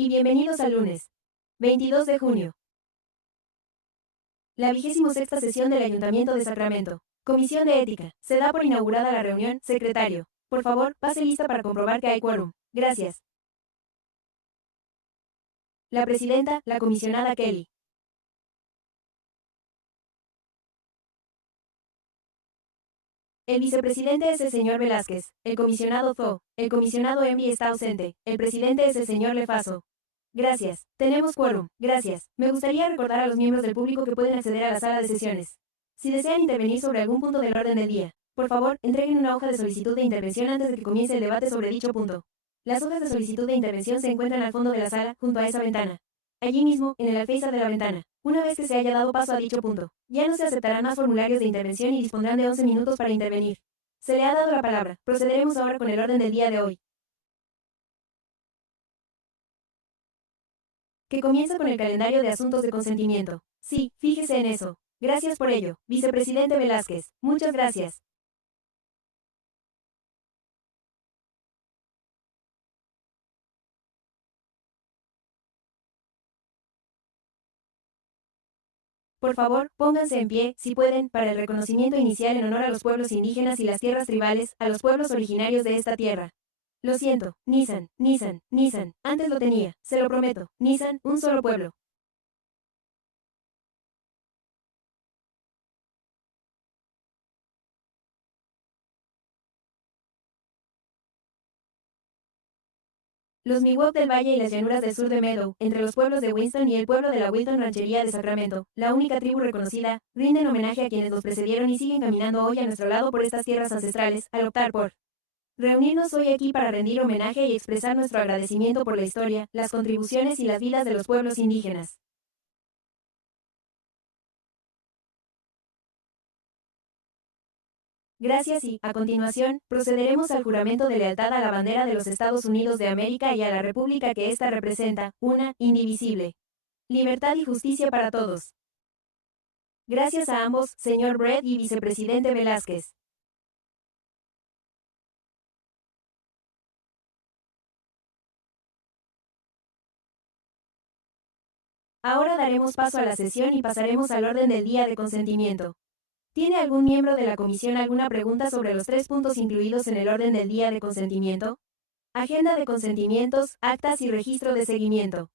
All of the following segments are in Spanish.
y bienvenidos al lunes 22 de junio. La 26ª sesión del Ayuntamiento de Sacramento. Comisión de Ética. Se da por inaugurada la reunión. Secretario, por favor, pase lista para comprobar que hay quórum. Gracias. La presidenta, la comisionada Kelly. El vicepresidente es el señor Velázquez, el comisionado Zo, el comisionado Envy está ausente, el presidente es el señor Lefaso. Gracias. Tenemos quórum. Gracias. Me gustaría recordar a los miembros del público que pueden acceder a la sala de sesiones. Si desean intervenir sobre algún punto del orden del día, por favor, entreguen una hoja de solicitud de intervención antes de que comience el debate sobre dicho punto. Las hojas de solicitud de intervención se encuentran al fondo de la sala, junto a esa ventana. Allí mismo, en el alféizar de la ventana. Una vez que se haya dado paso a dicho punto, ya no se aceptarán más formularios de intervención y dispondrán de 11 minutos para intervenir. Se le ha dado la palabra. Procederemos ahora con el orden del día de hoy, que comienza con el calendario de asuntos de consentimiento. Sí, fíjese en eso. Gracias por ello, vicepresidente Velázquez. Muchas gracias. Por favor, pónganse en pie, si pueden, para el reconocimiento inicial en honor a los pueblos indígenas y las tierras tribales, a los pueblos originarios de esta tierra. Lo siento, Nissan, antes lo tenía, se lo prometo, Nissan, un solo pueblo. Los Miwok del Valle y las llanuras del sur de Meadow, entre los pueblos de Winston y el pueblo de la Wilton Ranchería de Sacramento, la única tribu reconocida, rinden homenaje a quienes nos precedieron y siguen caminando hoy a nuestro lado por estas tierras ancestrales, al optar por reunirnos hoy aquí para rendir homenaje y expresar nuestro agradecimiento por la historia, las contribuciones y las vidas de los pueblos indígenas. Gracias y, a continuación, procederemos al juramento de lealtad a la bandera de los Estados Unidos de América y a la república que ésta representa, una, indivisible. Libertad y justicia para todos. Gracias a ambos, señor Brett y vicepresidente Velázquez. Ahora daremos paso a la sesión y pasaremos al orden del día de consentimiento. ¿Tiene algún miembro de la comisión alguna pregunta sobre los 3 puntos incluidos en el orden del día de consentimiento? Agenda de consentimientos, actas y registro de seguimiento.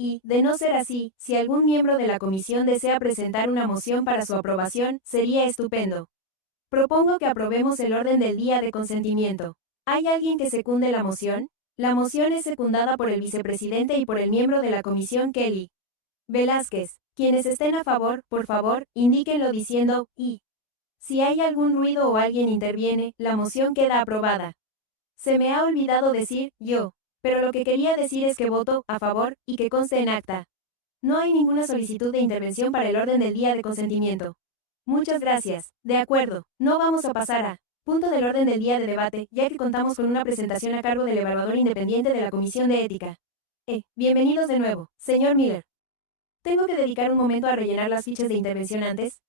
Y, de no ser así, si algún miembro de la comisión desea presentar una moción para su aprobación, sería estupendo. Propongo que aprobemos el orden del día de consentimiento. ¿Hay alguien que secunde la moción? La moción es secundada por el vicepresidente y por el miembro de la comisión Kelly Velázquez. Quienes estén a favor, por favor, indíquenlo diciendo «y». Si hay algún ruido o alguien interviene, la moción queda aprobada. Se me ha olvidado decir «yo», pero lo que quería decir es que voto a favor y que conste en acta. No hay ninguna solicitud de intervención para el orden del día de consentimiento. Muchas gracias. De acuerdo. No vamos a pasar a punto del orden del día de debate, ya que contamos con una presentación a cargo del evaluador independiente de la Comisión de Ética. Bienvenidos de nuevo, señor Miller. ¿Tengo que dedicar un momento a rellenar las fichas de intervención antes?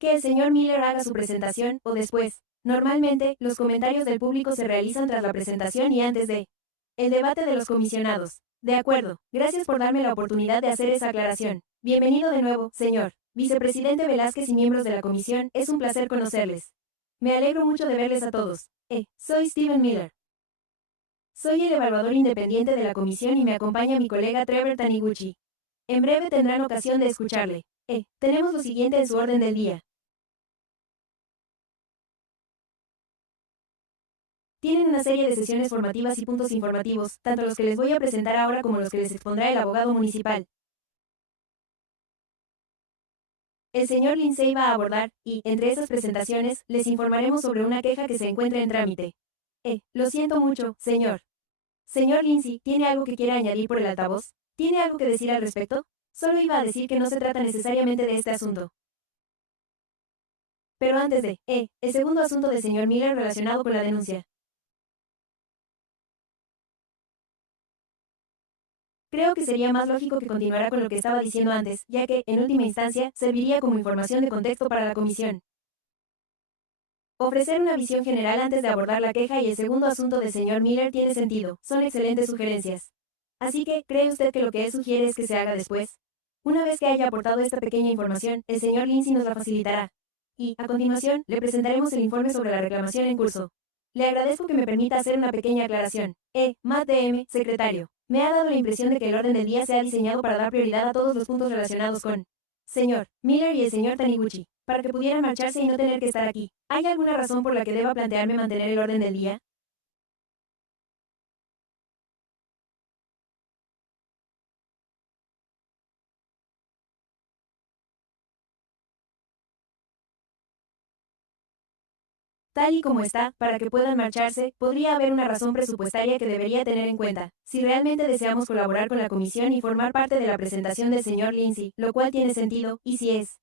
Que el señor Miller haga su presentación, o después. Normalmente, los comentarios del público se realizan tras la presentación y antes de el debate de los comisionados. De acuerdo. Gracias por darme la oportunidad de hacer esa aclaración. Bienvenido de nuevo, señor vicepresidente Velázquez y miembros de la comisión, es un placer conocerles. Me alegro mucho de verles a todos. Soy Steven Miller. Soy el evaluador independiente de la comisión y me acompaña mi colega Trevor Taniguchi. En breve tendrán ocasión de escucharle. Tenemos lo siguiente en su orden del día. Tienen una serie de sesiones formativas y puntos informativos, tanto los que les voy a presentar ahora como los que les expondrá el abogado municipal. El señor Lindsay va a abordar, y, entre esas presentaciones, les informaremos sobre una queja que se encuentra en trámite. Lo siento mucho, señor. Señor Lindsay, ¿tiene algo que quiera añadir por el altavoz? ¿Tiene algo que decir al respecto? Solo iba a decir que no se trata necesariamente de este asunto. Pero antes de, el segundo asunto del señor Miller relacionado con la denuncia. Creo que sería más lógico que continuara con lo que estaba diciendo antes, ya que, en última instancia, serviría como información de contexto para la comisión. Ofrecer una visión general antes de abordar la queja y el segundo asunto del señor Miller tiene sentido, son excelentes sugerencias. Así que, ¿cree usted que lo que él sugiere es que se haga después? Una vez que haya aportado esta pequeña información, el señor Lindsay nos la facilitará. Y, a continuación, le presentaremos el informe sobre la reclamación en curso. Le agradezco que me permita hacer una pequeña aclaración. Matt DM, secretario. Me ha dado la impresión de que el orden del día se ha diseñado para dar prioridad a todos los puntos relacionados con señor Miller y el señor Taniguchi, para que pudieran marcharse y no tener que estar aquí. ¿Hay alguna razón por la que deba plantearme mantener el orden del día? Tal y como está, para que puedan marcharse, podría haber una razón presupuestaria que debería tener en cuenta, si realmente deseamos colaborar con la comisión y formar parte de la presentación del señor Lindsay, lo cual tiene sentido, y si es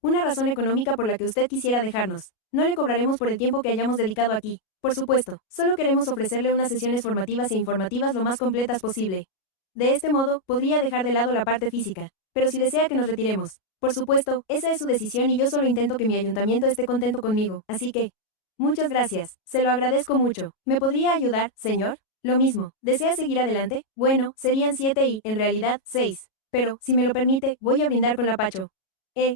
una razón económica por la que usted quisiera dejarnos. No le cobraremos por el tiempo que hayamos dedicado aquí. Por supuesto, solo queremos ofrecerle unas sesiones formativas e informativas lo más completas posible. De este modo, podría dejar de lado la parte física. Pero si desea que nos retiremos, por supuesto, esa es su decisión y yo solo intento que mi ayuntamiento esté contento conmigo. Así que, muchas gracias. Se lo agradezco mucho. ¿Me podría ayudar, señor? Lo mismo. ¿Desea seguir adelante? Bueno, serían 7 y, en realidad, 6. Pero, si me lo permite, voy a brindar con la Pacho.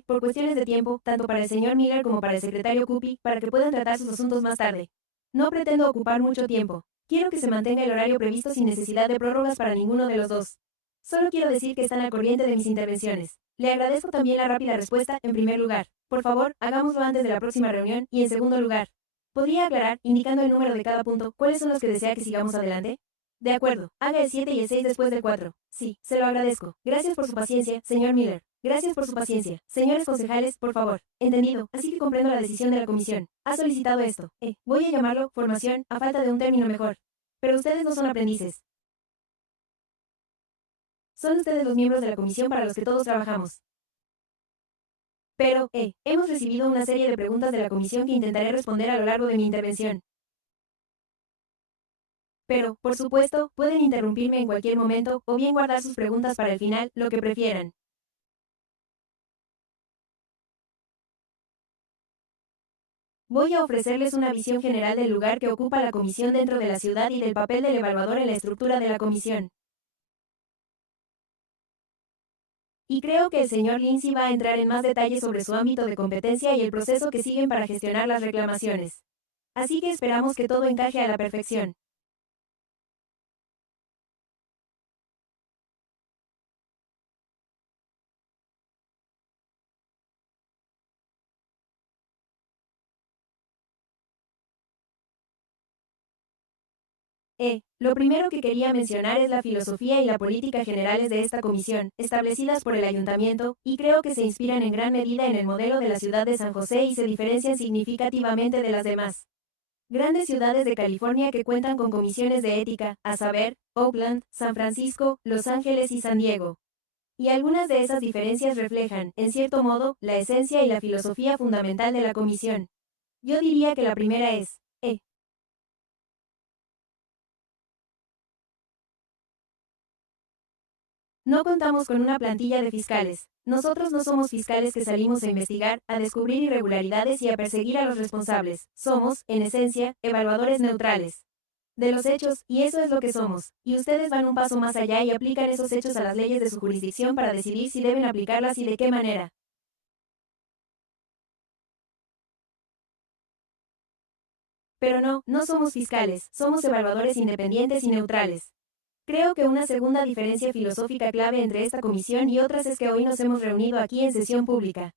Por cuestiones de tiempo, tanto para el señor Miller como para el secretario Cupi, para que puedan tratar sus asuntos más tarde. No pretendo ocupar mucho tiempo. Quiero que se mantenga el horario previsto sin necesidad de prórrogas para ninguno de los dos. Solo quiero decir que están al corriente de mis intervenciones. Le agradezco también la rápida respuesta, en primer lugar. Por favor, hagámoslo antes de la próxima reunión, y en segundo lugar, ¿podría aclarar, indicando el número de cada punto, cuáles son los que desea que sigamos adelante? De acuerdo, haga el 7 y el 6 después del 4. Sí, se lo agradezco. Gracias por su paciencia, señor Miller. Gracias por su paciencia. Señores concejales, por favor. Entendido, así que comprendo la decisión de la comisión. Ha solicitado esto. Voy a llamarlo formación, a falta de un término mejor. Pero ustedes no son aprendices. Son ustedes los miembros de la comisión para los que todos trabajamos. Pero, hemos recibido una serie de preguntas de la comisión que intentaré responder a lo largo de mi intervención. Pero, por supuesto, pueden interrumpirme en cualquier momento, o bien guardar sus preguntas para el final, lo que prefieran. Voy a ofrecerles una visión general del lugar que ocupa la comisión dentro de la ciudad y del papel del evaluador en la estructura de la comisión. Y creo que el señor Lindsay va a entrar en más detalles sobre su ámbito de competencia y el proceso que siguen para gestionar las reclamaciones. Así que esperamos que todo encaje a la perfección. Lo primero que quería mencionar es la filosofía y la política generales de esta comisión, establecidas por el ayuntamiento, y creo que se inspiran en gran medida en el modelo de la ciudad de San José y se diferencian significativamente de las demás grandes ciudades de California que cuentan con comisiones de ética, a saber, Oakland, San Francisco, Los Ángeles y San Diego. Y algunas de esas diferencias reflejan, en cierto modo, la esencia y la filosofía fundamental de la comisión. Yo diría que la primera es, no contamos con una plantilla de fiscales. Nosotros no somos fiscales que salimos a investigar, a descubrir irregularidades y a perseguir a los responsables. Somos, en esencia, evaluadores neutrales de los hechos, y eso es lo que somos. Y ustedes van un paso más allá y aplican esos hechos a las leyes de su jurisdicción para decidir si deben aplicarlas y de qué manera. Pero no, no somos fiscales, somos evaluadores independientes y neutrales. Creo que una segunda diferencia filosófica clave entre esta comisión y otras es que hoy nos hemos reunido aquí en sesión pública.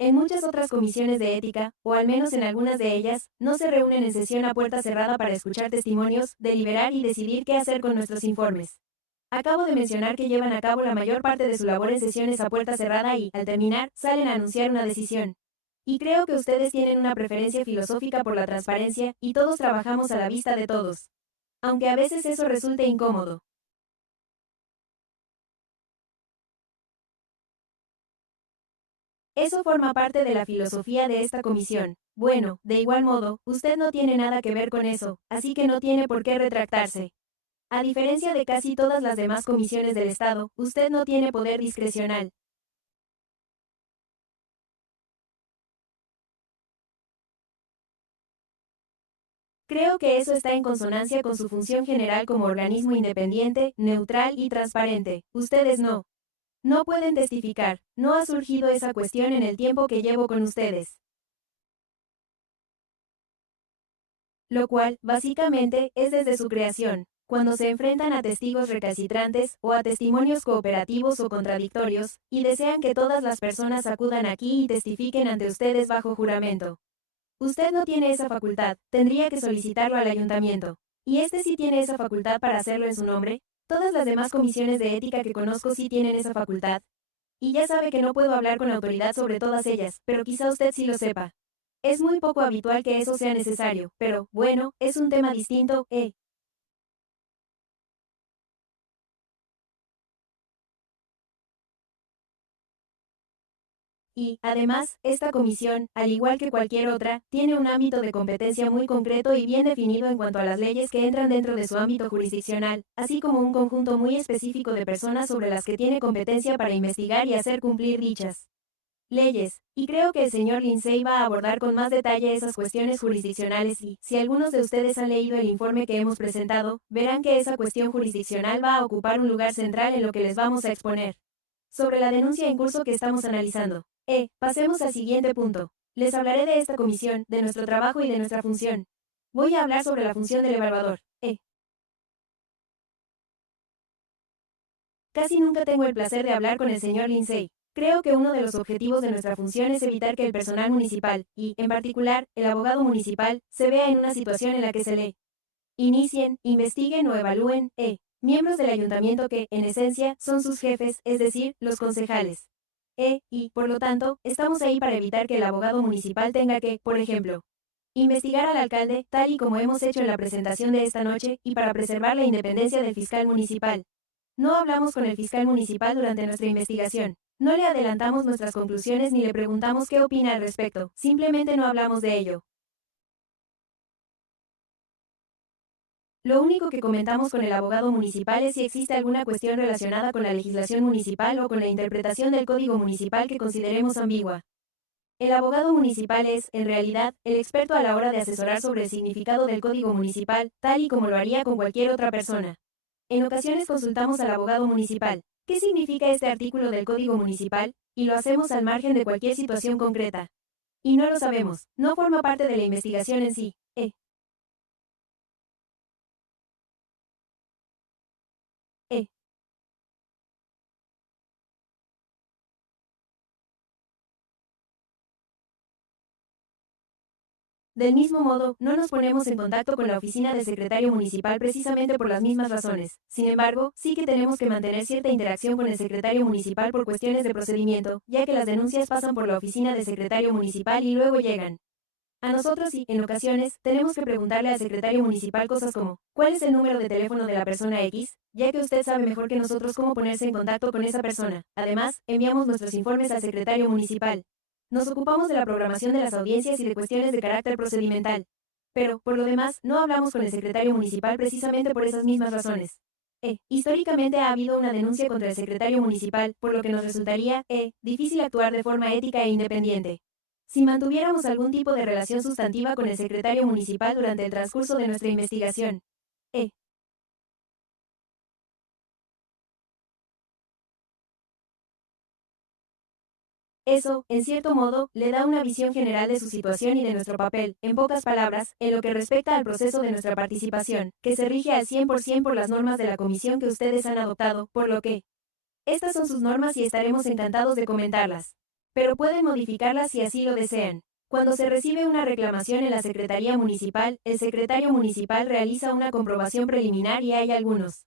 En muchas otras comisiones de ética, o al menos en algunas de ellas, no se reúnen en sesión a puerta cerrada para escuchar testimonios, deliberar y decidir qué hacer con nuestros informes. Acabo de mencionar que llevan a cabo la mayor parte de su labor en sesiones a puerta cerrada y, al terminar, salen a anunciar una decisión. Y creo que ustedes tienen una preferencia filosófica por la transparencia, y todos trabajamos a la vista de todos. Aunque a veces eso resulte incómodo. Eso forma parte de la filosofía de esta comisión. Bueno, de igual modo, usted no tiene nada que ver con eso, así que no tiene por qué retractarse. A diferencia de casi todas las demás comisiones del Estado, usted no tiene poder discrecional. Creo que eso está en consonancia con su función general como organismo independiente, neutral y transparente. Ustedes no pueden testificar. No ha surgido esa cuestión en el tiempo que llevo con ustedes. Lo cual, básicamente, es desde su creación. Cuando se enfrentan a testigos recalcitrantes, o a testimonios cooperativos o contradictorios, y desean que todas las personas acudan aquí y testifiquen ante ustedes bajo juramento. Usted no tiene esa facultad, tendría que solicitarlo al ayuntamiento. Y este sí tiene esa facultad para hacerlo en su nombre. Todas las demás comisiones de ética que conozco sí tienen esa facultad. Y ya sabe que no puedo hablar con autoridad sobre todas ellas, pero quizá usted sí lo sepa. Es muy poco habitual que eso sea necesario, pero, bueno, es un tema distinto, ¿eh? Y, además, esta comisión, al igual que cualquier otra, tiene un ámbito de competencia muy concreto y bien definido en cuanto a las leyes que entran dentro de su ámbito jurisdiccional, así como un conjunto muy específico de personas sobre las que tiene competencia para investigar y hacer cumplir dichas leyes. Y creo que el señor Lindsay va a abordar con más detalle esas cuestiones jurisdiccionales y, si algunos de ustedes han leído el informe que hemos presentado, verán que esa cuestión jurisdiccional va a ocupar un lugar central en lo que les vamos a exponer. Sobre la denuncia en curso que estamos analizando. Pasemos al siguiente punto. Les hablaré de esta comisión, de nuestro trabajo y de nuestra función. Voy a hablar sobre la función del evaluador. Casi nunca tengo el placer de hablar con el señor Lindsay. Creo que uno de los objetivos de nuestra función es evitar que el personal municipal, y, en particular, el abogado municipal, se vea en una situación en la que se le inicien, investiguen o evalúen, miembros del ayuntamiento que, en esencia, son sus jefes, es decir, los concejales. Y, por lo tanto, estamos ahí para evitar que el abogado municipal tenga que, por ejemplo, investigar al alcalde, tal y como hemos hecho en la presentación de esta noche, y para preservar la independencia del fiscal municipal. No hablamos con el fiscal municipal durante nuestra investigación. No le adelantamos nuestras conclusiones ni le preguntamos qué opina al respecto, simplemente no hablamos de ello. Lo único que comentamos con el abogado municipal es si existe alguna cuestión relacionada con la legislación municipal o con la interpretación del código municipal que consideremos ambigua. El abogado municipal es, en realidad, el experto a la hora de asesorar sobre el significado del código municipal, tal y como lo haría con cualquier otra persona. En ocasiones consultamos al abogado municipal. ¿Qué significa este artículo del código municipal? Y lo hacemos al margen de cualquier situación concreta. Y no lo sabemos, no forma parte de la investigación en sí. Eh. Del mismo modo, no nos ponemos en contacto con la oficina del secretario municipal precisamente por las mismas razones. Sin embargo, sí que tenemos que mantener cierta interacción con el secretario municipal por cuestiones de procedimiento, ya que las denuncias pasan por la oficina del secretario municipal y luego llegan a nosotros y, en ocasiones, tenemos que preguntarle al secretario municipal cosas como, ¿cuál es el número de teléfono de la persona X? Ya que usted sabe mejor que nosotros cómo ponerse en contacto con esa persona. Además, enviamos nuestros informes al secretario municipal. Nos ocupamos de la programación de las audiencias y de cuestiones de carácter procedimental. Pero, por lo demás, no hablamos con el secretario municipal precisamente por esas mismas razones. Históricamente ha habido una denuncia contra el secretario municipal, por lo que nos resultaría, difícil actuar de forma ética e independiente. Si mantuviéramos algún tipo de relación sustantiva con el secretario municipal durante el transcurso de nuestra investigación. Eh, Eso, en cierto modo, le da una visión general de su situación y de nuestro papel, en pocas palabras, en lo que respecta al proceso de nuestra participación, que se rige al 100% por las normas de la comisión que ustedes han adoptado, por lo que, estas son sus normas y estaremos encantados de comentarlas. Pero pueden modificarlas si así lo desean. Cuando se recibe una reclamación en la Secretaría Municipal, el secretario municipal realiza una comprobación preliminar y hay algunos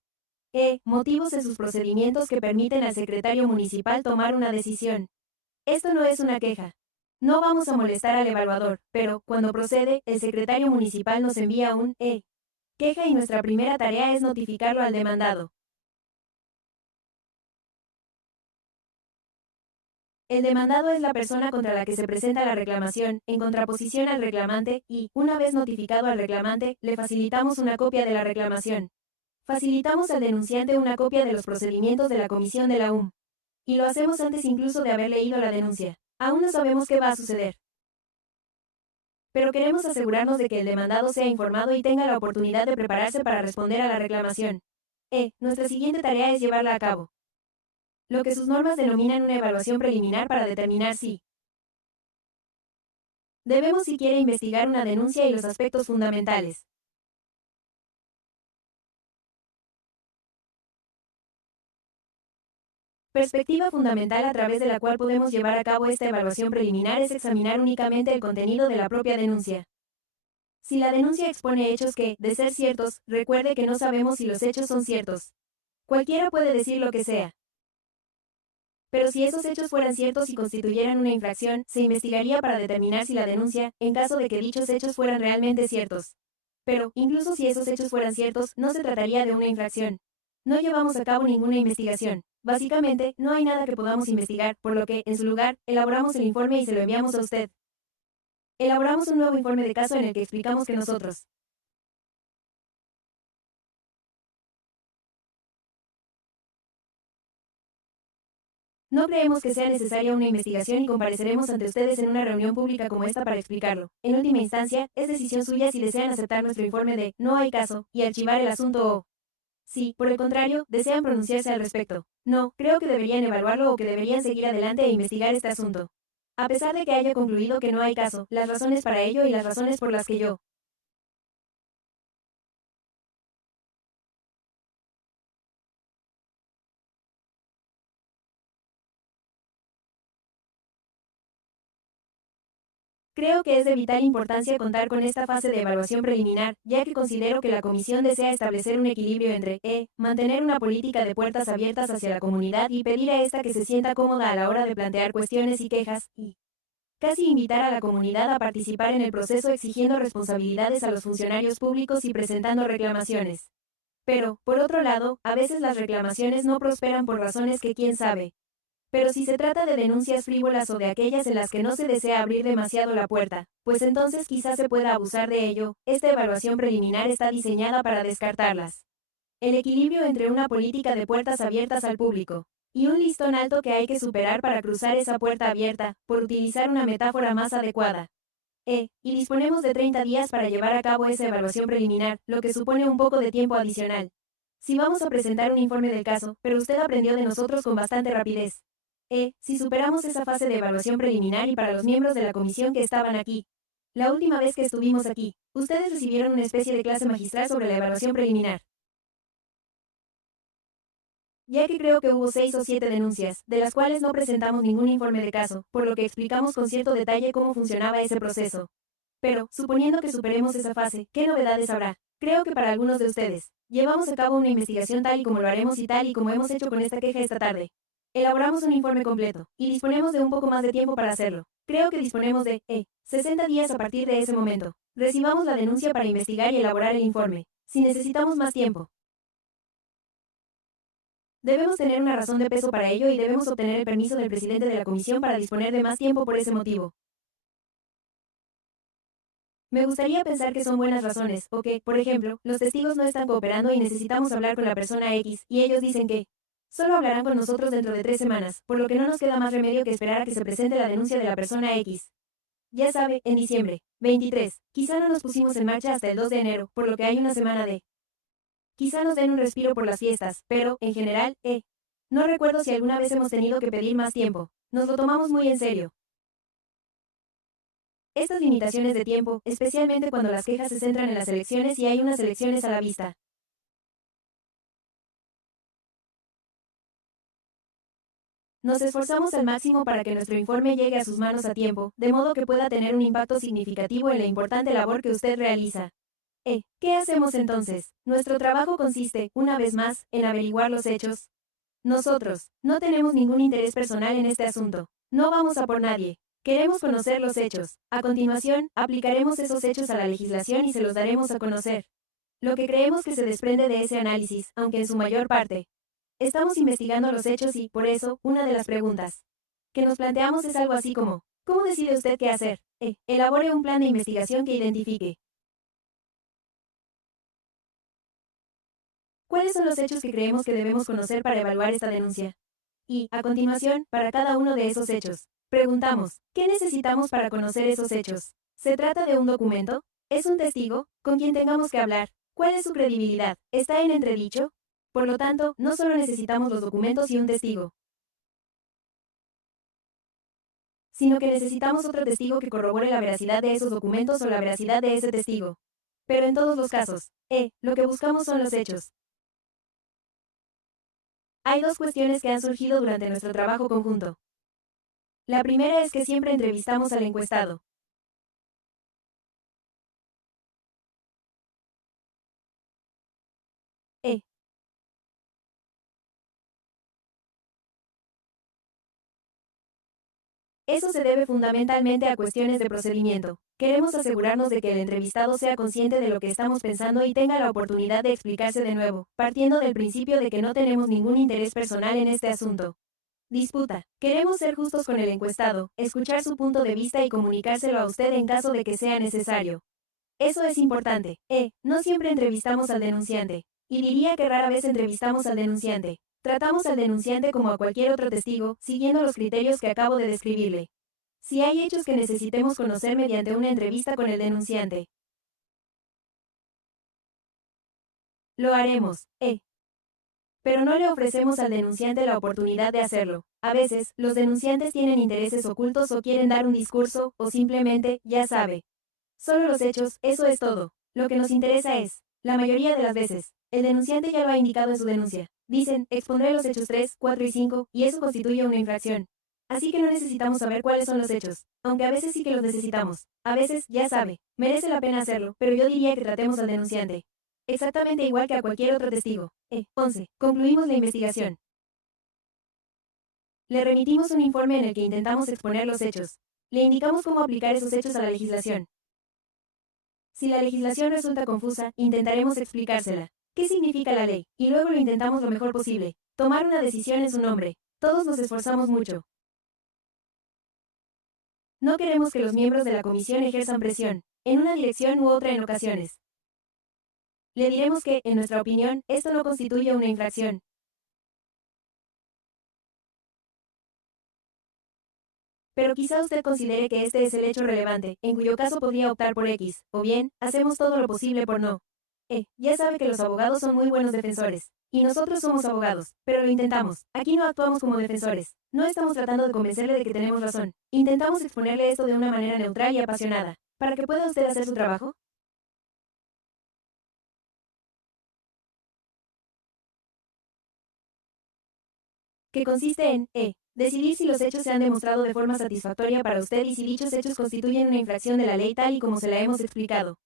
motivos en sus procedimientos que permiten al secretario municipal tomar una decisión. Esto no es una queja. No vamos a molestar al evaluador, pero, cuando procede, el secretario municipal nos envía un queja y nuestra primera tarea es notificarlo al demandado. El demandado es la persona contra la que se presenta la reclamación, en contraposición al reclamante, y, una vez notificado al reclamante, le facilitamos una copia de la reclamación. Facilitamos al denunciante una copia de los procedimientos de la comisión de la UM. Y lo hacemos antes incluso de haber leído la denuncia. Aún no sabemos qué va a suceder. Pero queremos asegurarnos de que el demandado sea informado y tenga la oportunidad de prepararse para responder a la reclamación. Nuestra siguiente tarea es llevarla a cabo. Lo que sus normas denominan una evaluación preliminar para determinar si debemos siquiera investigar una denuncia y los aspectos fundamentales. Perspectiva fundamental a través de la cual podemos llevar a cabo esta evaluación preliminar es examinar únicamente el contenido de la propia denuncia. Si la denuncia expone hechos que, de ser ciertos, recuerde que no sabemos si los hechos son ciertos. Cualquiera puede decir lo que sea. Pero si esos hechos fueran ciertos y constituyeran una infracción, se investigaría para determinar si la denuncia, en caso de que dichos hechos fueran realmente ciertos. Pero, incluso si esos hechos fueran ciertos, no se trataría de una infracción. No llevamos a cabo ninguna investigación. Básicamente, no hay nada que podamos investigar, por lo que, en su lugar, elaboramos el informe y se lo enviamos a usted. Elaboramos un nuevo informe de caso en el que explicamos que nosotros no creemos que sea necesaria una investigación y compareceremos ante ustedes en una reunión pública como esta para explicarlo. En última instancia, es decisión suya si desean aceptar nuestro informe de no hay caso y archivar el asunto o si, por el contrario, desean pronunciarse al respecto. No, creo que deberían evaluarlo o que deberían seguir adelante e investigar este asunto. A pesar de que haya concluido que no hay caso, las razones para ello y las razones por las que yo creo que es de vital importancia contar con esta fase de evaluación preliminar, ya que considero que la Comisión desea establecer un equilibrio entre mantener una política de puertas abiertas hacia la comunidad y pedir a esta que se sienta cómoda a la hora de plantear cuestiones y quejas, y casi invitar a la comunidad a participar en el proceso exigiendo responsabilidades a los funcionarios públicos y presentando reclamaciones. Pero, por otro lado, a veces las reclamaciones no prosperan por razones que quién sabe. Pero si se trata de denuncias frívolas o de aquellas en las que no se desea abrir demasiado la puerta, pues entonces quizás se pueda abusar de ello, esta evaluación preliminar está diseñada para descartarlas. El equilibrio entre una política de puertas abiertas al público y un listón alto que hay que superar para cruzar esa puerta abierta, por utilizar una metáfora más adecuada. Y disponemos de 30 días para llevar a cabo esa evaluación preliminar, lo que supone un poco de tiempo adicional. Si vamos a presentar un informe del caso, pero usted aprendió de nosotros con bastante rapidez. Si superamos esa fase de evaluación preliminar y para los miembros de la comisión que estaban aquí. La última vez que estuvimos aquí, ustedes recibieron una especie de clase magistral sobre la evaluación preliminar. Ya que creo que hubo 6 o 7 denuncias, de las cuales no presentamos ningún informe de caso, por lo que explicamos con cierto detalle cómo funcionaba ese proceso. Pero, suponiendo que superemos esa fase, ¿qué novedades habrá? Creo que para algunos de ustedes, llevamos a cabo una investigación tal y como lo haremos y tal y como hemos hecho con esta queja esta tarde. Elaboramos un informe completo, y disponemos de un poco más de tiempo para hacerlo. Creo que disponemos de, 60 días a partir de ese momento. Recibamos la denuncia para investigar y elaborar el informe. Si necesitamos más tiempo, debemos tener una razón de peso para ello y debemos obtener el permiso del presidente de la comisión para disponer de más tiempo por ese motivo. Me gustaría pensar que son buenas razones, o que, por ejemplo, los testigos no están cooperando y necesitamos hablar con la persona X, y ellos dicen que solo hablarán con nosotros dentro de 3 semanas, por lo que no nos queda más remedio que esperar a que se presente la denuncia de la persona X. Ya sabe, en diciembre 23, quizá no nos pusimos en marcha hasta el 2 de enero, por lo que hay una semana de quizá nos den un respiro por las fiestas, pero, en general, no recuerdo si alguna vez hemos tenido que pedir más tiempo. Nos lo tomamos muy en serio. Estas limitaciones de tiempo, especialmente cuando las quejas se centran en las elecciones y hay unas elecciones a la vista. Nos esforzamos al máximo para que nuestro informe llegue a sus manos a tiempo, de modo que pueda tener un impacto significativo en la importante labor que usted realiza. ¿Qué hacemos entonces? Nuestro trabajo consiste, una vez más, en averiguar los hechos. Nosotros, no tenemos ningún interés personal en este asunto. No vamos a por nadie. Queremos conocer los hechos. A continuación, aplicaremos esos hechos a la legislación y se los daremos a conocer. Lo que creemos que se desprende de ese análisis, aunque en su mayor parte, estamos investigando los hechos y, por eso, una de las preguntas que nos planteamos es algo así como, ¿cómo decide usted qué hacer? Elabore un plan de investigación que identifique cuáles son los hechos que creemos que debemos conocer para evaluar esta denuncia. Y, a continuación, para cada uno de esos hechos, preguntamos, ¿qué necesitamos para conocer esos hechos? ¿Se trata de un documento? ¿Es un testigo? ¿Con quien tengamos que hablar? ¿Cuál es su credibilidad? ¿Está en entredicho? Por lo tanto, no solo necesitamos los documentos y un testigo, sino que necesitamos otro testigo que corrobore la veracidad de esos documentos o la veracidad de ese testigo. Pero en todos los casos, lo que buscamos son los hechos. Hay dos cuestiones que han surgido durante nuestro trabajo conjunto. La primera es que siempre entrevistamos al encuestado. Eh, Eso se debe fundamentalmente a cuestiones de procedimiento. Queremos asegurarnos de que el entrevistado sea consciente de lo que estamos pensando y tenga la oportunidad de explicarse de nuevo, partiendo del principio de que no tenemos ningún interés personal en este asunto. Disputa. Queremos ser justos con el encuestado, escuchar su punto de vista y comunicárselo a usted en caso de que sea necesario. Eso es importante. No siempre entrevistamos al denunciante. Y diría que rara vez entrevistamos al denunciante. Tratamos al denunciante como a cualquier otro testigo, siguiendo los criterios que acabo de describirle. Si hay hechos que necesitemos conocer mediante una entrevista con el denunciante, lo haremos. Pero no le ofrecemos al denunciante la oportunidad de hacerlo. A veces, los denunciantes tienen intereses ocultos o quieren dar un discurso, o simplemente, ya sabe. Solo los hechos, eso es todo. Lo que nos interesa es, la mayoría de las veces, el denunciante ya lo ha indicado en su denuncia. Dicen, expondré los hechos 3, 4 y 5, y eso constituye una infracción. Así que no necesitamos saber cuáles son los hechos, aunque a veces sí que los necesitamos. A veces, ya sabe, merece la pena hacerlo, pero yo diría que tratemos al denunciante. Exactamente igual que a cualquier otro testigo. 11. Concluimos la investigación. Le remitimos un informe en el que intentamos exponer los hechos. Le indicamos cómo aplicar esos hechos a la legislación. Si la legislación resulta confusa, intentaremos explicársela. ¿Qué significa la ley? Y luego lo intentamos lo mejor posible. Tomar una decisión en su nombre. Todos nos esforzamos mucho. No queremos que los miembros de la comisión ejerzan presión, en una dirección u otra en ocasiones. Le diremos que, en nuestra opinión, esto no constituye una infracción. Pero quizá usted considere que este es el hecho relevante, en cuyo caso podría optar por X, o bien, hacemos todo lo posible por no. Ya sabe que los abogados son muy buenos defensores. Y nosotros somos abogados, pero lo intentamos. Aquí no actuamos como defensores. No estamos tratando de convencerle de que tenemos razón. Intentamos exponerle esto de una manera neutral y apasionada. ¿Para que pueda usted hacer su trabajo? Que consiste en, decidir si los hechos se han demostrado de forma satisfactoria para usted y si dichos hechos constituyen una infracción de la ley tal y como se la hemos explicado.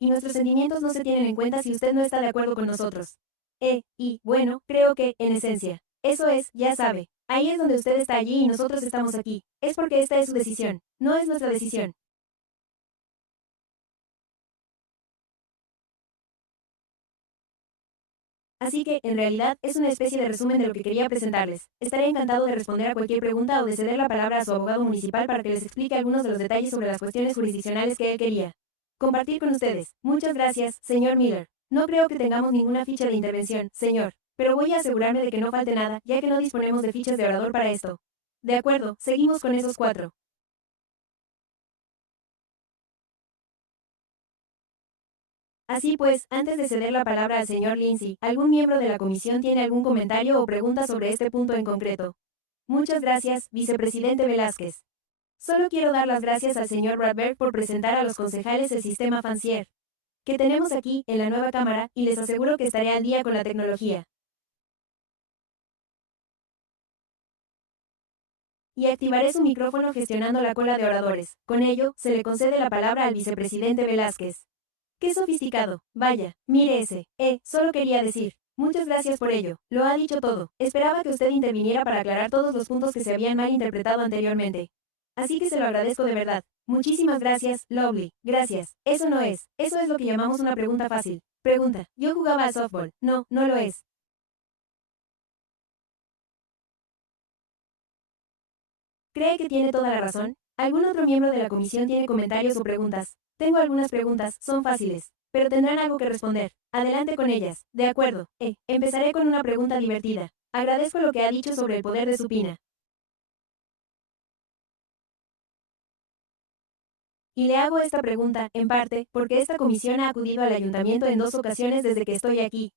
Y nuestros sentimientos no se tienen en cuenta si usted no está de acuerdo con nosotros. Y, bueno, creo que, en esencia, eso es, ya sabe. Ahí es donde usted está allí y nosotros estamos aquí. Es porque esta es su decisión, no es nuestra decisión. Así que, en realidad, es una especie de resumen de lo que quería presentarles. Estaré encantado de responder a cualquier pregunta o de ceder la palabra a su abogado municipal para que les explique algunos de los detalles sobre las cuestiones jurisdiccionales que él quería compartir con ustedes. Muchas gracias, señor Miller. No creo que tengamos ninguna ficha de intervención, señor, pero voy a asegurarme de que no falte nada, ya que no disponemos de fichas de orador para esto. De acuerdo, seguimos con esos 4. Así pues, antes de ceder la palabra al señor Lindsay, ¿algún miembro de la comisión tiene algún comentario o pregunta sobre este punto en concreto? Muchas gracias, vicepresidente Velázquez. Solo quiero dar las gracias al señor Bradberg por presentar a los concejales el sistema Fancier que tenemos aquí, en la nueva cámara, y les aseguro que estaré al día con la tecnología. Y activaré su micrófono gestionando la cola de oradores. Con ello, se le concede la palabra al vicepresidente Velázquez. ¡Qué sofisticado! Vaya, mire ese. Solo quería decir. Muchas gracias por ello. Lo ha dicho todo. Esperaba que usted interviniera para aclarar todos los puntos que se habían mal interpretado anteriormente. Así que se lo agradezco de verdad. Muchísimas gracias, Lovely. Gracias. Eso no es. Eso es lo que llamamos una pregunta fácil. Pregunta. Yo jugaba al softball. No, no lo es. ¿Cree que tiene toda la razón? ¿Algún otro miembro de la comisión tiene comentarios o preguntas? Tengo algunas preguntas, son fáciles, pero tendrán algo que responder. Adelante con ellas. De acuerdo. Empezaré con una pregunta divertida. Agradezco lo que ha dicho sobre el poder de supina. Y le hago esta pregunta, en parte, porque esta comisión ha acudido al ayuntamiento en 2 ocasiones desde que estoy aquí.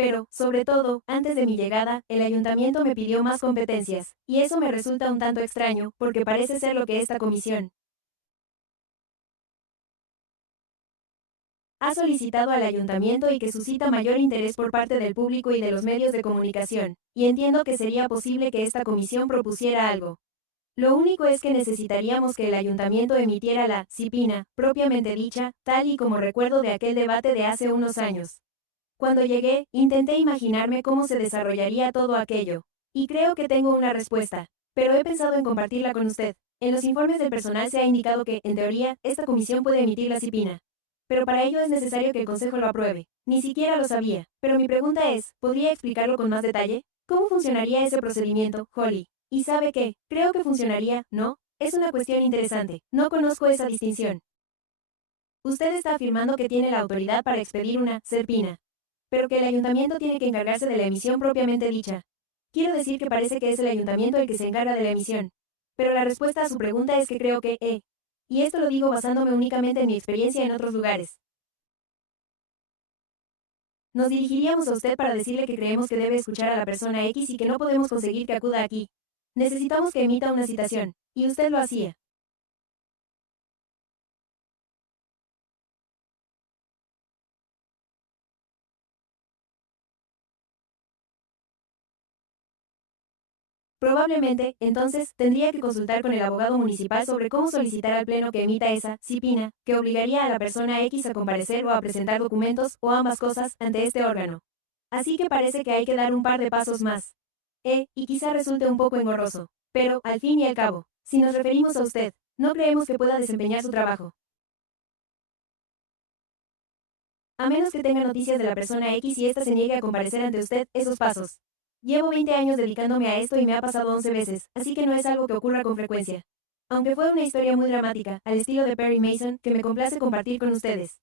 Pero, sobre todo, antes de mi llegada, el ayuntamiento me pidió más competencias, y eso me resulta un tanto extraño, porque parece ser lo que esta comisión ha solicitado al ayuntamiento y que suscita mayor interés por parte del público y de los medios de comunicación, y entiendo que sería posible que esta comisión propusiera algo. Lo único es que necesitaríamos que el ayuntamiento emitiera la CIPINA, propiamente dicha, tal y como recuerdo de aquel debate de hace unos años. Cuando llegué, intenté imaginarme cómo se desarrollaría todo aquello. Y creo que tengo una respuesta. Pero he pensado en compartirla con usted. En los informes del personal se ha indicado que, en teoría, esta comisión puede emitir la CIPINA. Pero para ello es necesario que el Consejo lo apruebe. Ni siquiera lo sabía. Pero mi pregunta es, ¿podría explicarlo con más detalle? ¿Cómo funcionaría ese procedimiento, Holly? ¿Y sabe qué? Creo que funcionaría, ¿no? Es una cuestión interesante. No conozco esa distinción. Usted está afirmando que tiene la autoridad para expedir una CERPINA, pero que el ayuntamiento tiene que encargarse de la emisión propiamente dicha. Quiero decir que parece que es el ayuntamiento el que se encarga de la emisión. Pero la respuesta a su pregunta es que creo que, y esto lo digo basándome únicamente en mi experiencia en otros lugares. Nos dirigiríamos a usted para decirle que creemos que debe escuchar a la persona X y que no podemos conseguir que acuda aquí. Necesitamos que emita una citación, y usted lo hacía. Probablemente, entonces, tendría que consultar con el abogado municipal sobre cómo solicitar al Pleno que emita esa CIPINA, que obligaría a la persona X a comparecer o a presentar documentos, o ambas cosas, ante este órgano. Así que parece que hay que dar un par de pasos más. Y quizá resulte un poco engorroso. Pero, al fin y al cabo, si nos referimos a usted, no creemos que pueda desempeñar su trabajo. A menos que tenga noticias de la persona X y ésta se niegue a comparecer ante usted, esos pasos. Llevo 20 años dedicándome a esto y me ha pasado 11 veces, así que no es algo que ocurra con frecuencia. Aunque fue una historia muy dramática, al estilo de Perry Mason, que me complace compartir con ustedes.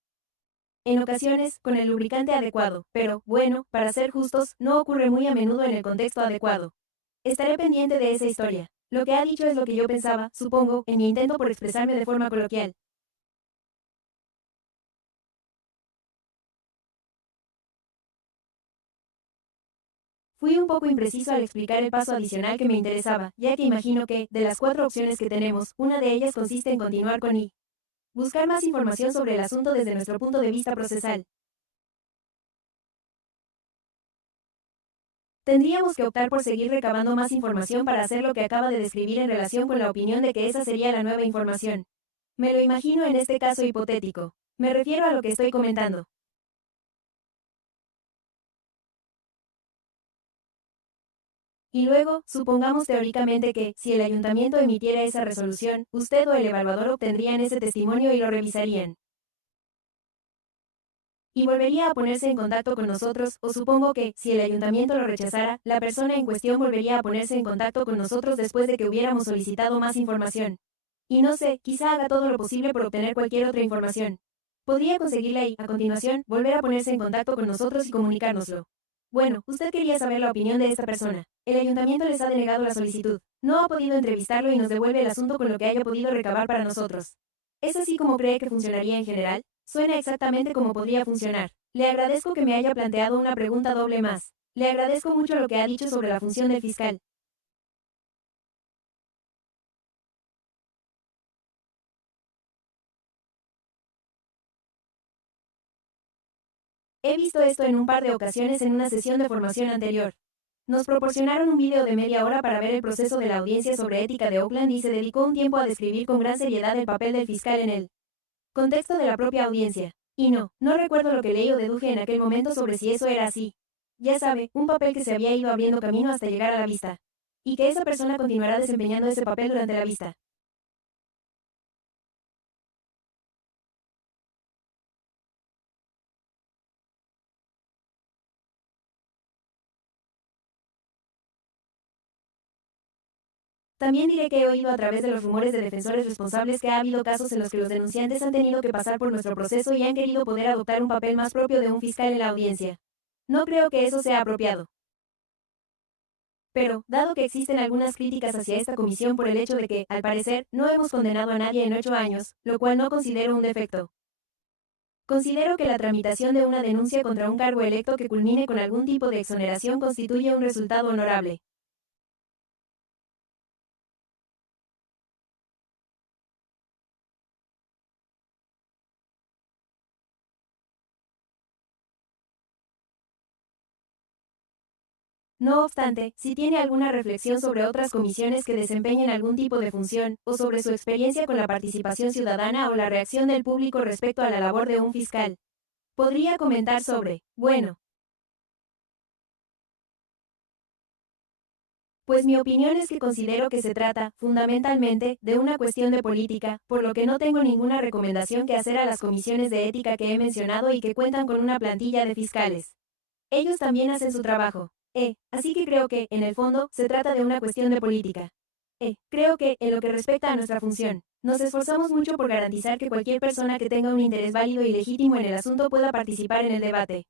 En ocasiones, con el lubricante adecuado, pero, bueno, para ser justos, no ocurre muy a menudo en el contexto adecuado. Estaré pendiente de esa historia. Lo que ha dicho es lo que yo pensaba, supongo, en mi intento por expresarme de forma coloquial. Fui un poco impreciso al explicar el paso adicional que me interesaba, ya que imagino que, de las 4 opciones que tenemos, una de ellas consiste en continuar con y buscar más información sobre el asunto desde nuestro punto de vista procesal. Tendríamos que optar por seguir recabando más información para hacer lo que acaba de describir en relación con la opinión de que esa sería la nueva información. Me lo imagino en este caso hipotético. Me refiero a lo que estoy comentando. Y luego, supongamos teóricamente que, si el ayuntamiento emitiera esa resolución, usted o el evaluador obtendrían ese testimonio y lo revisarían. Y volvería a ponerse en contacto con nosotros, o supongo que, si el ayuntamiento lo rechazara, la persona en cuestión volvería a ponerse en contacto con nosotros después de que hubiéramos solicitado más información. Y no sé, quizá haga todo lo posible por obtener cualquier otra información. Podría conseguirla y, a continuación, volver a ponerse en contacto con nosotros y comunicárnoslo. Bueno, usted quería saber la opinión de esta persona. El ayuntamiento les ha denegado la solicitud. No ha podido entrevistarlo y nos devuelve el asunto con lo que haya podido recabar para nosotros. ¿Es así como cree que funcionaría en general? Suena exactamente como podría funcionar. Le agradezco que me haya planteado una pregunta doble más. Le agradezco mucho lo que ha dicho sobre la función del fiscal. He visto esto en un par de ocasiones en una sesión de formación anterior. Nos proporcionaron un vídeo de media hora para ver el proceso de la audiencia sobre ética de Oakland y se dedicó un tiempo a describir con gran seriedad el papel del fiscal en el contexto de la propia audiencia. Y no recuerdo lo que leí o deduje en aquel momento sobre si eso era así. Ya sabe, un papel que se había ido abriendo camino hasta llegar a la vista. Y que esa persona continuará desempeñando ese papel durante la vista. También diré que he oído a través de los rumores de defensores responsables que ha habido casos en los que los denunciantes han tenido que pasar por nuestro proceso y han querido poder adoptar un papel más propio de un fiscal en la audiencia. No creo que eso sea apropiado. Pero, dado que existen algunas críticas hacia esta comisión por el hecho de que, al parecer, no hemos condenado a nadie en 8 años, lo cual no considero un defecto. Considero que la tramitación de una denuncia contra un cargo electo que culmine con algún tipo de exoneración constituye un resultado honorable. No obstante, si tiene alguna reflexión sobre otras comisiones que desempeñen algún tipo de función, o sobre su experiencia con la participación ciudadana o la reacción del público respecto a la labor de un fiscal, podría comentar sobre, bueno, pues mi opinión es que considero que se trata, fundamentalmente, de una cuestión de política, por lo que no tengo ninguna recomendación que hacer a las comisiones de ética que he mencionado y que cuentan con una plantilla de fiscales. Ellos también hacen su trabajo. Así que creo que, en el fondo, se trata de una cuestión de política. Creo que, en lo que respecta a nuestra función, nos esforzamos mucho por garantizar que cualquier persona que tenga un interés válido y legítimo en el asunto pueda participar en el debate.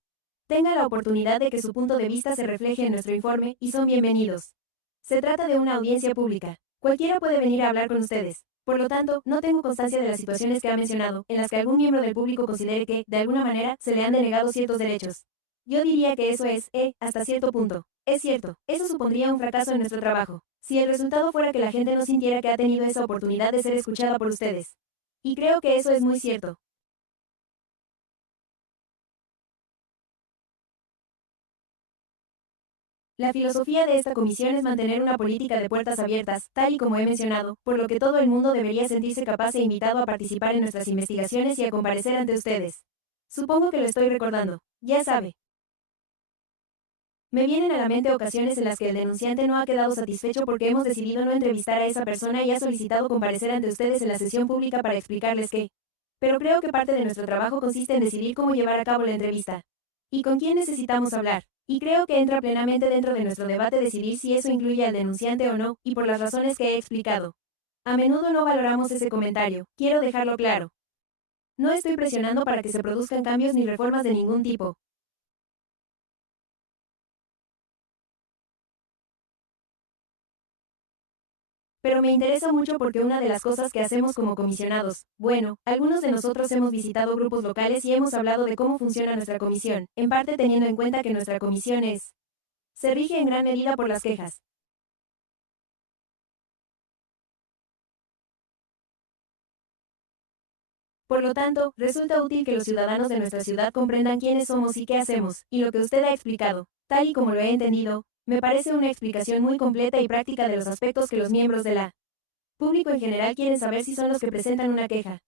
Tenga la oportunidad de que su punto de vista se refleje en nuestro informe, y son bienvenidos. Se trata de una audiencia pública. Cualquiera puede venir a hablar con ustedes. Por lo tanto, no tengo constancia de las situaciones que ha mencionado, en las que algún miembro del público considere que, de alguna manera, se le han denegado ciertos derechos. Yo diría que eso es, hasta cierto punto. Es cierto, eso supondría un fracaso en nuestro trabajo. Si el resultado fuera que la gente no sintiera que ha tenido esa oportunidad de ser escuchada por ustedes. Y creo que eso es muy cierto. La filosofía de esta comisión es mantener una política de puertas abiertas, tal y como he mencionado, por lo que todo el mundo debería sentirse capaz e invitado a participar en nuestras investigaciones y a comparecer ante ustedes. Supongo que lo estoy recordando. Ya sabe. Me vienen a la mente ocasiones en las que el denunciante no ha quedado satisfecho porque hemos decidido no entrevistar a esa persona y ha solicitado comparecer ante ustedes en la sesión pública para explicarles qué. Pero creo que parte de nuestro trabajo consiste en decidir cómo llevar a cabo la entrevista. ¿Y con quién necesitamos hablar? Y creo que entra plenamente dentro de nuestro debate decidir si eso incluye al denunciante o no, y por las razones que he explicado. A menudo no valoramos ese comentario, quiero dejarlo claro. No estoy presionando para que se produzcan cambios ni reformas de ningún tipo. Pero me interesa mucho porque una de las cosas que hacemos como comisionados, bueno, algunos de nosotros hemos visitado grupos locales y hemos hablado de cómo funciona nuestra comisión, en parte teniendo en cuenta que nuestra comisión se rige en gran medida por las quejas. Por lo tanto, resulta útil que los ciudadanos de nuestra ciudad comprendan quiénes somos y qué hacemos, y lo que usted ha explicado, tal y como lo he entendido, me parece una explicación muy completa y práctica de los aspectos que los miembros de la público en general quieren saber si son los que presentan una queja.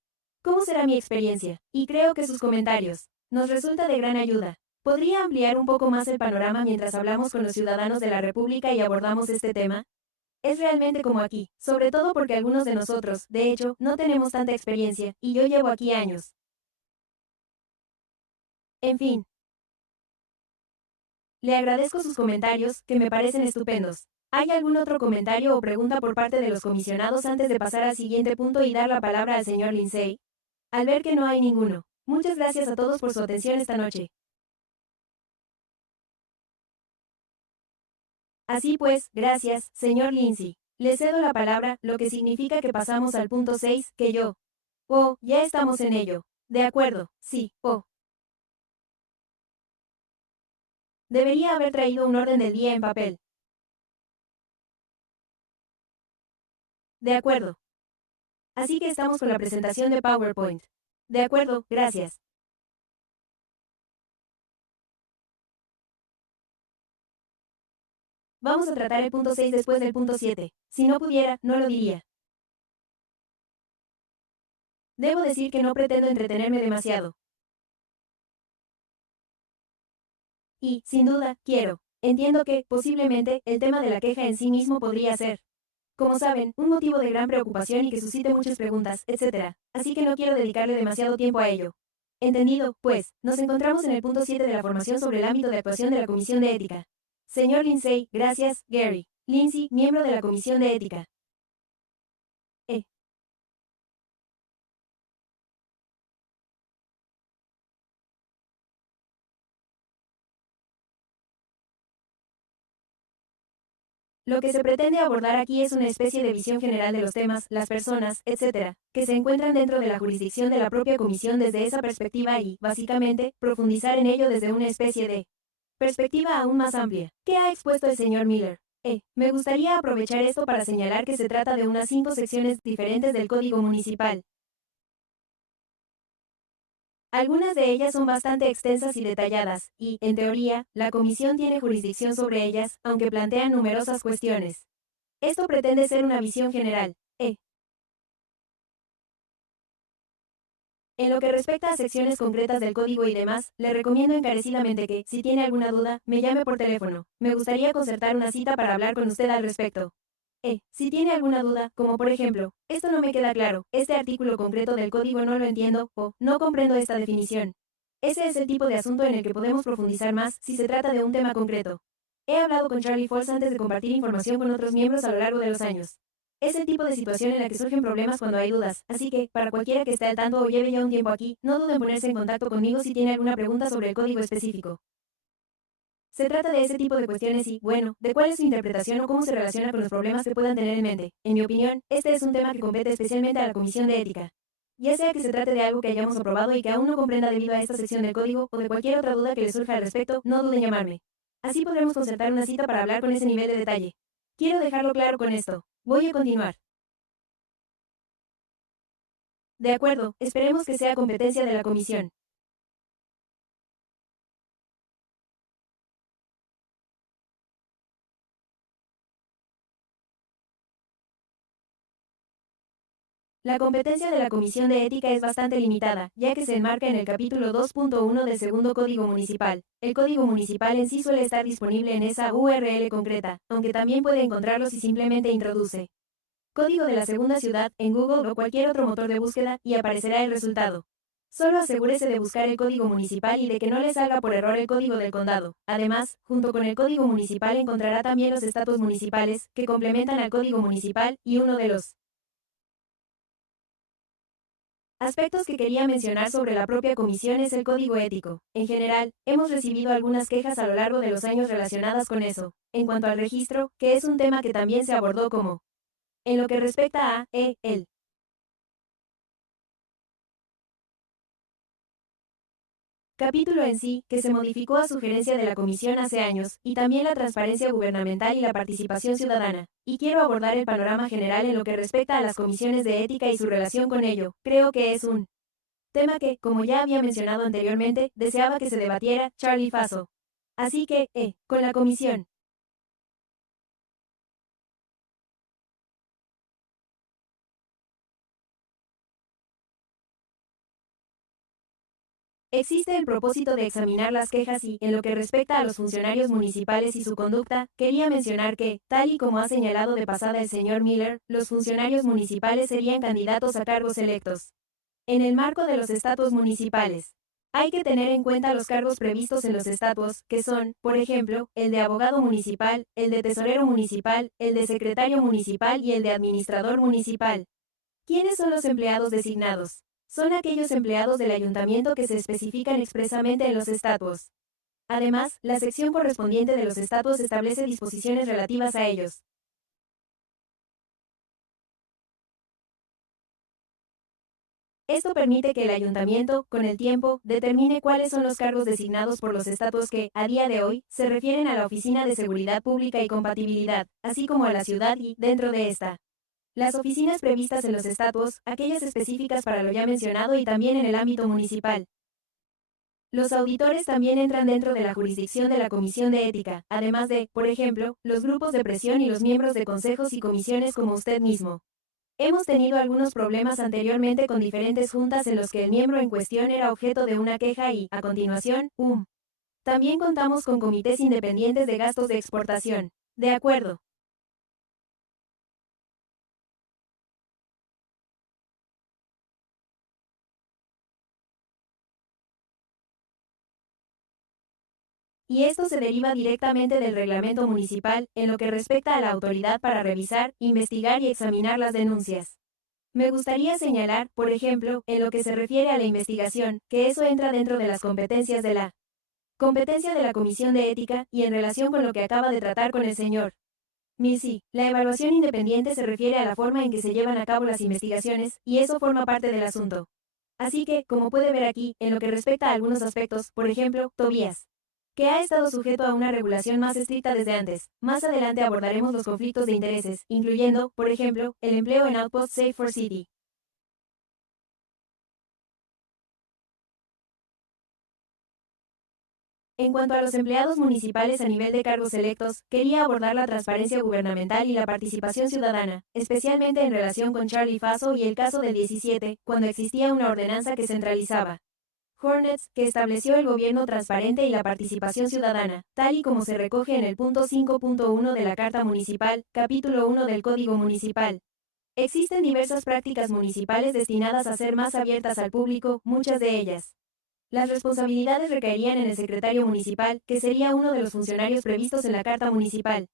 ¿Cómo será mi experiencia? Y creo que sus comentarios nos resulta de gran ayuda. ¿Podría ampliar un poco más el panorama mientras hablamos con los ciudadanos de la República y abordamos este tema? Es realmente como aquí, sobre todo porque algunos de nosotros, de hecho, no tenemos tanta experiencia, y yo llevo aquí años. En fin, le agradezco sus comentarios, que me parecen estupendos. ¿Hay algún otro comentario o pregunta por parte de los comisionados antes de pasar al siguiente punto y dar la palabra al señor Lindsay? Al ver que no hay ninguno. Muchas gracias a todos por su atención esta noche. Así pues, gracias, señor Lindsay. Le cedo la palabra, lo que significa que pasamos al punto 6, que yo. Oh, ya estamos en ello. De acuerdo, sí, oh. Debería haber traído un orden del día en papel. De acuerdo. Así que estamos con la presentación de PowerPoint. De acuerdo, gracias. Vamos a tratar el punto 6 después del punto 7. Si no pudiera, no lo diría. Debo decir que no pretendo entretenerme demasiado. Y, sin duda, quiero. Entiendo que, posiblemente, el tema de la queja en sí mismo podría ser, como saben, un motivo de gran preocupación y que suscite muchas preguntas, etc. Así que no quiero dedicarle demasiado tiempo a ello. Entendido, pues, nos encontramos en el punto 7 de la formación sobre el ámbito de actuación de la Comisión de Ética. Señor Lindsay, gracias, Gary. Lindsay, miembro de la Comisión de Ética. Lo que se pretende abordar aquí es una especie de visión general de los temas, las personas, etc., que se encuentran dentro de la jurisdicción de la propia comisión desde esa perspectiva y, básicamente, profundizar en ello desde una especie de perspectiva aún más amplia. ¿Qué ha expuesto el señor Miller? Me gustaría aprovechar esto para señalar que se trata de unas 5 secciones diferentes del Código Municipal. Algunas de ellas son bastante extensas y detalladas, y, en teoría, la comisión tiene jurisdicción sobre ellas, aunque plantean numerosas cuestiones. Esto pretende ser una visión general. En lo que respecta a secciones concretas del código y demás, le recomiendo encarecidamente que, si tiene alguna duda, me llame por teléfono. Me gustaría concertar una cita para hablar con usted al respecto. Si tiene alguna duda, como por ejemplo, esto no me queda claro, este artículo concreto del código no lo entiendo, o no comprendo esta definición. Ese es el tipo de asunto en el que podemos profundizar más si se trata de un tema concreto. He hablado con Charlie Falls antes de compartir información con otros miembros a lo largo de los años. Es el tipo de situación en la que surgen problemas cuando hay dudas, así que, para cualquiera que esté al tanto o lleve ya un tiempo aquí, no duden en ponerse en contacto conmigo si tiene alguna pregunta sobre el código específico. Se trata de ese tipo de cuestiones y, bueno, de cuál es su interpretación o cómo se relaciona con los problemas que puedan tener en mente. En mi opinión, este es un tema que compete especialmente a la Comisión de Ética. Ya sea que se trate de algo que hayamos aprobado y que aún no comprenda debido a esta sección del código, o de cualquier otra duda que le surja al respecto, no duden en llamarme. Así podremos concertar una cita para hablar con ese nivel de detalle. Quiero dejarlo claro con esto. Voy a continuar. De acuerdo, esperemos que sea competencia de la comisión. La competencia de la Comisión de Ética es bastante limitada, ya que se enmarca en el capítulo 2.1 del segundo Código Municipal. El Código Municipal en sí suele estar disponible en esa URL concreta, aunque también puede encontrarlo si simplemente introduce Código de la Segunda Ciudad en Google o cualquier otro motor de búsqueda y aparecerá el resultado. Solo asegúrese de buscar el código municipal y de que no le salga por error el código del condado. Además, junto con el código municipal encontrará también los estatus municipales, que complementan al código municipal, y uno de los aspectos que quería mencionar sobre la propia comisión es el código ético. En general, hemos recibido algunas quejas a lo largo de los años relacionadas con eso. En cuanto al registro, que es un tema que también se abordó como en lo que respecta a el capítulo en sí, que se modificó a sugerencia de la Comisión hace años, y también la transparencia gubernamental y la participación ciudadana. Y quiero abordar el panorama general en lo que respecta a las comisiones de ética y su relación con ello. Creo que es un tema que, como ya había mencionado anteriormente, deseaba que se debatiera Charlie Faso. Así que, con la comisión. Existe el propósito de examinar las quejas y, en lo que respecta a los funcionarios municipales y su conducta, quería mencionar que, tal y como ha señalado de pasada el señor Miller, los funcionarios municipales serían candidatos a cargos electos. En el marco de los estatutos municipales, hay que tener en cuenta los cargos previstos en los estatutos, que son, por ejemplo, el de abogado municipal, el de tesorero municipal, el de secretario municipal y el de administrador municipal. ¿Quiénes son los empleados designados? Son aquellos empleados del ayuntamiento que se especifican expresamente en los estatutos. Además, la sección correspondiente de los estatutos establece disposiciones relativas a ellos. Esto permite que el ayuntamiento, con el tiempo, determine cuáles son los cargos designados por los estatutos que, a día de hoy, se refieren a la Oficina de Seguridad Pública y Compatibilidad, así como a la ciudad y, dentro de esta, las oficinas previstas en los estatutos, aquellas específicas para lo ya mencionado y también en el ámbito municipal. Los auditores también entran dentro de la jurisdicción de la Comisión de Ética, además de, por ejemplo, los grupos de presión y los miembros de consejos y comisiones como usted mismo. Hemos tenido algunos problemas anteriormente con diferentes juntas en los que el miembro en cuestión era objeto de una queja y, a continuación, también contamos con comités independientes de gastos de exportación. De acuerdo. Y esto se deriva directamente del reglamento municipal, en lo que respecta a la autoridad para revisar, investigar y examinar las denuncias. Me gustaría señalar, por ejemplo, en lo que se refiere a la investigación, que eso entra dentro de las competencias de la competencia de la Comisión de Ética, y en relación con lo que acaba de tratar con el señor Sí, la evaluación independiente se refiere a la forma en que se llevan a cabo las investigaciones, y eso forma parte del asunto. Así que, como puede ver aquí, en lo que respecta a algunos aspectos, por ejemplo, Tobías, que ha estado sujeto a una regulación más estricta desde antes. Más adelante abordaremos los conflictos de intereses, incluyendo, por ejemplo, el empleo en Outpost Safe for City. En cuanto a los empleados municipales a nivel de cargos electos, quería abordar la transparencia gubernamental y la participación ciudadana, especialmente en relación con Charlie Faso y el caso del 17, cuando existía una ordenanza que centralizaba Hornets, que estableció el gobierno transparente y la participación ciudadana, tal y como se recoge en el punto 5.1 de la Carta Municipal, capítulo 1 del Código Municipal. Existen diversas prácticas municipales destinadas a ser más abiertas al público, muchas de ellas. Las responsabilidades recaerían en el secretario municipal, que sería uno de los funcionarios previstos en la Carta Municipal.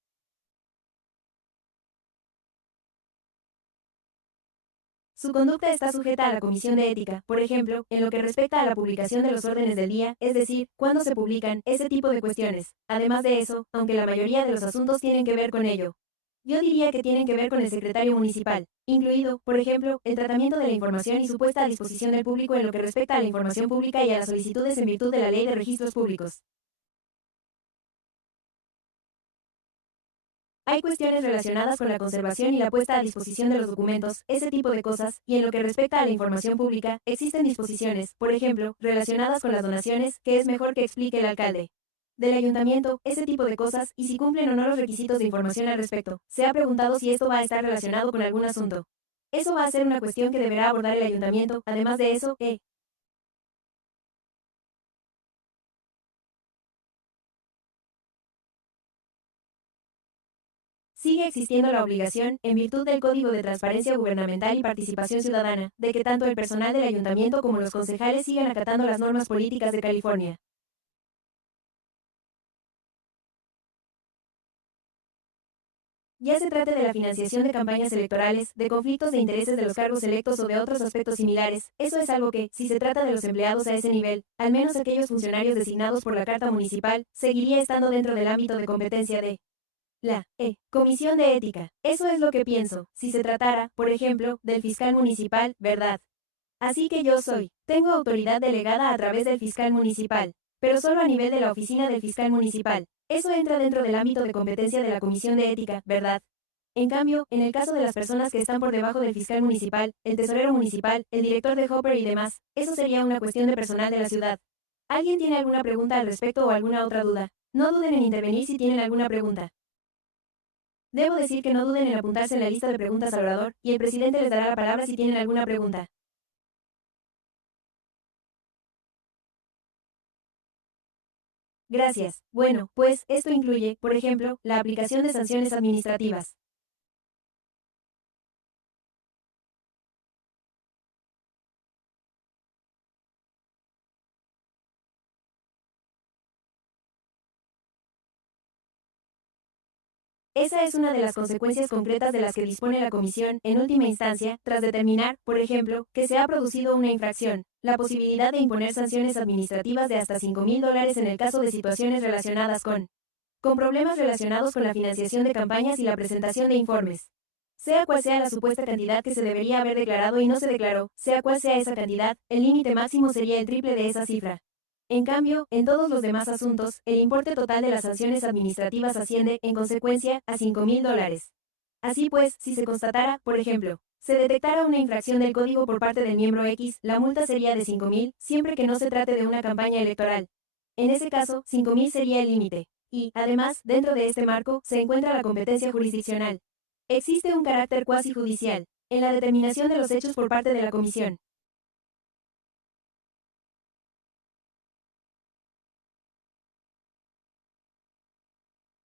Su conducta está sujeta a la Comisión de Ética, por ejemplo, en lo que respecta a la publicación de los órdenes del día, es decir, cuándo se publican, ese tipo de cuestiones. Además de eso, aunque la mayoría de los asuntos tienen que ver con ello, yo diría que tienen que ver con el secretario municipal, incluido, por ejemplo, el tratamiento de la información y su puesta a disposición del público en lo que respecta a la información pública y a las solicitudes en virtud de la Ley de Registros Públicos. Hay cuestiones relacionadas con la conservación y la puesta a disposición de los documentos, ese tipo de cosas, y en lo que respecta a la información pública, existen disposiciones, por ejemplo, relacionadas con las donaciones, que es mejor que explique el alcalde del ayuntamiento, ese tipo de cosas, y si cumplen o no los requisitos de información al respecto. Se ha preguntado si esto va a estar relacionado con algún asunto. Eso va a ser una cuestión que deberá abordar el ayuntamiento. Además de eso, sigue existiendo la obligación, en virtud del Código de Transparencia Gubernamental y Participación Ciudadana, de que tanto el personal del ayuntamiento como los concejales sigan acatando las normas políticas de California. Ya se trate de la financiación de campañas electorales, de conflictos de intereses de los cargos electos o de otros aspectos similares, eso es algo que, si se trata de los empleados a ese nivel, al menos aquellos funcionarios designados por la Carta Municipal, seguiría estando dentro del ámbito de competencia de la Comisión de Ética. Eso es lo que pienso, si se tratara, por ejemplo, del fiscal municipal, ¿verdad? Así que tengo autoridad delegada a través del fiscal municipal, pero solo a nivel de la oficina del fiscal municipal. Eso entra dentro del ámbito de competencia de la Comisión de Ética, ¿verdad? En cambio, en el caso de las personas que están por debajo del fiscal municipal, el tesorero municipal, el director de Hopper y demás, eso sería una cuestión de personal de la ciudad. ¿Alguien tiene alguna pregunta al respecto o alguna otra duda? No duden en intervenir si tienen alguna pregunta. Debo decir que no duden en apuntarse en la lista de preguntas al orador, y el presidente les dará la palabra si tienen alguna pregunta. Gracias. Bueno, pues, esto incluye, por ejemplo, la aplicación de sanciones administrativas. Esa es una de las consecuencias concretas de las que dispone la Comisión, en última instancia, tras determinar, por ejemplo, que se ha producido una infracción, la posibilidad de imponer sanciones administrativas de hasta $5.000 en el caso de situaciones relacionadas con problemas relacionados con la financiación de campañas y la presentación de informes. Sea cual sea la supuesta cantidad que se debería haber declarado y no se declaró, sea cual sea esa cantidad, el límite máximo sería el triple de esa cifra. En cambio, en todos los demás asuntos, el importe total de las sanciones administrativas asciende, en consecuencia, a $5.000. Así pues, si se constatara, por ejemplo, se detectara una infracción del código por parte del miembro X, la multa sería de 5.000, siempre que no se trate de una campaña electoral. En ese caso, 5.000 sería el límite. Y, además, dentro de este marco, se encuentra la competencia jurisdiccional. Existe un carácter cuasi judicial en la determinación de los hechos por parte de la Comisión.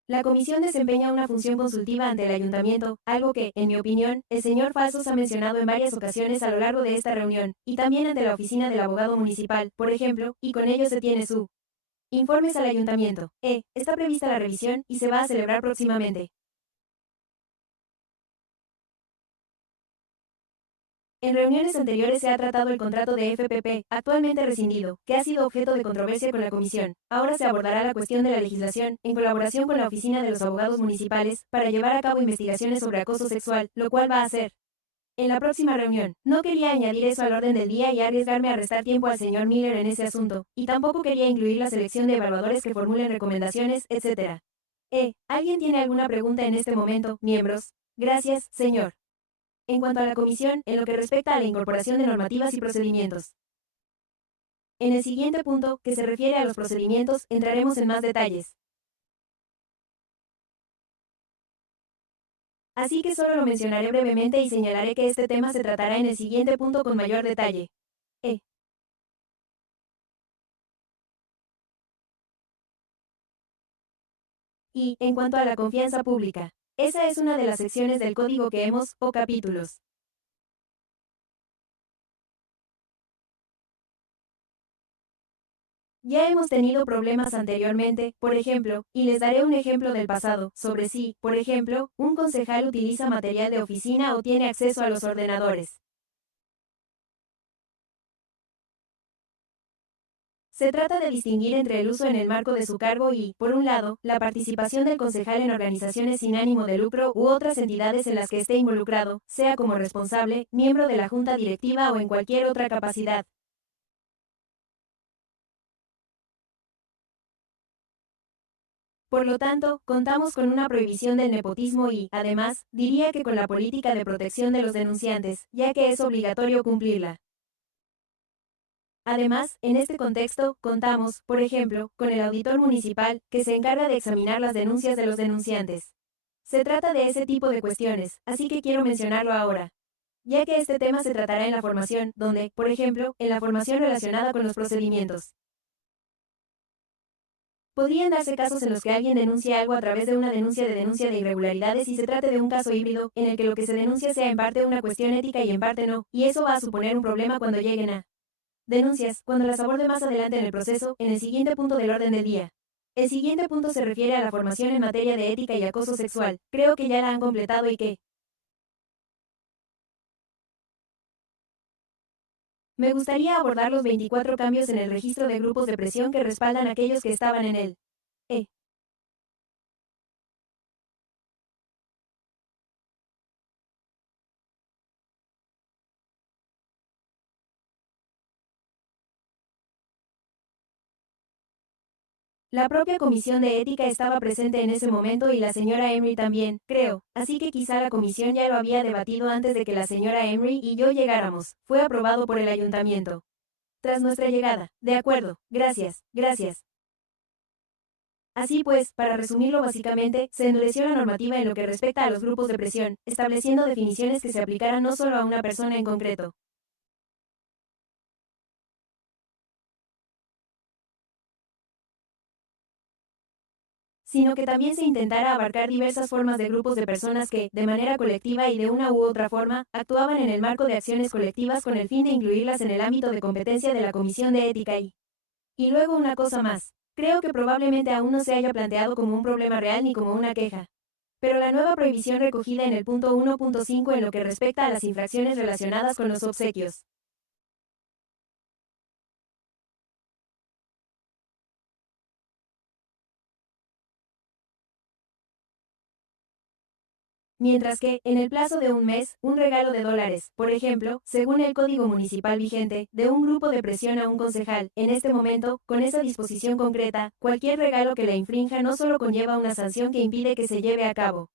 La Comisión desempeña una función consultiva ante el Ayuntamiento, algo que, en mi opinión, el señor Falsos ha mencionado en varias ocasiones a lo largo de esta reunión, y también ante la oficina del abogado municipal, por ejemplo, y con ello se tiene su informes al Ayuntamiento. Está prevista la revisión y se va a celebrar próximamente. En reuniones anteriores se ha tratado el contrato de FPP, actualmente rescindido, que ha sido objeto de controversia con la comisión. Ahora se abordará la cuestión de la legislación, en colaboración con la Oficina de los Abogados Municipales, para llevar a cabo investigaciones sobre acoso sexual, lo cual va a ser en la próxima reunión. No quería añadir eso al orden del día y arriesgarme a restar tiempo al señor Miller en ese asunto, y tampoco quería incluir la selección de evaluadores que formulen recomendaciones, etc. ¿Alguien tiene alguna pregunta en este momento, miembros? Gracias, señor. En cuanto a la comisión, en lo que respecta a la incorporación de normativas y procedimientos. En el siguiente punto, que se refiere a los procedimientos, entraremos en más detalles. Así que solo lo mencionaré brevemente y señalaré que este tema se tratará en el siguiente punto con mayor detalle. E. Y, en cuanto a la confianza pública, esa es una de las secciones del código que hemos, o capítulos. Ya hemos tenido problemas anteriormente, por ejemplo, y les daré un ejemplo del pasado, sobre si, por ejemplo, un concejal utiliza material de oficina o tiene acceso a los ordenadores. Se trata de distinguir entre el uso en el marco de su cargo y, por un lado, la participación del concejal en organizaciones sin ánimo de lucro u otras entidades en las que esté involucrado, sea como responsable, miembro de la junta directiva o en cualquier otra capacidad. Por lo tanto, contamos con una prohibición del nepotismo y, además, diría que con la política de protección de los denunciantes, ya que es obligatorio cumplirla. Además, en este contexto, contamos, por ejemplo, con el auditor municipal, que se encarga de examinar las denuncias de los denunciantes. Se trata de ese tipo de cuestiones, así que quiero mencionarlo ahora, ya que este tema se tratará en la formación, donde, por ejemplo, en la formación relacionada con los procedimientos. Podrían darse casos en los que alguien denuncie algo a través de una denuncia de irregularidades y se trate de un caso híbrido, en el que lo que se denuncia sea en parte una cuestión ética y en parte no, y eso va a suponer un problema cuando lleguen a denuncias, cuando las aborde más adelante en el proceso, en el siguiente punto del orden del día. El siguiente punto se refiere a la formación en materia de ética y acoso sexual. Creo que ya la han completado y que me gustaría abordar los 24 cambios en el registro de grupos de presión que respaldan a aquellos que estaban en él. E. La propia comisión de ética estaba presente en ese momento y la señora Emery también, creo, así que quizá la comisión ya lo había debatido antes de que la señora Emery y yo llegáramos. Fue aprobado por el ayuntamiento. Tras nuestra llegada. De acuerdo. Gracias. Gracias. Así pues, para resumirlo básicamente, se endureció la normativa en lo que respecta a los grupos de presión, estableciendo definiciones que se aplicaran no solo a una persona en concreto, sino que también se intentara abarcar diversas formas de grupos de personas que, de manera colectiva y de una u otra forma, actuaban en el marco de acciones colectivas con el fin de incluirlas en el ámbito de competencia de la Comisión de Ética y luego una cosa más. Creo que probablemente aún no se haya planteado como un problema real ni como una queja. Pero la nueva prohibición recogida en el punto 1.5 en lo que respecta a las infracciones relacionadas con los obsequios. Mientras que, en el plazo de un mes, un regalo de dólares, por ejemplo, según el código municipal vigente, de un grupo de presión a un concejal, en este momento, con esa disposición concreta, cualquier regalo que la infrinja no solo conlleva una sanción que impide que se lleve a cabo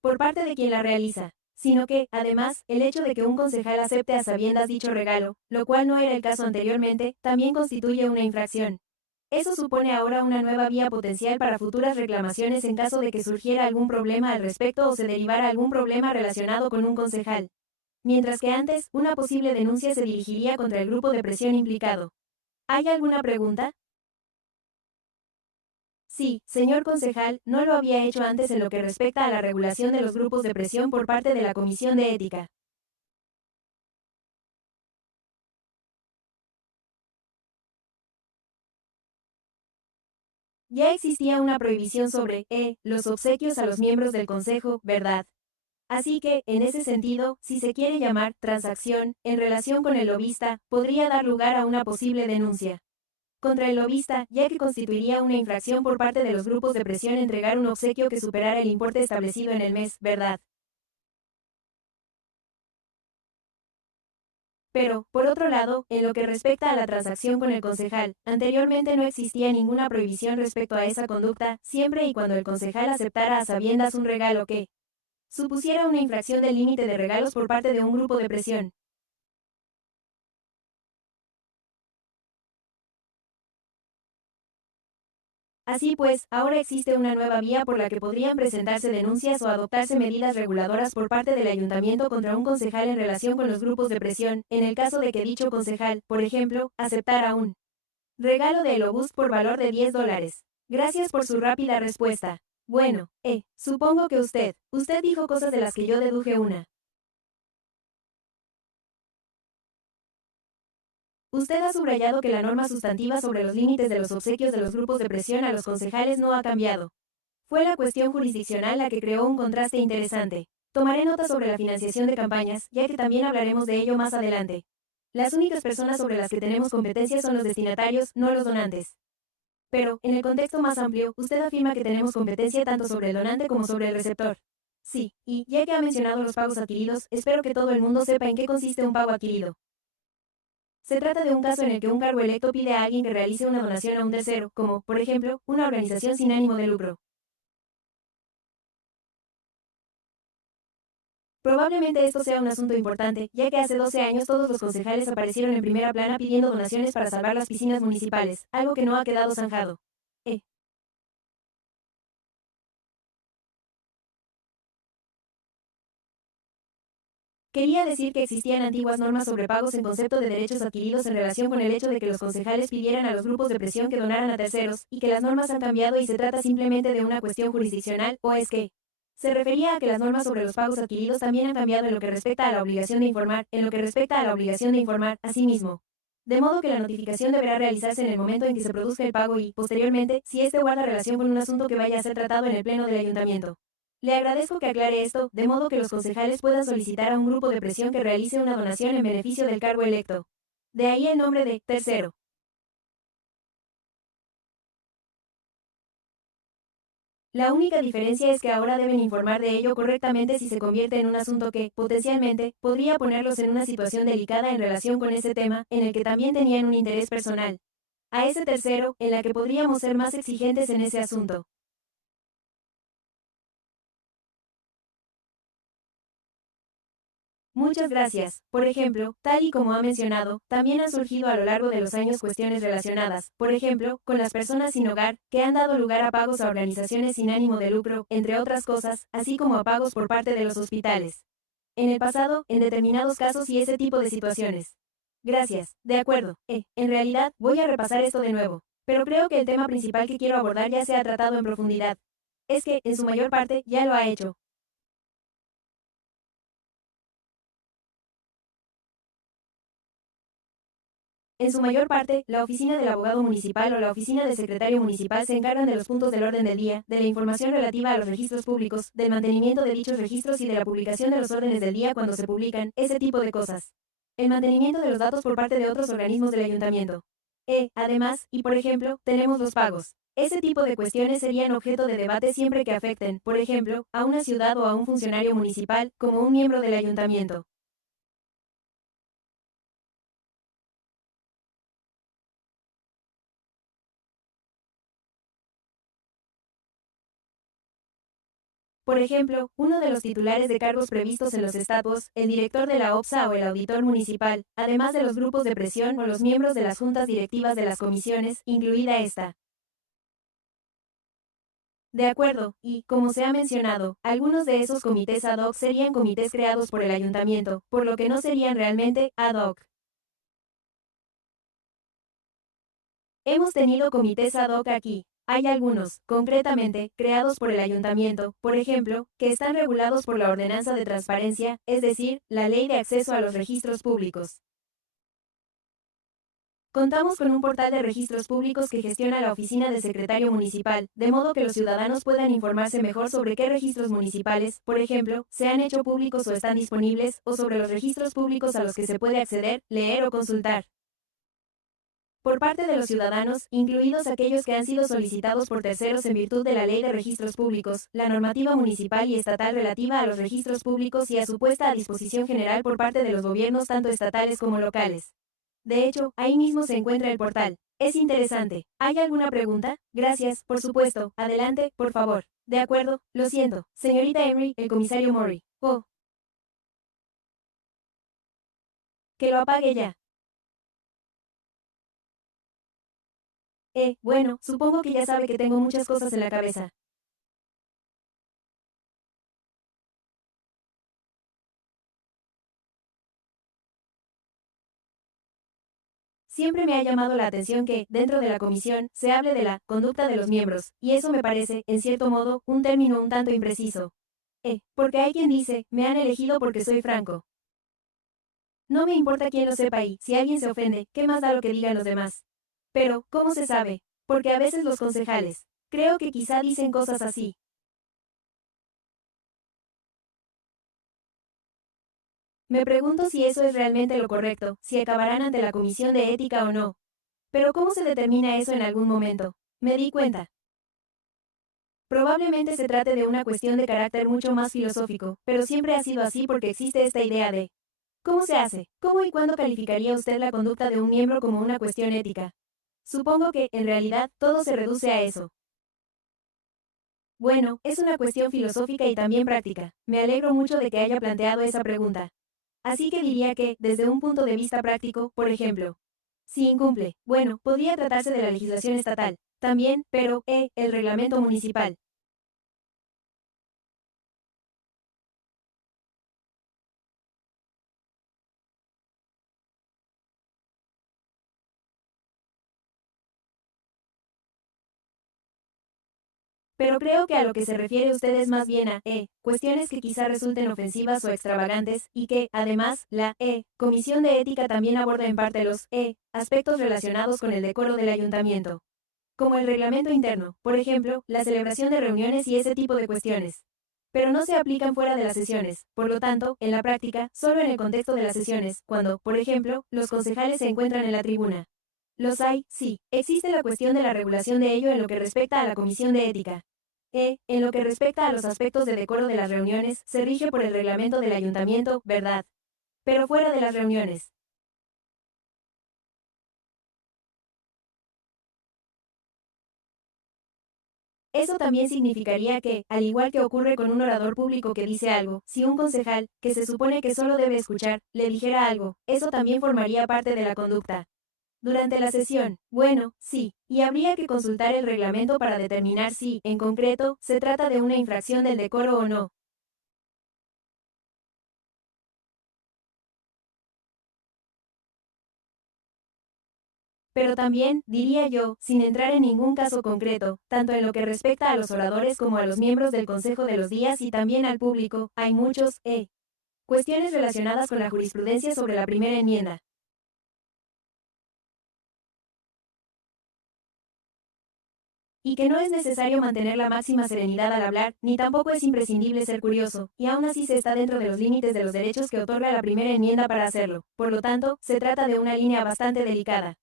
por parte de quien la realiza, sino que, además, el hecho de que un concejal acepte a sabiendas dicho regalo, lo cual no era el caso anteriormente, también constituye una infracción. Eso supone ahora una nueva vía potencial para futuras reclamaciones en caso de que surgiera algún problema al respecto o se derivara algún problema relacionado con un concejal. Mientras que antes, una posible denuncia se dirigiría contra el grupo de presión implicado. ¿Hay alguna pregunta? Sí, señor concejal, no lo había hecho antes en lo que respecta a la regulación de los grupos de presión por parte de la Comisión de Ética. Ya existía una prohibición sobre los obsequios a los miembros del Consejo, ¿verdad? Así que, en ese sentido, si se quiere llamar transacción, en relación con el lobista, podría dar lugar a una posible denuncia contra el lobista, ya que constituiría una infracción por parte de los grupos de presión entregar un obsequio que superara el importe establecido en el mes, ¿verdad? Pero, por otro lado, en lo que respecta a la transacción con el concejal, anteriormente no existía ninguna prohibición respecto a esa conducta, siempre y cuando el concejal aceptara a sabiendas un regalo que supusiera una infracción del límite de regalos por parte de un grupo de presión. Así pues, ahora existe una nueva vía por la que podrían presentarse denuncias o adoptarse medidas reguladoras por parte del ayuntamiento contra un concejal en relación con los grupos de presión, en el caso de que dicho concejal, por ejemplo, aceptara un regalo de Elobus por valor de $10. Gracias por su rápida respuesta. Bueno, supongo que usted dijo cosas de las que yo deduje una. Usted ha subrayado que la norma sustantiva sobre los límites de los obsequios de los grupos de presión a los concejales no ha cambiado. Fue la cuestión jurisdiccional la que creó un contraste interesante. Tomaré nota sobre la financiación de campañas, ya que también hablaremos de ello más adelante. Las únicas personas sobre las que tenemos competencia son los destinatarios, no los donantes. Pero, en el contexto más amplio, usted afirma que tenemos competencia tanto sobre el donante como sobre el receptor. Sí, y, ya que ha mencionado los pagos adquiridos, espero que todo el mundo sepa en qué consiste un pago adquirido. Se trata de un caso en el que un cargo electo pide a alguien que realice una donación a un tercero, como, por ejemplo, una organización sin ánimo de lucro. Probablemente esto sea un asunto importante, ya que hace 12 años todos los concejales aparecieron en primera plana pidiendo donaciones para salvar las piscinas municipales, algo que no ha quedado zanjado. Eh, Quería decir que existían antiguas normas sobre pagos en concepto de derechos adquiridos en relación con el hecho de que los concejales pidieran a los grupos de presión que donaran a terceros, y que las normas han cambiado y se trata simplemente de una cuestión jurisdiccional, ¿o es que? Se refería a que las normas sobre los pagos adquiridos también han cambiado en lo que respecta a la obligación de informar, asimismo. De modo que la notificación deberá realizarse en el momento en que se produzca el pago y, posteriormente, si éste guarda relación con un asunto que vaya a ser tratado en el pleno del ayuntamiento. Le agradezco que aclare esto, de modo que los concejales puedan solicitar a un grupo de presión que realice una donación en beneficio del cargo electo. De ahí el nombre de tercero. La única diferencia es que ahora deben informar de ello correctamente si se convierte en un asunto que, potencialmente, podría ponerlos en una situación delicada en relación con ese tema, en el que también tenían un interés personal. A ese tercero, en la que podríamos ser más exigentes en ese asunto. Muchas gracias. Por ejemplo, tal y como ha mencionado, también han surgido a lo largo de los años cuestiones relacionadas, por ejemplo, con las personas sin hogar, que han dado lugar a pagos a organizaciones sin ánimo de lucro, entre otras cosas, así como a pagos por parte de los hospitales. En el pasado, en determinados casos y ese tipo de situaciones. Gracias. De acuerdo. En realidad, voy a repasar esto de nuevo. Pero creo que el tema principal que quiero abordar ya se ha tratado en profundidad. Es que, en su mayor parte, ya lo ha hecho. En su mayor parte, la oficina del abogado municipal o la oficina del secretario municipal se encargan de los puntos del orden del día, de la información relativa a los registros públicos, del mantenimiento de dichos registros y de la publicación de los órdenes del día cuando se publican, ese tipo de cosas. El mantenimiento de los datos por parte de otros organismos del ayuntamiento. Además, y por ejemplo, tenemos los pagos. Ese tipo de cuestiones serían objeto de debate siempre que afecten, por ejemplo, a una ciudad o a un funcionario municipal, como un miembro del ayuntamiento. Por ejemplo, uno de los titulares de cargos previstos en los estatutos, el director de la OPSA o el auditor municipal, además de los grupos de presión o los miembros de las juntas directivas de las comisiones, incluida esta. De acuerdo, y, como se ha mencionado, algunos de esos comités ad hoc serían comités creados por el ayuntamiento, por lo que no serían realmente ad hoc. Hemos tenido comités ad hoc aquí. Hay algunos, concretamente, creados por el ayuntamiento, por ejemplo, que están regulados por la ordenanza de transparencia, es decir, la ley de acceso a los registros públicos. Contamos con un portal de registros públicos que gestiona la oficina del secretario municipal, de modo que los ciudadanos puedan informarse mejor sobre qué registros municipales, por ejemplo, se han hecho públicos o están disponibles, o sobre los registros públicos a los que se puede acceder, leer o consultar. Por parte de los ciudadanos, incluidos aquellos que han sido solicitados por terceros en virtud de la Ley de Registros Públicos, la normativa municipal y estatal relativa a los registros públicos y a su puesta a disposición general por parte de los gobiernos tanto estatales como locales. De hecho, ahí mismo se encuentra el portal. Es interesante. ¿Hay alguna pregunta? Gracias, por supuesto. Adelante, por favor. De acuerdo, lo siento. Señorita Emery, el comisario Mori. Oh, que lo apague ya. Bueno, supongo que ya sabe que tengo muchas cosas en la cabeza. Siempre me ha llamado la atención que, dentro de la comisión, se hable de la conducta de los miembros, y eso me parece, en cierto modo, un término un tanto impreciso. Porque hay quien dice, me han elegido porque soy franco. No me importa quién lo sepa y, si alguien se ofende, ¿qué más da lo que digan los demás? Pero, ¿cómo se sabe? Porque a veces los concejales, creo que quizá dicen cosas así. Me pregunto si eso es realmente lo correcto, si acabarán ante la comisión de ética o no. Pero ¿cómo se determina eso en algún momento? Me di cuenta. Probablemente se trate de una cuestión de carácter mucho más filosófico, pero siempre ha sido así porque existe esta idea de ¿cómo se hace? ¿Cómo y cuándo calificaría usted la conducta de un miembro como una cuestión ética? Supongo que, en realidad, todo se reduce a eso. Bueno, es una cuestión filosófica y también práctica. Me alegro mucho de que haya planteado esa pregunta. Así que diría que, desde un punto de vista práctico, por ejemplo, si incumple, bueno, podría tratarse de la legislación estatal, también, pero, el reglamento municipal. Pero creo que a lo que se refiere usted es más bien a, cuestiones que quizá resulten ofensivas o extravagantes, y que, además, la, Comisión de Ética también aborda en parte los, aspectos relacionados con el decoro del ayuntamiento. Como el reglamento interno, por ejemplo, la celebración de reuniones y ese tipo de cuestiones. Pero no se aplican fuera de las sesiones, por lo tanto, en la práctica, solo en el contexto de las sesiones, cuando, por ejemplo, los concejales se encuentran en la tribuna. Los hay, sí, existe la cuestión de la regulación de ello en lo que respecta a la Comisión de Ética. En lo que respecta a los aspectos de decoro de las reuniones, se rige por el reglamento del ayuntamiento, ¿verdad? Pero fuera de las reuniones. Eso también significaría que, al igual que ocurre con un orador público que dice algo, si un concejal, que se supone que solo debe escuchar, le dijera algo, eso también formaría parte de la conducta. Durante la sesión, bueno, sí, y habría que consultar el reglamento para determinar si, en concreto, se trata de una infracción del decoro o no. Pero también, diría yo, sin entrar en ningún caso concreto, tanto en lo que respecta a los oradores como a los miembros del Consejo de los Días y también al público, hay muchos, cuestiones relacionadas con la jurisprudencia sobre la primera enmienda. Y que no es necesario mantener la máxima serenidad al hablar, ni tampoco es imprescindible ser curioso, y aún así se está dentro de los límites de los derechos que otorga la primera enmienda para hacerlo. Por lo tanto, se trata de una línea bastante delicada.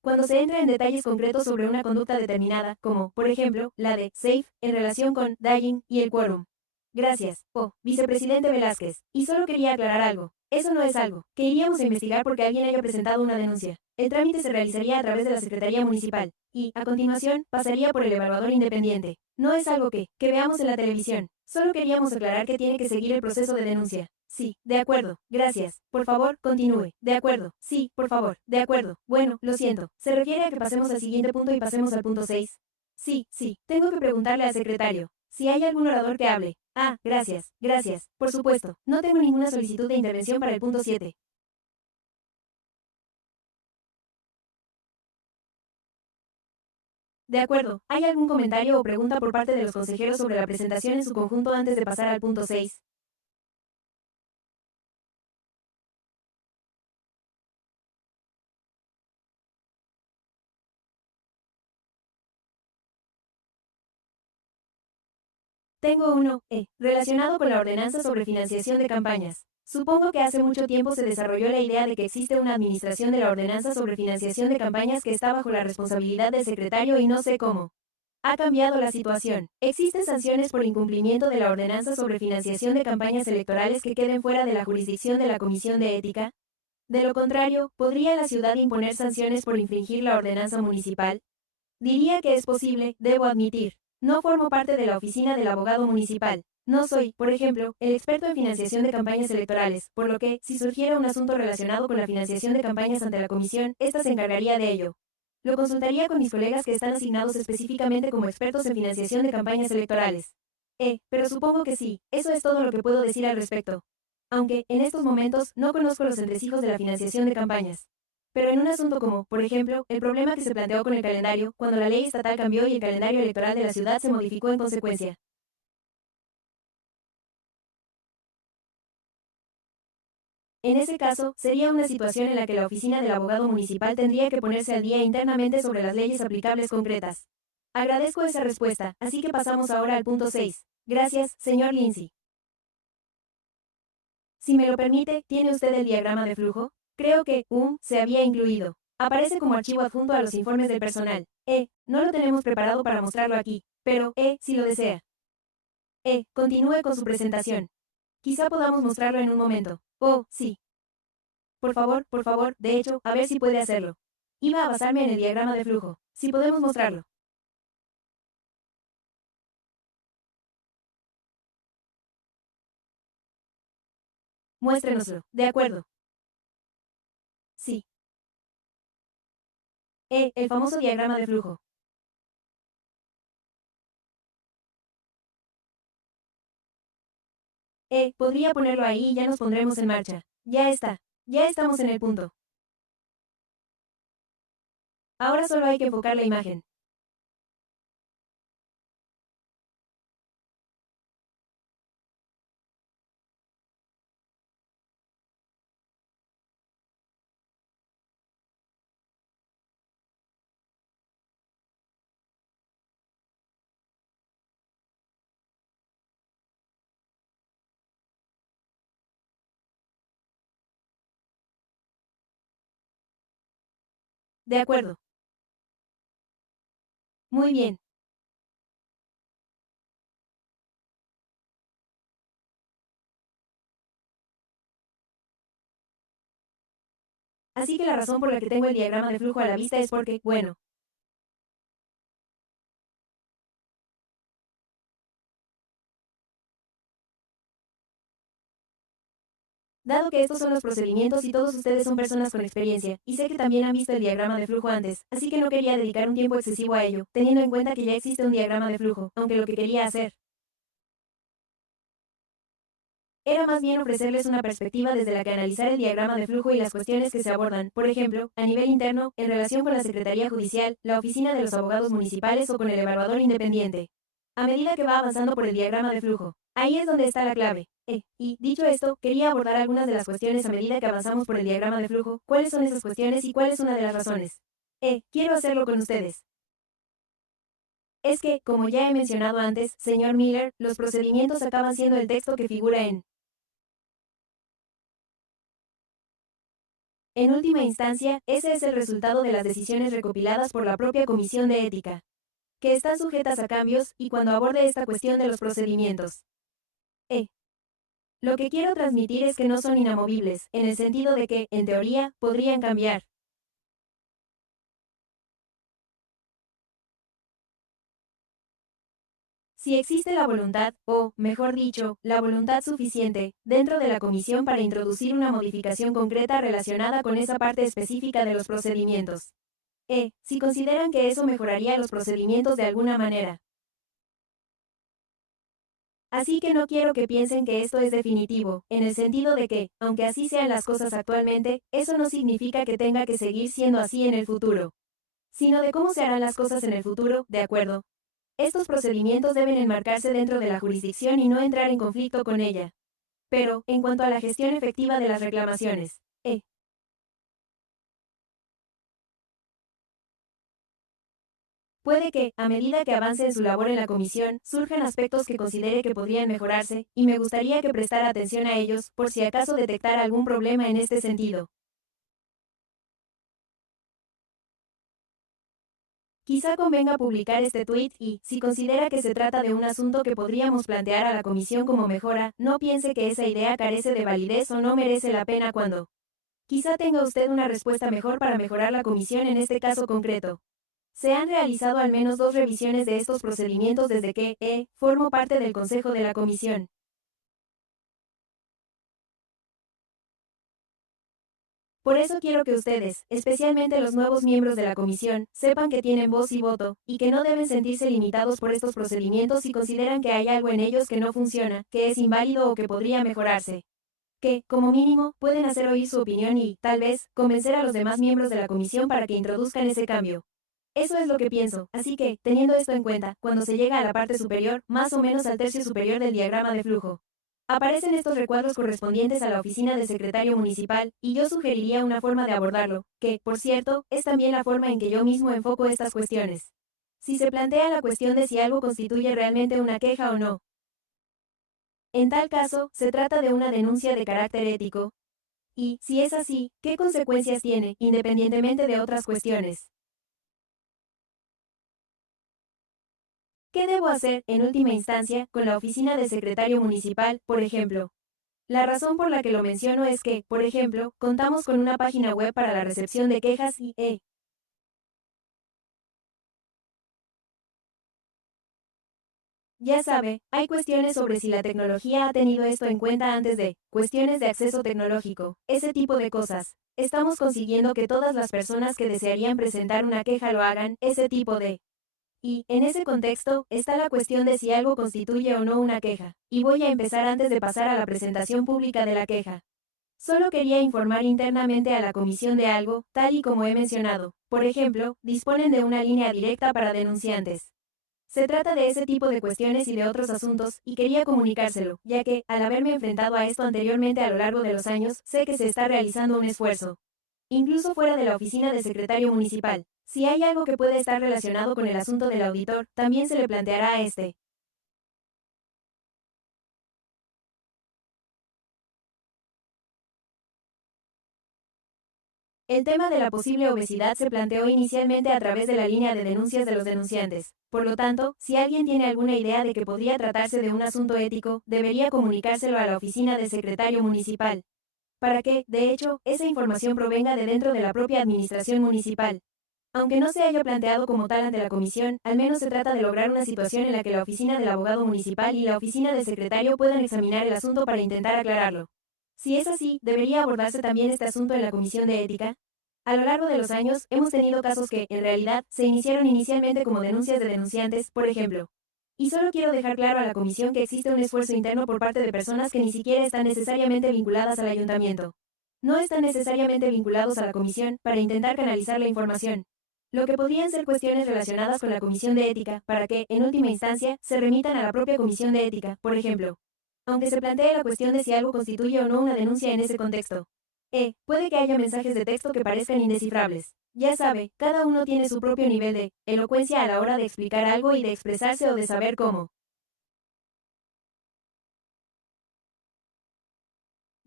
Cuando se entra en detalles concretos sobre una conducta determinada, como, por ejemplo, la de SAFE, en relación con Dying y el quórum. Gracias, vicepresidente Velázquez. Y solo quería aclarar algo. Eso no es algo que iríamos a investigar porque alguien haya presentado una denuncia. El trámite se realizaría a través de la Secretaría Municipal y, a continuación, pasaría por el evaluador independiente. No es algo que veamos en la televisión. Solo queríamos aclarar que tiene que seguir el proceso de denuncia. Sí, de acuerdo, gracias. Por favor, continúe. De acuerdo, sí, por favor, de acuerdo. Bueno, lo siento. ¿Se refiere a que pasemos al siguiente punto y pasemos al punto 6? Sí, sí, tengo que preguntarle al secretario. Si hay algún orador que hable. Ah, gracias, gracias. Por supuesto, no tengo ninguna solicitud de intervención para el punto 7. De acuerdo, ¿hay algún comentario o pregunta por parte de los consejeros sobre la presentación en su conjunto antes de pasar al punto 6? Tengo uno, relacionado con la ordenanza sobre financiación de campañas. Supongo que hace mucho tiempo se desarrolló la idea de que existe una administración de la ordenanza sobre financiación de campañas que está bajo la responsabilidad del secretario y no sé cómo. Ha cambiado la situación. Existen sanciones por incumplimiento de la ordenanza sobre financiación de campañas electorales que queden fuera de la jurisdicción de la Comisión de Ética. De lo contrario, ¿podría la ciudad imponer sanciones por infringir la ordenanza municipal? Diría que es posible, debo admitir. No formo parte de la oficina del abogado municipal. No soy, por ejemplo, el experto en financiación de campañas electorales, por lo que, si surgiera un asunto relacionado con la financiación de campañas ante la comisión, ésta se encargaría de ello. Lo consultaría con mis colegas que están asignados específicamente como expertos en financiación de campañas electorales. Pero supongo que sí, eso es todo lo que puedo decir al respecto. Aunque, en estos momentos, no conozco los entresijos de la financiación de campañas. Pero en un asunto como, por ejemplo, el problema que se planteó con el calendario, cuando la ley estatal cambió y el calendario electoral de la ciudad se modificó en consecuencia. En ese caso, sería una situación en la que la oficina del abogado municipal tendría que ponerse al día internamente sobre las leyes aplicables concretas. Agradezco esa respuesta, así que pasamos ahora al punto 6. Gracias, señor Lindsay. Si me lo permite, ¿tiene usted el diagrama de flujo? Creo que, se había incluido. Aparece como archivo adjunto a los informes del personal. No lo tenemos preparado para mostrarlo aquí, pero, si lo desea. Continúe con su presentación. Quizá podamos mostrarlo en un momento. Oh, sí. Por favor, de hecho, a ver si puede hacerlo. Iba a basarme en el diagrama de flujo. Si podemos mostrarlo. Muéstrenoslo. De acuerdo. Sí. El famoso diagrama de flujo. Podría ponerlo ahí y ya nos pondremos en marcha. Ya está. Ya estamos en el punto. Ahora solo hay que enfocar la imagen. De acuerdo. Muy bien. Así que la razón por la que tengo el diagrama de flujo a la vista es porque, bueno, dado que estos son los procedimientos y todos ustedes son personas con experiencia, y sé que también han visto el diagrama de flujo antes, así que no quería dedicar un tiempo excesivo a ello, teniendo en cuenta que ya existe un diagrama de flujo, aunque lo que quería hacer era más bien ofrecerles una perspectiva desde la que analizar el diagrama de flujo y las cuestiones que se abordan, por ejemplo, a nivel interno, en relación con la Secretaría Judicial, la Oficina de los Abogados Municipales o con el evaluador independiente. A medida que va avanzando por el diagrama de flujo, ahí es donde está la clave. Y, dicho esto, quería abordar algunas de las cuestiones a medida que avanzamos por el diagrama de flujo, cuáles son esas cuestiones y cuál es una de las razones. Quiero hacerlo con ustedes. Es que, como ya he mencionado antes, señor Miller, los procedimientos acaban siendo el texto que figura en última instancia, ese es el resultado de las decisiones recopiladas por la propia Comisión de Ética, que están sujetas a cambios, y cuando aborde esta cuestión de los procedimientos. Lo que quiero transmitir es que no son inamovibles, en el sentido de que, en teoría, podrían cambiar. Si existe la voluntad, o, mejor dicho, la voluntad suficiente, dentro de la comisión para introducir una modificación concreta relacionada con esa parte específica de los procedimientos. Si consideran que eso mejoraría los procedimientos de alguna manera. Así que no quiero que piensen que esto es definitivo, en el sentido de que, aunque así sean las cosas actualmente, eso no significa que tenga que seguir siendo así en el futuro, sino de cómo se harán las cosas en el futuro, ¿de acuerdo? Estos procedimientos deben enmarcarse dentro de la jurisdicción y no entrar en conflicto con ella. Pero, en cuanto a la gestión efectiva de las reclamaciones, Puede que, a medida que avance en su labor en la comisión, surjan aspectos que considere que podrían mejorarse, y me gustaría que prestara atención a ellos, por si acaso detectara algún problema en este sentido. Quizá convenga publicar este tweet y, si considera que se trata de un asunto que podríamos plantear a la comisión como mejora, no piense que esa idea carece de validez o no merece la pena cuando. Quizá tenga usted una respuesta mejor para mejorar la comisión en este caso concreto. Se han realizado al menos 2 revisiones de estos procedimientos desde que, formo parte del Consejo de la Comisión. Por eso quiero que ustedes, especialmente los nuevos miembros de la comisión, sepan que tienen voz y voto, y que no deben sentirse limitados por estos procedimientos si consideran que hay algo en ellos que no funciona, que es inválido o que podría mejorarse. Que, como mínimo, pueden hacer oír su opinión y, tal vez, convencer a los demás miembros de la comisión para que introduzcan ese cambio. Eso es lo que pienso, así que, teniendo esto en cuenta, cuando se llega a la parte superior, más o menos al tercio superior del diagrama de flujo, aparecen estos recuadros correspondientes a la oficina del secretario municipal, y yo sugeriría una forma de abordarlo, que, por cierto, es también la forma en que yo mismo enfoco estas cuestiones. Si se plantea la cuestión de si algo constituye realmente una queja o no. En tal caso, se trata de una denuncia de carácter ético. Y, si es así, ¿qué consecuencias tiene, independientemente de otras cuestiones? ¿Qué debo hacer, en última instancia, con la oficina del secretario municipal, por ejemplo? La razón por la que lo menciono es que, por ejemplo, contamos con una página web para la recepción de quejas y, ya sabe, hay cuestiones sobre si la tecnología ha tenido esto en cuenta antes de, cuestiones de acceso tecnológico, ese tipo de cosas. Estamos consiguiendo que todas las personas que desearían presentar una queja lo hagan, ese tipo de. Y, en ese contexto, está la cuestión de si algo constituye o no una queja. Y voy a empezar antes de pasar a la presentación pública de la queja. Solo quería informar internamente a la comisión de algo, tal y como he mencionado. Por ejemplo, disponen de una línea directa para denunciantes. Se trata de ese tipo de cuestiones y de otros asuntos, y quería comunicárselo, ya que, al haberme enfrentado a esto anteriormente a lo largo de los años, sé que se está realizando un esfuerzo. Incluso fuera de la oficina del secretario municipal. Si hay algo que puede estar relacionado con el asunto del auditor, también se le planteará a este. El tema de la posible obesidad se planteó inicialmente a través de la línea de denuncias de los denunciantes. Por lo tanto, si alguien tiene alguna idea de que podría tratarse de un asunto ético, debería comunicárselo a la oficina del secretario municipal, para que, de hecho, esa información provenga de dentro de la propia administración municipal. Aunque no se haya planteado como tal ante la comisión, al menos se trata de lograr una situación en la que la oficina del abogado municipal y la oficina del secretario puedan examinar el asunto para intentar aclararlo. Si es así, ¿debería abordarse también este asunto en la comisión de ética? A lo largo de los años, hemos tenido casos que, en realidad, se iniciaron inicialmente como denuncias de denunciantes, por ejemplo. Y solo quiero dejar claro a la comisión que existe un esfuerzo interno por parte de personas que ni siquiera están necesariamente vinculadas al ayuntamiento. No están necesariamente vinculados a la comisión para intentar canalizar la información. Lo que podrían ser cuestiones relacionadas con la comisión de ética, para que, en última instancia, se remitan a la propia comisión de ética, por ejemplo. Aunque se plantee la cuestión de si algo constituye o no una denuncia en ese contexto. Puede que haya mensajes de texto que parezcan indescifrables. Ya sabe, cada uno tiene su propio nivel de elocuencia a la hora de explicar algo y de expresarse o de saber cómo.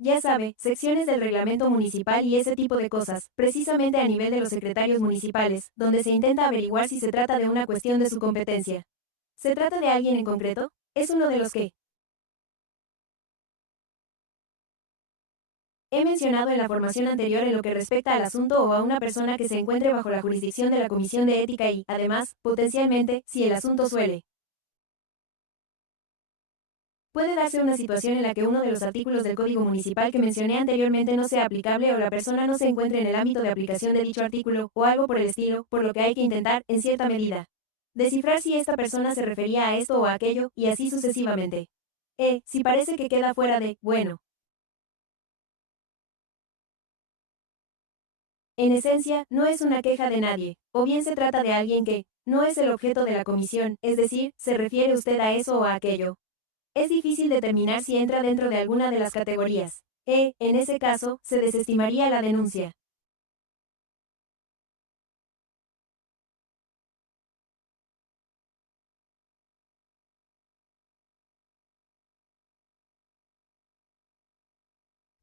Ya sabe, secciones del reglamento municipal y ese tipo de cosas, precisamente a nivel de los secretarios municipales, donde se intenta averiguar si se trata de una cuestión de su competencia. ¿Se trata de alguien en concreto? Es uno de los que he mencionado en la formación anterior en lo que respecta al asunto o a una persona que se encuentre bajo la jurisdicción de la Comisión de Ética y, además, potencialmente, si el asunto suele. Puede darse una situación en la que uno de los artículos del Código Municipal que mencioné anteriormente no sea aplicable o la persona no se encuentre en el ámbito de aplicación de dicho artículo, o algo por el estilo, por lo que hay que intentar, en cierta medida, descifrar si esta persona se refería a esto o a aquello, y así sucesivamente. Si parece que queda fuera de, bueno, en esencia, no es una queja de nadie, o bien se trata de alguien que, no es el objeto de la comisión, es decir, se refiere usted a eso o a aquello. Es difícil determinar si entra dentro de alguna de las categorías. En ese caso, se desestimaría la denuncia.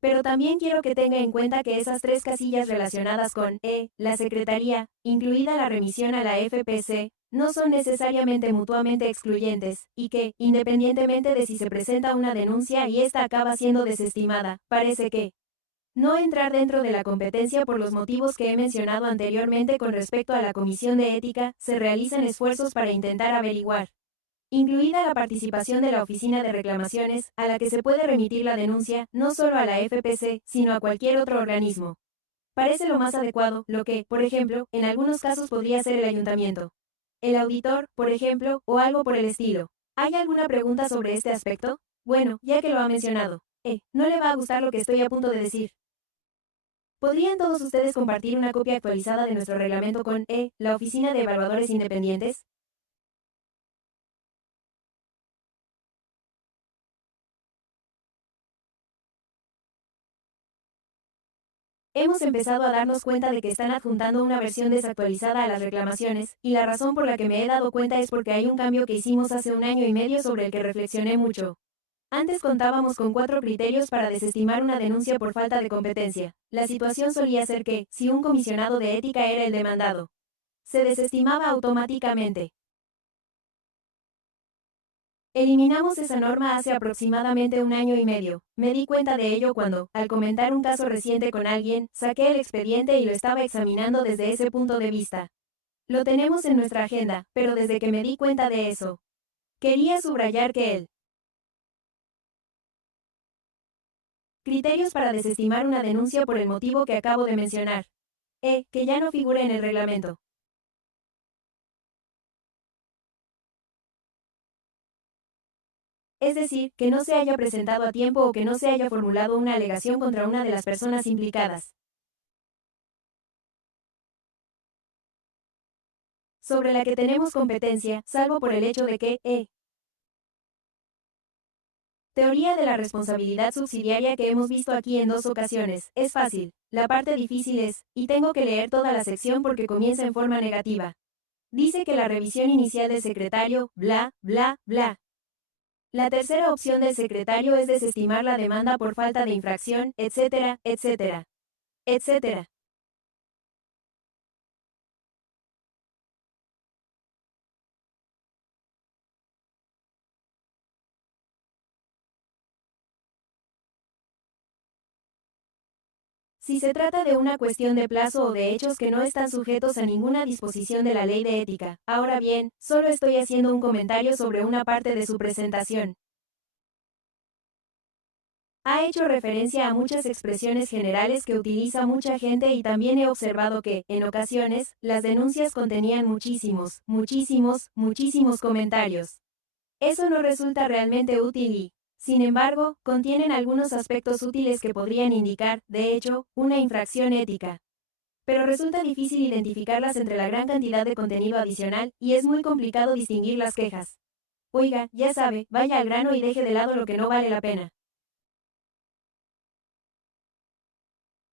Pero también quiero que tenga en cuenta que esas tres casillas relacionadas con la Secretaría, incluida la remisión a la FPC, no son necesariamente mutuamente excluyentes, y que, independientemente de si se presenta una denuncia y esta acaba siendo desestimada, parece que no entrar dentro de la competencia por los motivos que he mencionado anteriormente con respecto a la Comisión de Ética, se realizan esfuerzos para intentar averiguar, incluida la participación de la Oficina de Reclamaciones, a la que se puede remitir la denuncia, no solo a la FPC, sino a cualquier otro organismo. Parece lo más adecuado, lo que, por ejemplo, en algunos casos podría ser el ayuntamiento, el auditor, por ejemplo, o algo por el estilo. ¿Hay alguna pregunta sobre este aspecto? Bueno, ya que lo ha mencionado. No le va a gustar lo que estoy a punto de decir. ¿Podrían todos ustedes compartir una copia actualizada de nuestro reglamento con la Oficina de Evaluadores Independientes? Hemos empezado a darnos cuenta de que están adjuntando una versión desactualizada a las reclamaciones, y la razón por la que me he dado cuenta es porque hay un cambio que hicimos hace un año y medio sobre el que reflexioné mucho. Antes contábamos con 4 criterios para desestimar una denuncia por falta de competencia. La situación solía ser que, si un comisionado de ética era el demandado, se desestimaba automáticamente. Eliminamos esa norma hace aproximadamente un año y medio. Me di cuenta de ello cuando, al comentar un caso reciente con alguien, saqué el expediente y lo estaba examinando desde ese punto de vista. Lo tenemos en nuestra agenda, pero desde que me di cuenta de eso, quería subrayar que el criterios para desestimar una denuncia por el motivo que acabo de mencionar, que ya no figure en el reglamento. Es decir, que no se haya presentado a tiempo o que no se haya formulado una alegación contra una de las personas implicadas, sobre la que tenemos competencia, salvo por el hecho de que, teoría de la responsabilidad subsidiaria que hemos visto aquí en 2 ocasiones, es fácil. La parte difícil es, y tengo que leer toda la sección porque comienza en forma negativa. Dice que la revisión inicial del secretario, bla, bla, bla. La tercera opción del secretario es desestimar la demanda por falta de infracción, etcétera, etcétera, etcétera. Si se trata de una cuestión de plazo o de hechos que no están sujetos a ninguna disposición de la ley de ética. Ahora bien, solo estoy haciendo un comentario sobre una parte de su presentación. Ha hecho referencia a muchas expresiones generales que utiliza mucha gente y también he observado que, en ocasiones, las denuncias contenían muchísimos, muchísimos, muchísimos comentarios. Eso no resulta realmente útil y, sin embargo, contienen algunos aspectos útiles que podrían indicar, de hecho, una infracción ética. Pero resulta difícil identificarlas entre la gran cantidad de contenido adicional, y es muy complicado distinguir las quejas. Oiga, ya sabe, vaya al grano y deje de lado lo que no vale la pena.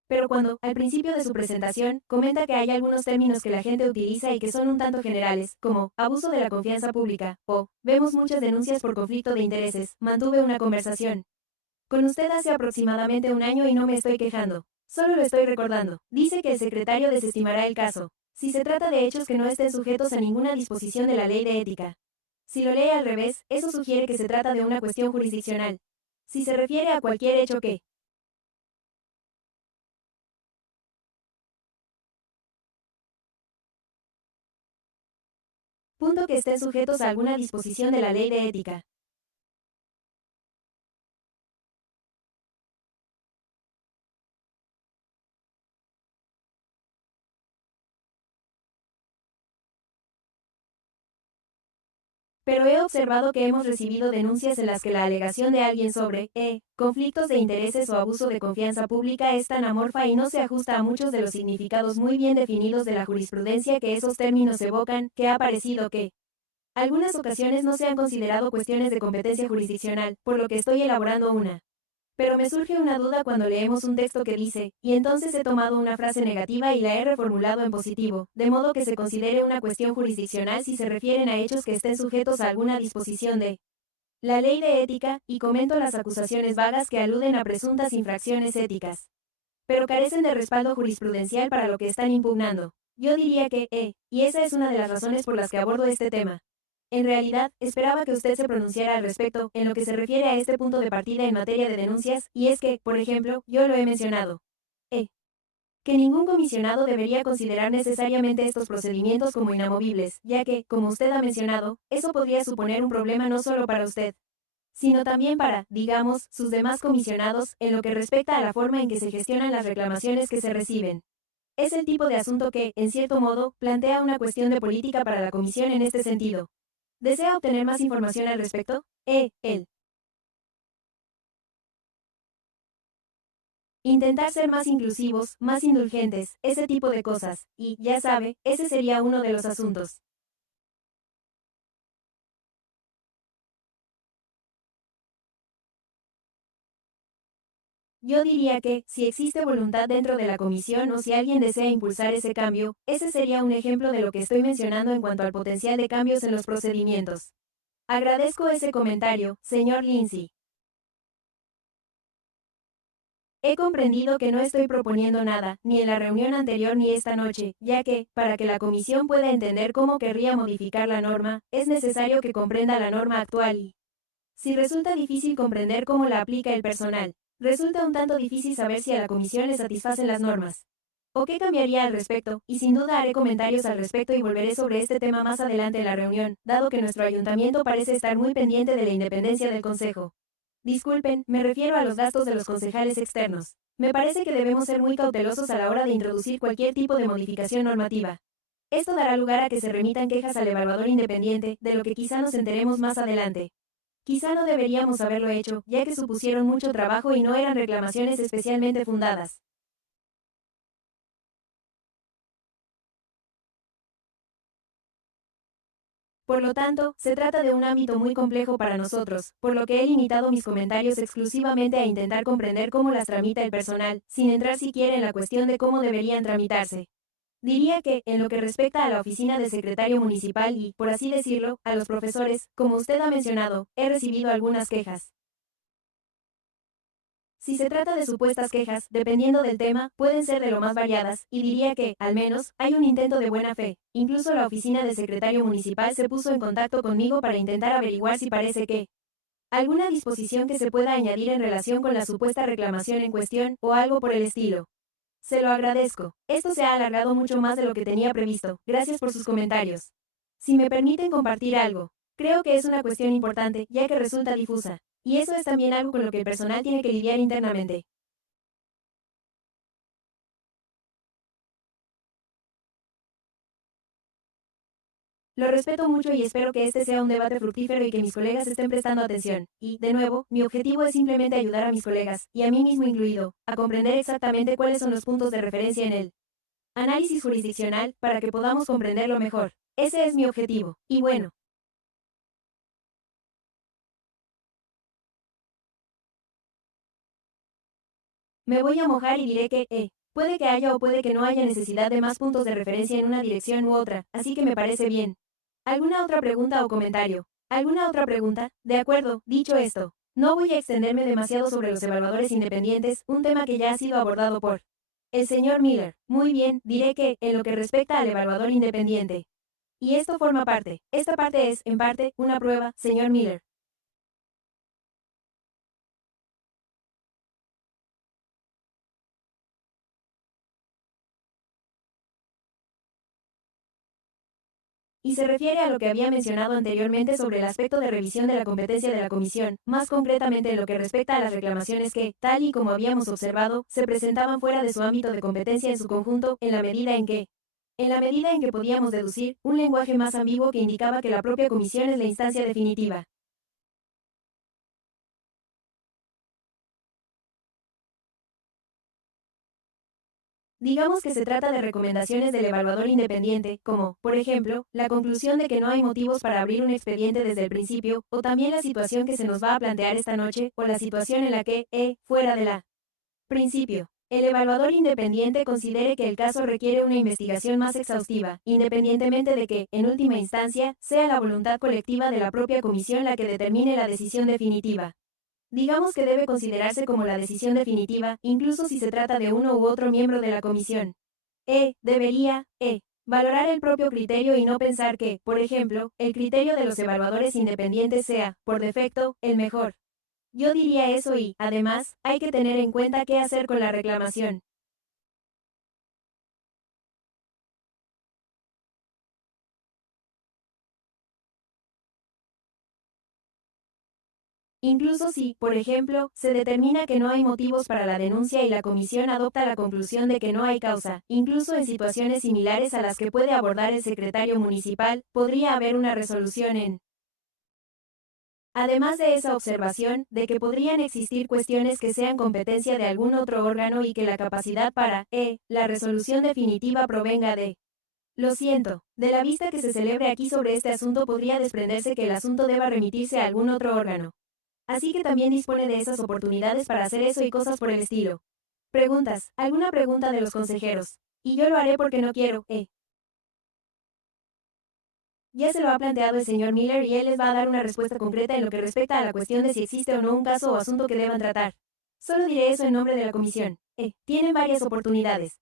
Pero cuando, al principio de su presentación, comenta que hay algunos términos que la gente utiliza y que son un tanto generales, como abuso de la confianza pública, o vemos muchas denuncias por conflicto de intereses, mantuve una conversación con usted hace aproximadamente un año y no me estoy quejando. Solo lo estoy recordando. Dice que el secretario desestimará el caso, si se trata de hechos que no estén sujetos a ninguna disposición de la ley de ética. Si lo lee al revés, eso sugiere que se trata de una cuestión jurisdiccional. Si se refiere a cualquier hecho que, punto que estén sujetos a alguna disposición de la ley de ética. Pero he observado que hemos recibido denuncias en las que la alegación de alguien sobre, conflictos de intereses o abuso de confianza pública es tan amorfa y no se ajusta a muchos de los significados muy bien definidos de la jurisprudencia que esos términos evocan, que ha parecido que, algunas ocasiones no se han considerado cuestiones de competencia jurisdiccional, por lo que estoy elaborando una. Pero me surge una duda cuando leemos un texto que dice, y entonces he tomado una frase negativa y la he reformulado en positivo, de modo que se considere una cuestión jurisdiccional si se refieren a hechos que estén sujetos a alguna disposición de la ley de ética, y comento las acusaciones vagas que aluden a presuntas infracciones éticas, pero carecen de respaldo jurisprudencial para lo que están impugnando. Yo diría que, y esa es una de las razones por las que abordo este tema. En realidad, esperaba que usted se pronunciara al respecto, en lo que se refiere a este punto de partida en materia de denuncias, y es que, por ejemplo, yo lo he mencionado. Que ningún comisionado debería considerar necesariamente estos procedimientos como inamovibles, ya que, como usted ha mencionado, eso podría suponer un problema no solo para usted, sino también para, digamos, sus demás comisionados, en lo que respecta a la forma en que se gestionan las reclamaciones que se reciben. Es el tipo de asunto que, en cierto modo, plantea una cuestión de política para la comisión en este sentido. ¿Desea obtener más información al respecto? Él. Intentar ser más inclusivos, más indulgentes, ese tipo de cosas, y, ya sabe, ese sería uno de los asuntos. Yo diría que, si existe voluntad dentro de la comisión o si alguien desea impulsar ese cambio, ese sería un ejemplo de lo que estoy mencionando en cuanto al potencial de cambios en los procedimientos. Agradezco ese comentario, señor Lindsay. He comprendido que no estoy proponiendo nada, ni en la reunión anterior ni esta noche, ya que, para que la comisión pueda entender cómo querría modificar la norma, es necesario que comprenda la norma actual y, si resulta difícil comprender cómo la aplica el personal, resulta un tanto difícil saber si a la comisión le satisfacen las normas. ¿O qué cambiaría al respecto? Y sin duda haré comentarios al respecto y volveré sobre este tema más adelante en la reunión, dado que nuestro ayuntamiento parece estar muy pendiente de la independencia del consejo. Disculpen, me refiero a los gastos de los concejales externos. Me parece que debemos ser muy cautelosos a la hora de introducir cualquier tipo de modificación normativa. Esto dará lugar a que se remitan quejas al evaluador independiente, de lo que quizá nos enteremos más adelante. Quizá no deberíamos haberlo hecho, ya que supusieron mucho trabajo y no eran reclamaciones especialmente fundadas. Por lo tanto, se trata de un ámbito muy complejo para nosotros, por lo que he limitado mis comentarios exclusivamente a intentar comprender cómo las tramita el personal, sin entrar siquiera en la cuestión de cómo deberían tramitarse. Diría que, en lo que respecta a la oficina del secretario municipal y, por así decirlo, a los profesores, como usted ha mencionado, he recibido algunas quejas. Si se trata de supuestas quejas, dependiendo del tema, pueden ser de lo más variadas, y diría que, al menos, hay un intento de buena fe. Incluso la oficina del secretario municipal se puso en contacto conmigo para intentar averiguar si parece que alguna disposición que se pueda añadir en relación con la supuesta reclamación en cuestión, o algo por el estilo. Se lo agradezco. Esto se ha alargado mucho más de lo que tenía previsto. Gracias por sus comentarios. Si me permiten compartir algo, creo que es una cuestión importante, ya que resulta difusa. Y eso es también algo con lo que el personal tiene que lidiar internamente. Lo respeto mucho y espero que este sea un debate fructífero y que mis colegas estén prestando atención. Y, de nuevo, mi objetivo es simplemente ayudar a mis colegas, y a mí mismo incluido, a comprender exactamente cuáles son los puntos de referencia en el análisis jurisdiccional, para que podamos comprenderlo mejor. Ese es mi objetivo. Y bueno, me voy a mojar y diré que, puede que haya o puede que no haya necesidad de más puntos de referencia en una dirección u otra, así que me parece bien. ¿Alguna otra pregunta o comentario? ¿Alguna otra pregunta? De acuerdo, dicho esto, no voy a extenderme demasiado sobre los evaluadores independientes, un tema que ya ha sido abordado por el señor Miller. Muy bien, diré que, en lo que respecta al evaluador independiente, y esto forma parte, esta parte es, en parte, una prueba, señor Miller. Y se refiere a lo que había mencionado anteriormente sobre el aspecto de revisión de la competencia de la Comisión, más concretamente en lo que respecta a las reclamaciones que, tal y como habíamos observado, se presentaban fuera de su ámbito de competencia en su conjunto, en la medida en que podíamos deducir, un lenguaje más ambiguo que indicaba que la propia Comisión es la instancia definitiva. Digamos que se trata de recomendaciones del evaluador independiente, como, por ejemplo, la conclusión de que no hay motivos para abrir un expediente desde el principio, o también la situación que se nos va a plantear esta noche, o la situación en la que, fuera de la principio, El evaluador independiente considere que el caso requiere una investigación más exhaustiva, independientemente de que, en última instancia, sea la voluntad colectiva de la propia comisión la que determine la decisión definitiva. Digamos que debe considerarse como la decisión definitiva, incluso si se trata de uno u otro miembro de la comisión. Debería, valorar el propio criterio y no pensar que, por ejemplo, el criterio de los evaluadores independientes sea, por defecto, el mejor. Yo diría eso y, además, hay que tener en cuenta qué hacer con la reclamación. Incluso si, por ejemplo, se determina que no hay motivos para la denuncia y la comisión adopta la conclusión de que no hay causa, incluso en situaciones similares a las que puede abordar el secretario municipal, podría haber una resolución en. Además de esa observación, de que podrían existir cuestiones que sean competencia de algún otro órgano y que la capacidad para, la resolución definitiva provenga de. Lo siento, de la vista que se celebre aquí sobre este asunto podría desprenderse que el asunto deba remitirse a algún otro órgano. Así que también dispone de esas oportunidades para hacer eso y cosas por el estilo. Preguntas, ¿alguna pregunta de los consejeros? Y yo lo haré porque no quiero, Ya se lo ha planteado el señor Miller y él les va a dar una respuesta concreta en lo que respecta a la cuestión de si existe o no un caso o asunto que deban tratar. Solo diré eso en nombre de la comisión. Tienen varias oportunidades.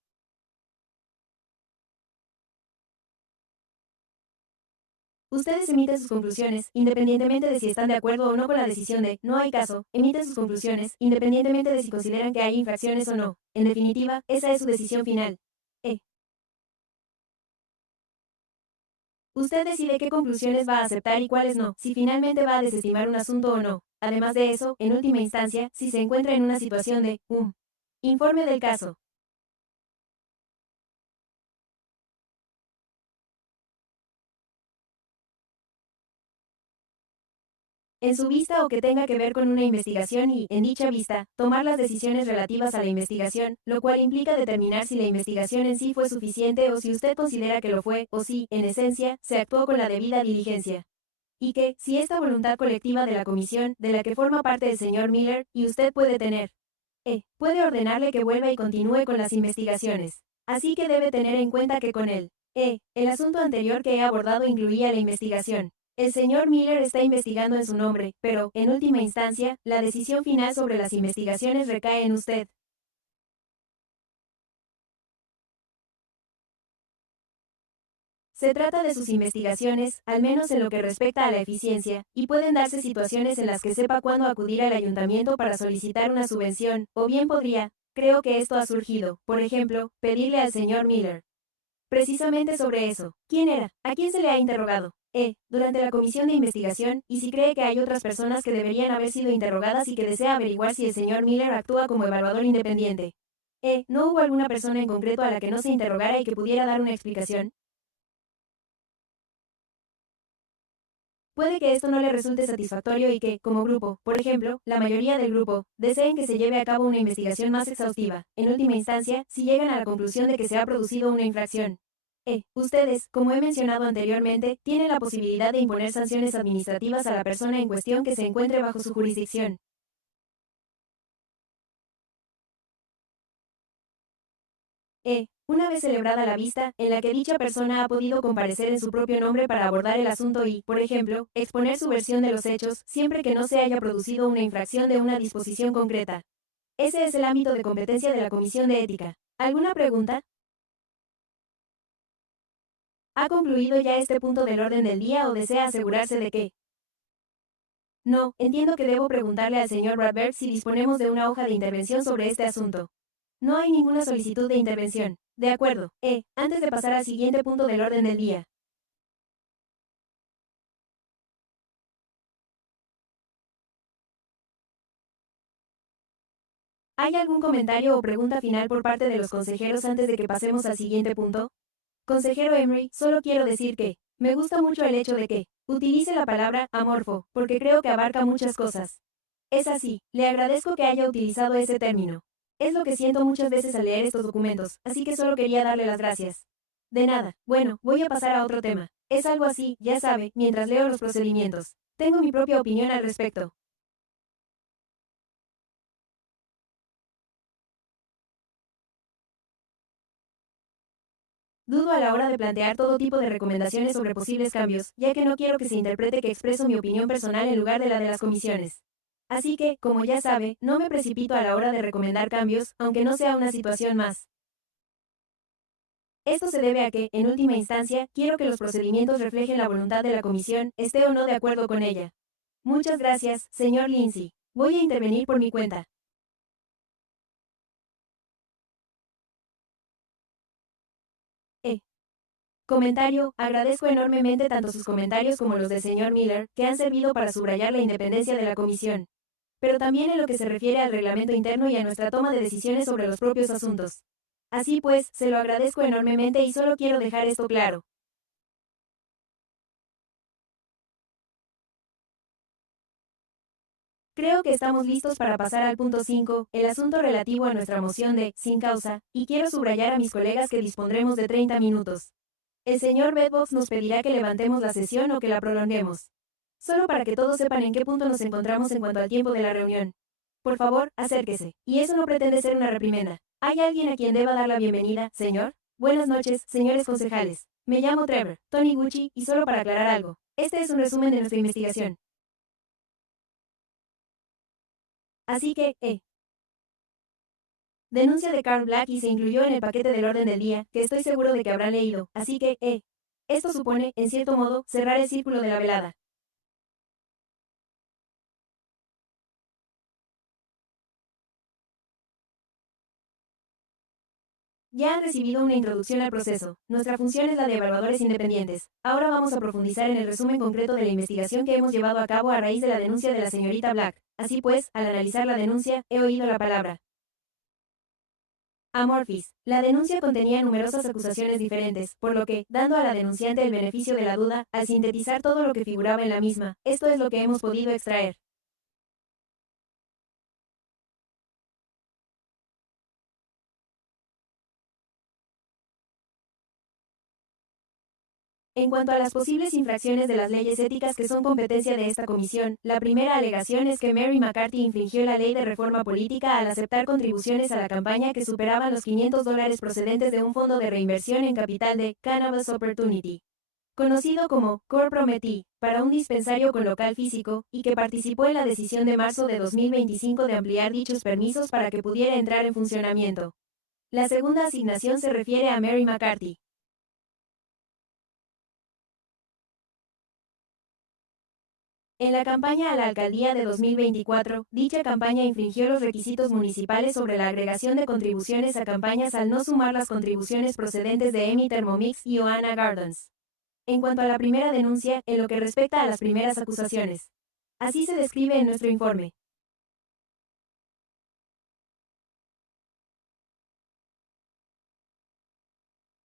Ustedes emiten sus conclusiones, independientemente de si están de acuerdo o no con la decisión de no hay caso, emiten sus conclusiones, independientemente de si consideran que hay infracciones o no. En definitiva, esa es su decisión final. Usted decide qué conclusiones va a aceptar y cuáles no, si finalmente va a desestimar un asunto o no. Además de eso, en última instancia, si se encuentra en una situación de, informe del caso. En su vista o que tenga que ver con una investigación y, en dicha vista, tomar las decisiones relativas a la investigación, lo cual implica determinar si la investigación en sí fue suficiente o si usted considera que lo fue, o si, en esencia, se actuó con la debida diligencia. Y que, si esta voluntad colectiva de la comisión, de la que forma parte el señor Miller, y usted puede tener, puede ordenarle que vuelva y continúe con las investigaciones. Así que debe tener en cuenta que con él, el asunto anterior que he abordado incluía la investigación. El señor Miller está investigando en su nombre, pero, en última instancia, la decisión final sobre las investigaciones recae en usted. Se trata de sus investigaciones, al menos en lo que respecta a la eficiencia, y pueden darse situaciones en las que sepa cuándo acudir al ayuntamiento para solicitar una subvención, o bien podría, creo que esto ha surgido, por ejemplo, pedirle al señor Miller. Precisamente sobre eso. ¿Quién era? ¿A quién se le ha interrogado? Durante la comisión de investigación, y si cree que hay otras personas que deberían haber sido interrogadas y que desea averiguar si el señor Miller actúa como evaluador independiente. ¿No hubo alguna persona en concreto a la que no se interrogara y que pudiera dar una explicación? Puede que esto no le resulte satisfactorio y que, como grupo, por ejemplo, la mayoría del grupo, deseen que se lleve a cabo una investigación más exhaustiva. En última instancia, si llegan a la conclusión de que se ha producido una infracción. Ustedes, como he mencionado anteriormente, tienen la posibilidad de imponer sanciones administrativas a la persona en cuestión que se encuentre bajo su jurisdicción. Una vez celebrada la vista, en la que dicha persona ha podido comparecer en su propio nombre para abordar el asunto y, por ejemplo, exponer su versión de los hechos, siempre que no se haya producido una infracción de una disposición concreta. Ese es el ámbito de competencia de la Comisión de Ética. ¿Alguna pregunta? ¿Ha concluido ya este punto del orden del día o desea asegurarse de que? No, entiendo que debo preguntarle al señor Bradberg si disponemos de una hoja de intervención sobre este asunto. No hay ninguna solicitud de intervención. De acuerdo. Antes de pasar al siguiente punto del orden del día. ¿Hay algún comentario o pregunta final por parte de los consejeros antes de que pasemos al siguiente punto? Consejero Emery, solo quiero decir que, me gusta mucho el hecho de que, utilice la palabra amorfo, porque creo que abarca muchas cosas. Es así, le agradezco que haya utilizado ese término. Es lo que siento muchas veces al leer estos documentos, así que solo quería darle las gracias. De nada, bueno, voy a pasar a otro tema. Es algo así, ya sabe, mientras leo los procedimientos. Tengo mi propia opinión al respecto. Dudo a la hora de plantear todo tipo de recomendaciones sobre posibles cambios, ya que no quiero que se interprete que expreso mi opinión personal en lugar de la de las comisiones. Así que, como ya sabe, no me precipito a la hora de recomendar cambios, aunque no sea una situación más. Esto se debe a que, en última instancia, quiero que los procedimientos reflejen la voluntad de la comisión, esté o no de acuerdo con ella. Muchas gracias, señor Lindsay. Voy a intervenir por mi cuenta. E. Comentario, agradezco enormemente tanto sus comentarios como los del señor Miller, que han servido para subrayar la independencia de la comisión. Pero también en lo que se refiere al reglamento interno y a nuestra toma de decisiones sobre los propios asuntos. Así pues, se lo agradezco enormemente y solo quiero dejar esto claro. Creo que estamos listos para pasar al punto 5, el asunto relativo a nuestra moción de, sin causa, y quiero subrayar a mis colegas que dispondremos de 30 minutos. El señor Bedbox nos pedirá que levantemos la sesión o que la prolonguemos. Solo para que todos sepan en qué punto nos encontramos en cuanto al tiempo de la reunión. Por favor, acérquese. Y eso no pretende ser una reprimenda. ¿Hay alguien a quien deba dar la bienvenida, señor? Buenas noches, señores concejales. Me llamo Trevor, Tony Gucci, y solo para aclarar algo. Este es un resumen de nuestra investigación. Así que, denuncia de Carl Black y se incluyó en el paquete del orden del día, que estoy seguro de que habrán leído, así que, esto supone, en cierto modo, cerrar el círculo de la velada. Ya han recibido una introducción al proceso. Nuestra función es la de evaluadores independientes. Ahora vamos a profundizar en el resumen concreto de la investigación que hemos llevado a cabo a raíz de la denuncia de la señorita Black. Así pues, al analizar la denuncia, he oído la palabra amorphis. La denuncia contenía numerosas acusaciones diferentes, por lo que, dando a la denunciante el beneficio de la duda, al sintetizar todo lo que figuraba en la misma, esto es lo que hemos podido extraer. En cuanto a las posibles infracciones de las leyes éticas que son competencia de esta comisión, la primera alegación es que Mary McCarthy infringió la ley de reforma política al aceptar contribuciones a la campaña que superaban los $500 procedentes de un fondo de reinversión en capital de Cannabis Opportunity, conocido como Core Prometí, para un dispensario con local físico, y que participó en la decisión de marzo de 2025 de ampliar dichos permisos para que pudiera entrar en funcionamiento. La segunda asignación se refiere a Mary McCarthy. En la campaña a la alcaldía de 2024, dicha campaña infringió los requisitos municipales sobre la agregación de contribuciones a campañas al no sumar las contribuciones procedentes de EMI Thermomix y Oana Gardens. En cuanto a la primera denuncia, en lo que respecta a las primeras acusaciones. Así se describe en nuestro informe.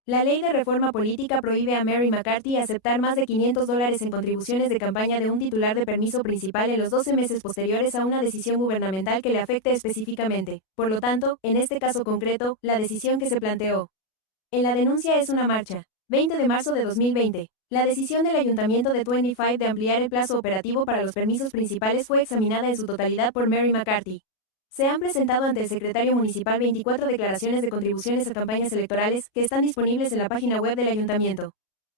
La ley de reforma política prohíbe a Mary McCarthy aceptar más de $500 en contribuciones de campaña de un titular de permiso principal en los 12 meses posteriores a una decisión gubernamental que le afecte específicamente. Por lo tanto, en este caso concreto, la decisión que se planteó en la denuncia es una marcha. 20 de marzo de 2020. La decisión del Ayuntamiento de 25 de ampliar el plazo operativo para los permisos principales fue examinada en su totalidad por Mary McCarthy. Se han presentado ante el secretario municipal 24 declaraciones de contribuciones a campañas electorales que están disponibles en la página web del ayuntamiento.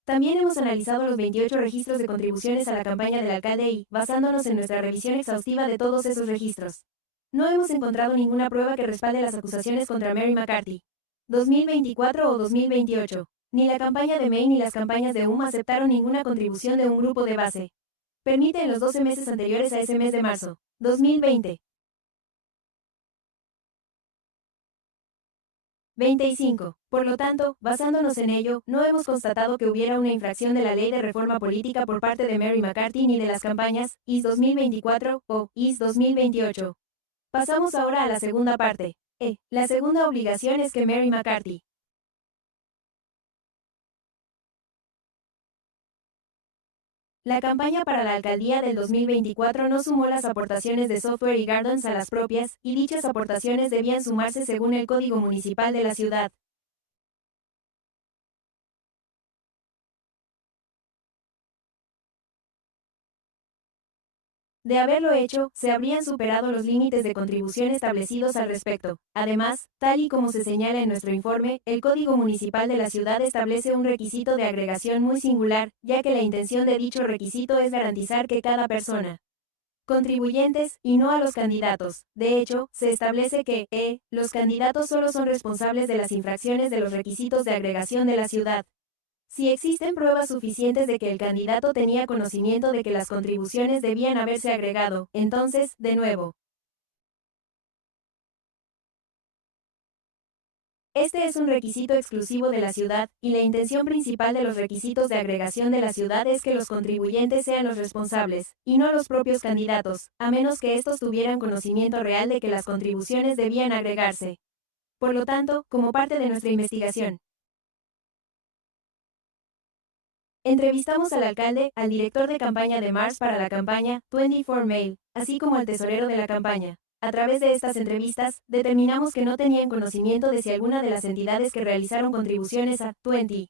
También hemos analizado los 28 registros de contribuciones a la campaña del alcalde y, basándonos en nuestra revisión exhaustiva de todos esos registros, no hemos encontrado ninguna prueba que respalde las acusaciones contra Mary McCarthy. 2024 o 2028. Ni la campaña de May ni las campañas de UMA aceptaron ninguna contribución de un grupo de base. Permite en los 12 meses anteriores a ese mes de marzo. 2020. 25. Por lo tanto, basándonos en ello, no hemos constatado que hubiera una infracción de la ley de reforma política por parte de Mary McCarthy ni de las campañas IS 2024 o IS 2028. Pasamos ahora a la segunda parte. La segunda obligación es que Mary McCarthy la campaña para la alcaldía del 2024 no sumó las aportaciones de Software y Gardens a las propias, y dichas aportaciones debían sumarse según el Código Municipal de la ciudad. De haberlo hecho, se habrían superado los límites de contribución establecidos al respecto. Además, tal y como se señala en nuestro informe, el Código Municipal de la ciudad establece un requisito de agregación muy singular, ya que la intención de dicho requisito es garantizar que cada persona contribuyentes, y no a los candidatos. De hecho, se establece que, los candidatos solo son responsables de las infracciones de los requisitos de agregación de la ciudad. Si existen pruebas suficientes de que el candidato tenía conocimiento de que las contribuciones debían haberse agregado, entonces, de nuevo, este es un requisito exclusivo de la ciudad, y la intención principal de los requisitos de agregación de la ciudad es que los contribuyentes sean los responsables, y no los propios candidatos, a menos que estos tuvieran conocimiento real de que las contribuciones debían agregarse. Por lo tanto, como parte de nuestra investigación, entrevistamos al alcalde, al director de campaña de Mars para la campaña 24 Mail, así como al tesorero de la campaña. A través de estas entrevistas, determinamos que no tenían conocimiento de si alguna de las entidades que realizaron contribuciones a 20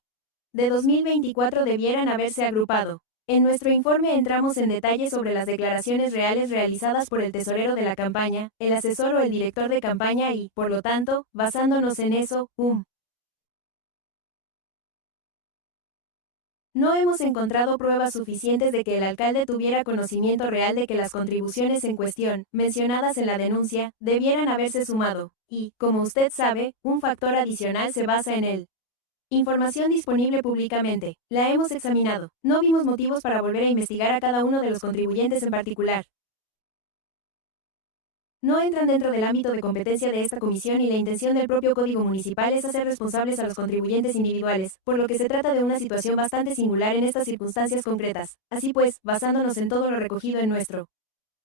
de 2024 debieran haberse agrupado. En nuestro informe entramos en detalle sobre las declaraciones reales realizadas por el tesorero de la campaña, el asesor o el director de campaña y, por lo tanto, basándonos en eso, no hemos encontrado pruebas suficientes de que el alcalde tuviera conocimiento real de que las contribuciones en cuestión, mencionadas en la denuncia, debieran haberse sumado, y, como usted sabe, un factor adicional se basa en él. Información disponible públicamente. La hemos examinado. No vimos motivos para volver a investigar a cada uno de los contribuyentes en particular. No entran dentro del ámbito de competencia de esta comisión y la intención del propio Código Municipal es hacer responsables a los contribuyentes individuales, por lo que se trata de una situación bastante singular en estas circunstancias concretas. Así pues, basándonos en todo lo recogido en nuestro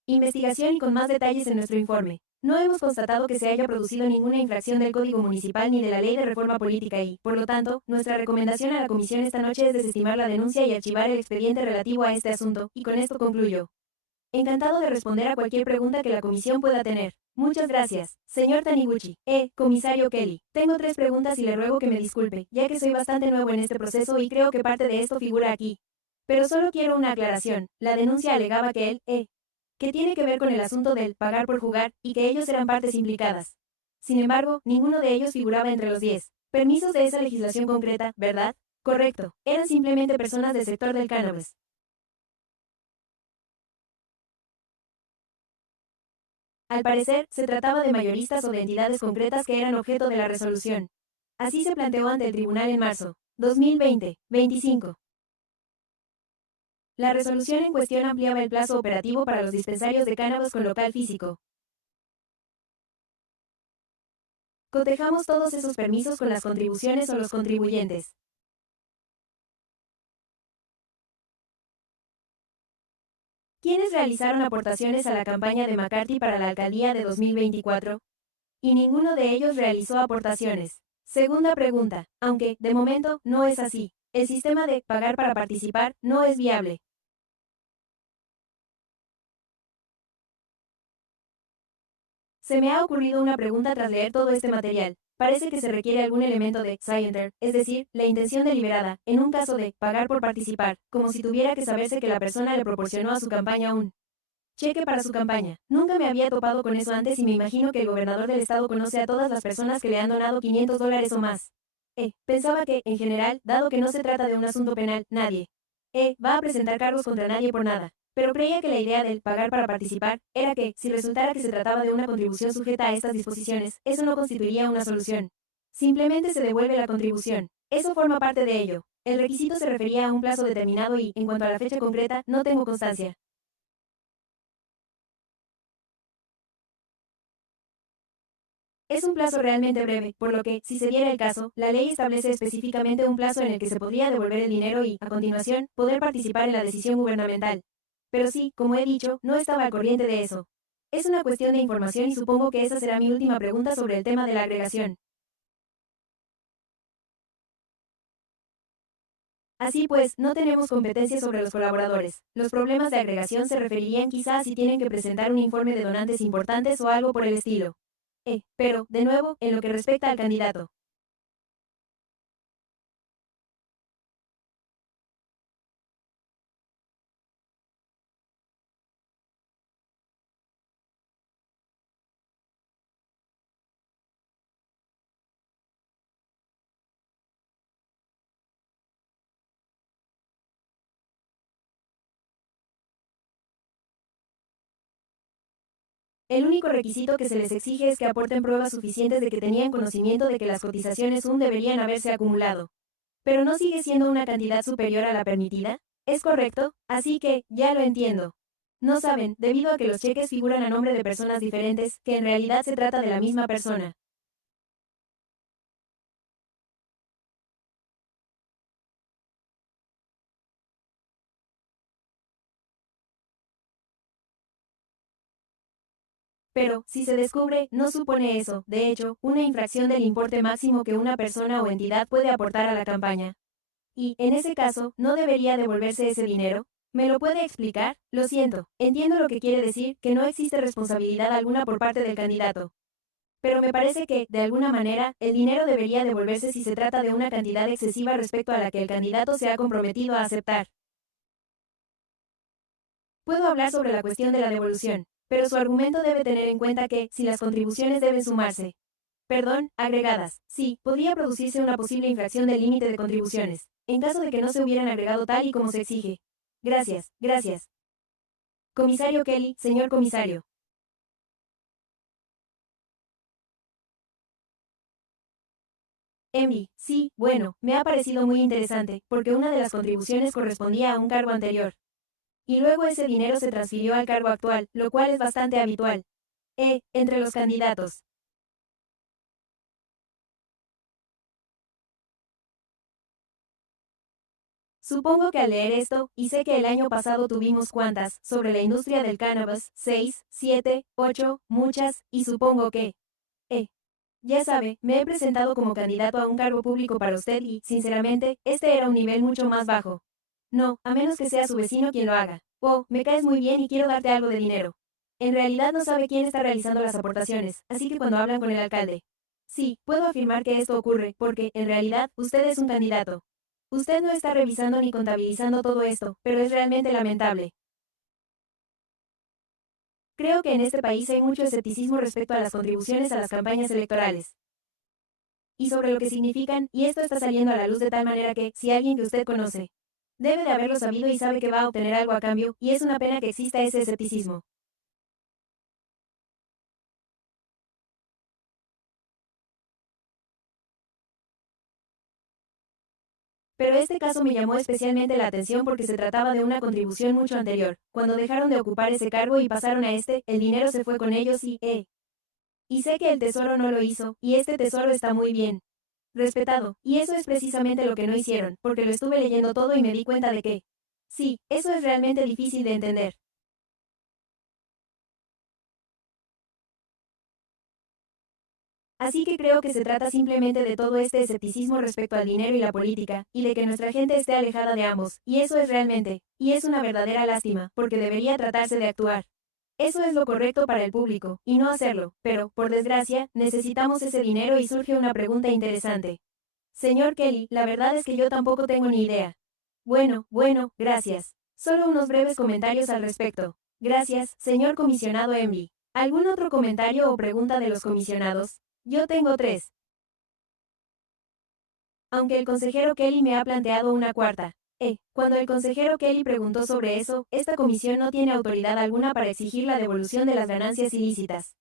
investigación y con más detalles en nuestro informe, no hemos constatado que se haya producido ninguna infracción del Código Municipal ni de la Ley de Reforma Política y, por lo tanto, nuestra recomendación a la Comisión esta noche es desestimar la denuncia y archivar el expediente relativo a este asunto, y con esto concluyo. Encantado de responder a cualquier pregunta que la comisión pueda tener. Muchas gracias, señor Taniguchi. Comisario Kelly. Tengo 3 preguntas y le ruego que me disculpe, ya que soy bastante nuevo en este proceso y creo que parte de esto figura aquí. Pero solo quiero una aclaración. La denuncia alegaba que él, que tiene que ver con el asunto del pagar por jugar, y que ellos eran partes implicadas. Sin embargo, ninguno de ellos figuraba entre los 10 permisos de esa legislación concreta, ¿verdad? Correcto. Eran simplemente personas del sector del cannabis. Al parecer, se trataba de mayoristas o de entidades concretas que eran objeto de la resolución. Así se planteó ante el tribunal en marzo 2020, 25. La resolución en cuestión ampliaba el plazo operativo para los dispensarios de cannabis con local físico. Cotejamos todos esos permisos con las contribuciones o los contribuyentes. ¿Quiénes realizaron aportaciones a la campaña de McCarthy para la alcaldía de 2024? Y ninguno de ellos realizó aportaciones. Segunda pregunta. Aunque, de momento, no es así. El sistema de pagar para participar no es viable. Se me ha ocurrido una pregunta tras leer todo este material. Parece que se requiere algún elemento de scienter, es decir, la intención deliberada, en un caso de pagar por participar, como si tuviera que saberse que la persona le proporcionó a su campaña un cheque para su campaña. Nunca me había topado con eso antes y me imagino que el gobernador del estado conoce a todas las personas que le han donado $500 o más. Pensaba que, en general, dado que no se trata de un asunto penal, nadie va a presentar cargos contra nadie por nada. Pero creía que la idea del pagar para participar era que, si resultara que se trataba de una contribución sujeta a estas disposiciones, eso no constituiría una solución. Simplemente se devuelve la contribución. Eso forma parte de ello. El requisito se refería a un plazo determinado y, en cuanto a la fecha concreta, no tengo constancia. Es un plazo realmente breve, por lo que, si se diera el caso, la ley establece específicamente un plazo en el que se podría devolver el dinero y, a continuación, poder participar en la decisión gubernamental. Pero sí, como he dicho, no estaba al corriente de eso. Es una cuestión de información y supongo que esa será mi última pregunta sobre el tema de la agregación. Así pues, no tenemos competencia sobre los colaboradores. Los problemas de agregación se referirían quizás si tienen que presentar un informe de donantes importantes o algo por el estilo. Pero, de nuevo, en lo que respecta al candidato, El único requisito que se les exige es que aporten pruebas suficientes de que tenían conocimiento de que las cotizaciones deberían haberse acumulado. Pero no sigue siendo una cantidad superior a la permitida, ¿es correcto? Así que, ya lo entiendo. No saben, debido a que los cheques figuran a nombre de personas diferentes, que en realidad se trata de la misma persona. Pero, si se descubre, no supone eso, de hecho, una infracción del importe máximo que una persona o entidad puede aportar a la campaña. Y, en ese caso, ¿no debería devolverse ese dinero? ¿Me lo puede explicar? Lo siento, entiendo lo que quiere decir, que no existe responsabilidad alguna por parte del candidato. Pero me parece que, de alguna manera, el dinero debería devolverse si se trata de una cantidad excesiva respecto a la que el candidato se ha comprometido a aceptar. Puedo hablar sobre la cuestión de la devolución, pero su argumento debe tener en cuenta que, si las contribuciones deben sumarse, perdón, agregadas, sí, podría producirse una posible infracción del límite de contribuciones, en caso de que no se hubieran agregado tal y como se exige. Gracias, gracias. Comisario Kelly, señor comisario. Emily, sí, bueno, me ha parecido muy interesante, porque una de las contribuciones correspondía a un cargo anterior. Y luego ese dinero se transfirió al cargo actual, lo cual es bastante habitual. Entre los candidatos. Supongo que al leer esto, y sé que el año pasado tuvimos cuantas, sobre la industria del cannabis, 6, 7, 8, muchas, y supongo que, eh, ya sabe, me he presentado como candidato a un cargo público para usted y, sinceramente, este era un nivel mucho más bajo. No, a menos que sea su vecino quien lo haga. Oh, me caes muy bien y quiero darte algo de dinero. En realidad no sabe quién está realizando las aportaciones, así que cuando hablan con el alcalde. Sí, puedo afirmar que esto ocurre, porque, en realidad, usted es un candidato. Usted no está revisando ni contabilizando todo esto, pero es realmente lamentable. Creo que en este país hay mucho escepticismo respecto a las contribuciones a las campañas electorales. Y sobre lo que significan, y esto está saliendo a la luz de tal manera que, si alguien que usted conoce, debe de haberlo sabido y sabe que va a obtener algo a cambio, y es una pena que exista ese escepticismo. Pero este caso me llamó especialmente la atención porque se trataba de una contribución mucho anterior. Cuando dejaron de ocupar ese cargo y pasaron a este, el dinero se fue con ellos y sé que el tesoro no lo hizo, y este tesoro está muy bien respetado, y eso es precisamente lo que no hicieron, porque lo estuve leyendo todo y me di cuenta de que, sí, eso es realmente difícil de entender. Así que creo que se trata simplemente de todo este escepticismo respecto al dinero y la política, y de que nuestra gente esté alejada de ambos, y eso es realmente, y es una verdadera lástima, porque debería tratarse de actuar. Eso es lo correcto para el público, y no hacerlo, pero, por desgracia, necesitamos ese dinero y surge una pregunta interesante. Señor Kelly, la verdad es que yo tampoco tengo ni idea. Bueno, gracias. Solo unos breves comentarios al respecto. Gracias, señor comisionado Emily. ¿Algún otro comentario o pregunta de los comisionados? Yo tengo tres. Aunque el consejero Kelly me ha planteado una cuarta. Cuando el consejero Kelly preguntó sobre eso, esta comisión no tiene autoridad alguna para exigir la devolución de las ganancias ilícitas.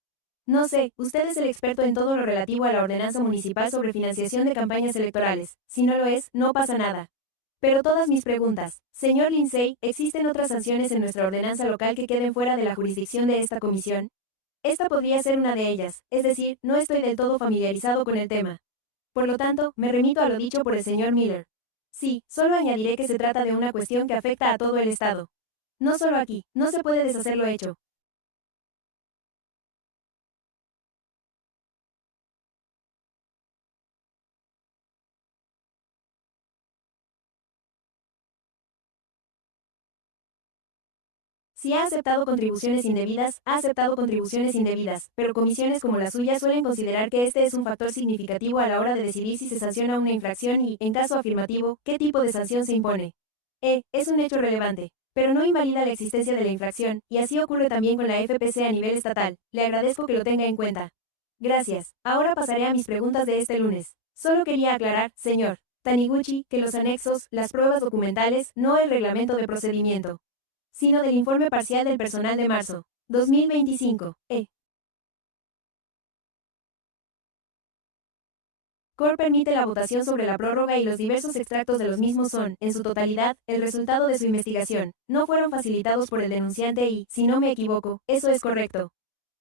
No sé, usted es el experto en todo lo relativo a la ordenanza municipal sobre financiación de campañas electorales. Si no lo es, no pasa nada. Pero todas mis preguntas, señor Lindsay, ¿existen otras sanciones en nuestra ordenanza local que queden fuera de la jurisdicción de esta comisión? Esta podría ser una de ellas, es decir, no estoy del todo familiarizado con el tema. Por lo tanto, me remito a lo dicho por el señor Miller. Sí, solo añadiré que se trata de una cuestión que afecta a todo el Estado. No solo aquí, no se puede deshacer lo hecho. Si ha aceptado contribuciones indebidas, ha aceptado contribuciones indebidas, pero comisiones como la suya suelen considerar que este es un factor significativo a la hora de decidir si se sanciona una infracción y, en caso afirmativo, qué tipo de sanción se impone. Es un hecho relevante, pero no invalida la existencia de la infracción, y así ocurre también con la FPC a nivel estatal. Le agradezco que lo tenga en cuenta. Gracias. Ahora pasaré a mis preguntas de este lunes. Solo quería aclarar, señor Taniguchi, que los anexos, las pruebas documentales, no el reglamento de procedimiento, sino del informe parcial del personal de marzo 2025. Core permite la votación sobre la prórroga y los diversos extractos de los mismos son, en su totalidad, el resultado de su investigación. No fueron facilitados por el denunciante y, si no me equivoco, eso es correcto.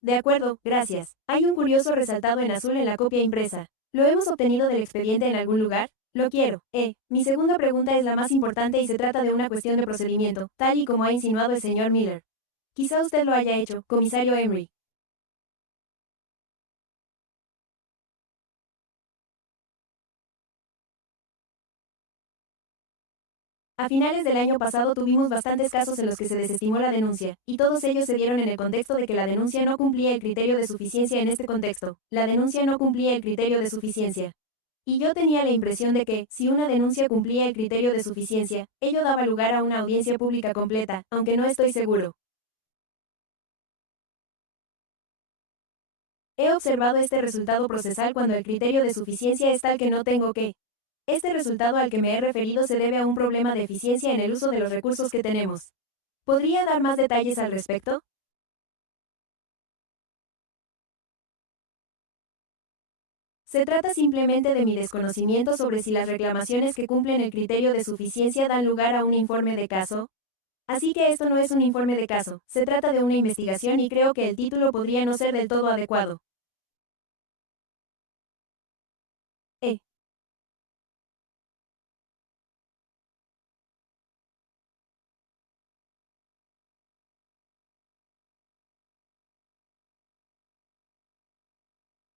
De acuerdo, gracias. Hay un curioso resaltado en azul en la copia impresa. ¿Lo hemos obtenido del expediente en algún lugar? Lo quiero. Mi segunda pregunta es la más importante y se trata de una cuestión de procedimiento, tal y como ha insinuado el señor Miller. Quizá usted lo haya hecho, comisario Emery. A finales del año pasado tuvimos bastantes casos en los que se desestimó la denuncia, y todos ellos se dieron en el contexto de que la denuncia no cumplía el criterio de suficiencia en este contexto. La denuncia no cumplía el criterio de suficiencia. Y yo tenía la impresión de que, si una denuncia cumplía el criterio de suficiencia, ello daba lugar a una audiencia pública completa, aunque no estoy seguro. He observado este resultado procesal cuando el criterio de suficiencia es tal que no tengo que. Este resultado al que me he referido se debe a un problema de eficiencia en el uso de los recursos que tenemos. ¿Podría dar más detalles al respecto? Se trata simplemente de mi desconocimiento sobre si las reclamaciones que cumplen el criterio de suficiencia dan lugar a un informe de caso. Así que esto no es un informe de caso, se trata de una investigación y creo que el título podría no ser del todo adecuado. Eh,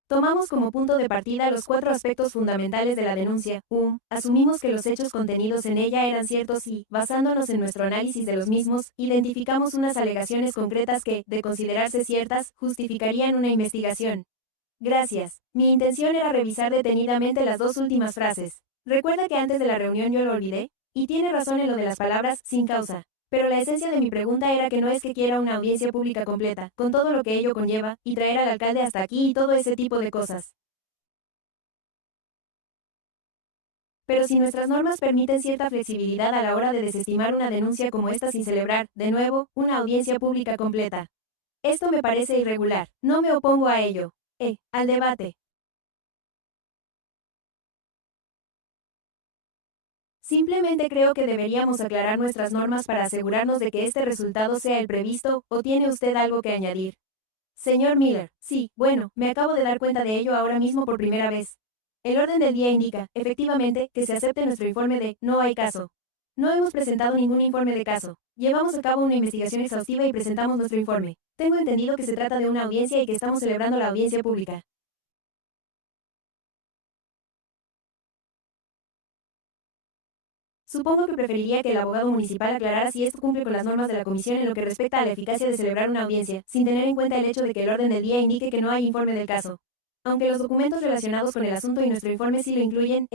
Tomamos como punto de partida los cuatro aspectos fundamentales de la denuncia. Asumimos que los hechos contenidos en ella eran ciertos y, basándonos en nuestro análisis de los mismos, identificamos unas alegaciones concretas que, de considerarse ciertas, justificarían una investigación. Gracias. Mi intención era revisar detenidamente las dos últimas frases. ¿Recuerda que antes de la reunión yo lo olvidé? Y tiene razón en lo de las palabras, sin causa. Pero la esencia de mi pregunta era que no es que quiera una audiencia pública completa, con todo lo que ello conlleva, y traer al alcalde hasta aquí y todo ese tipo de cosas. Pero si nuestras normas permiten cierta flexibilidad a la hora de desestimar una denuncia como esta sin celebrar, de nuevo, una audiencia pública completa. Esto me parece irregular. No me opongo a ello. Al debate. Simplemente creo que deberíamos aclarar nuestras normas para asegurarnos de que este resultado sea el previsto, ¿o tiene usted algo que añadir? Señor Miller, sí, bueno, me acabo de dar cuenta de ello ahora mismo por primera vez. El orden del día indica, efectivamente, que se acepte nuestro informe de no hay caso. No hemos presentado ningún informe de caso. Llevamos a cabo una investigación exhaustiva y presentamos nuestro informe. Tengo entendido que se trata de una audiencia y que estamos celebrando la audiencia pública. Supongo que preferiría que el abogado municipal aclarara si esto cumple con las normas de la comisión en lo que respecta a la eficacia de celebrar una audiencia, sin tener en cuenta el hecho de que el orden del día indique que no hay informe del caso. Aunque los documentos relacionados con el asunto y nuestro informe sí lo incluyen,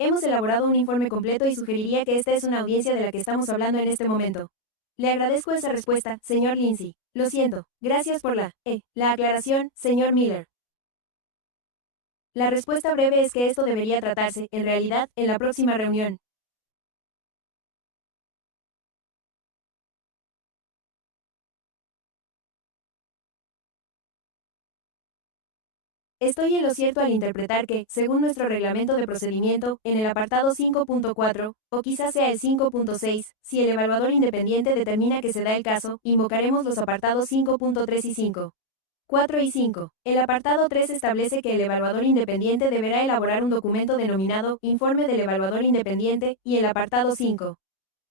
hemos elaborado un informe completo y sugeriría que esta es una audiencia de la que estamos hablando en este momento. Le agradezco esa respuesta, señor Lindsay. Lo siento. Gracias por la aclaración, señor Miller. La respuesta breve es que esto debería tratarse, en realidad, en la próxima reunión. Estoy en lo cierto al interpretar que, según nuestro reglamento de procedimiento, en el apartado 5.4, o quizás sea el 5.6, si el evaluador independiente determina que se da el caso, invocaremos los apartados 5.3 y 5. 4 y 5. El apartado 3 establece que el evaluador independiente deberá elaborar un documento denominado Informe del Evaluador Independiente, y el apartado 5.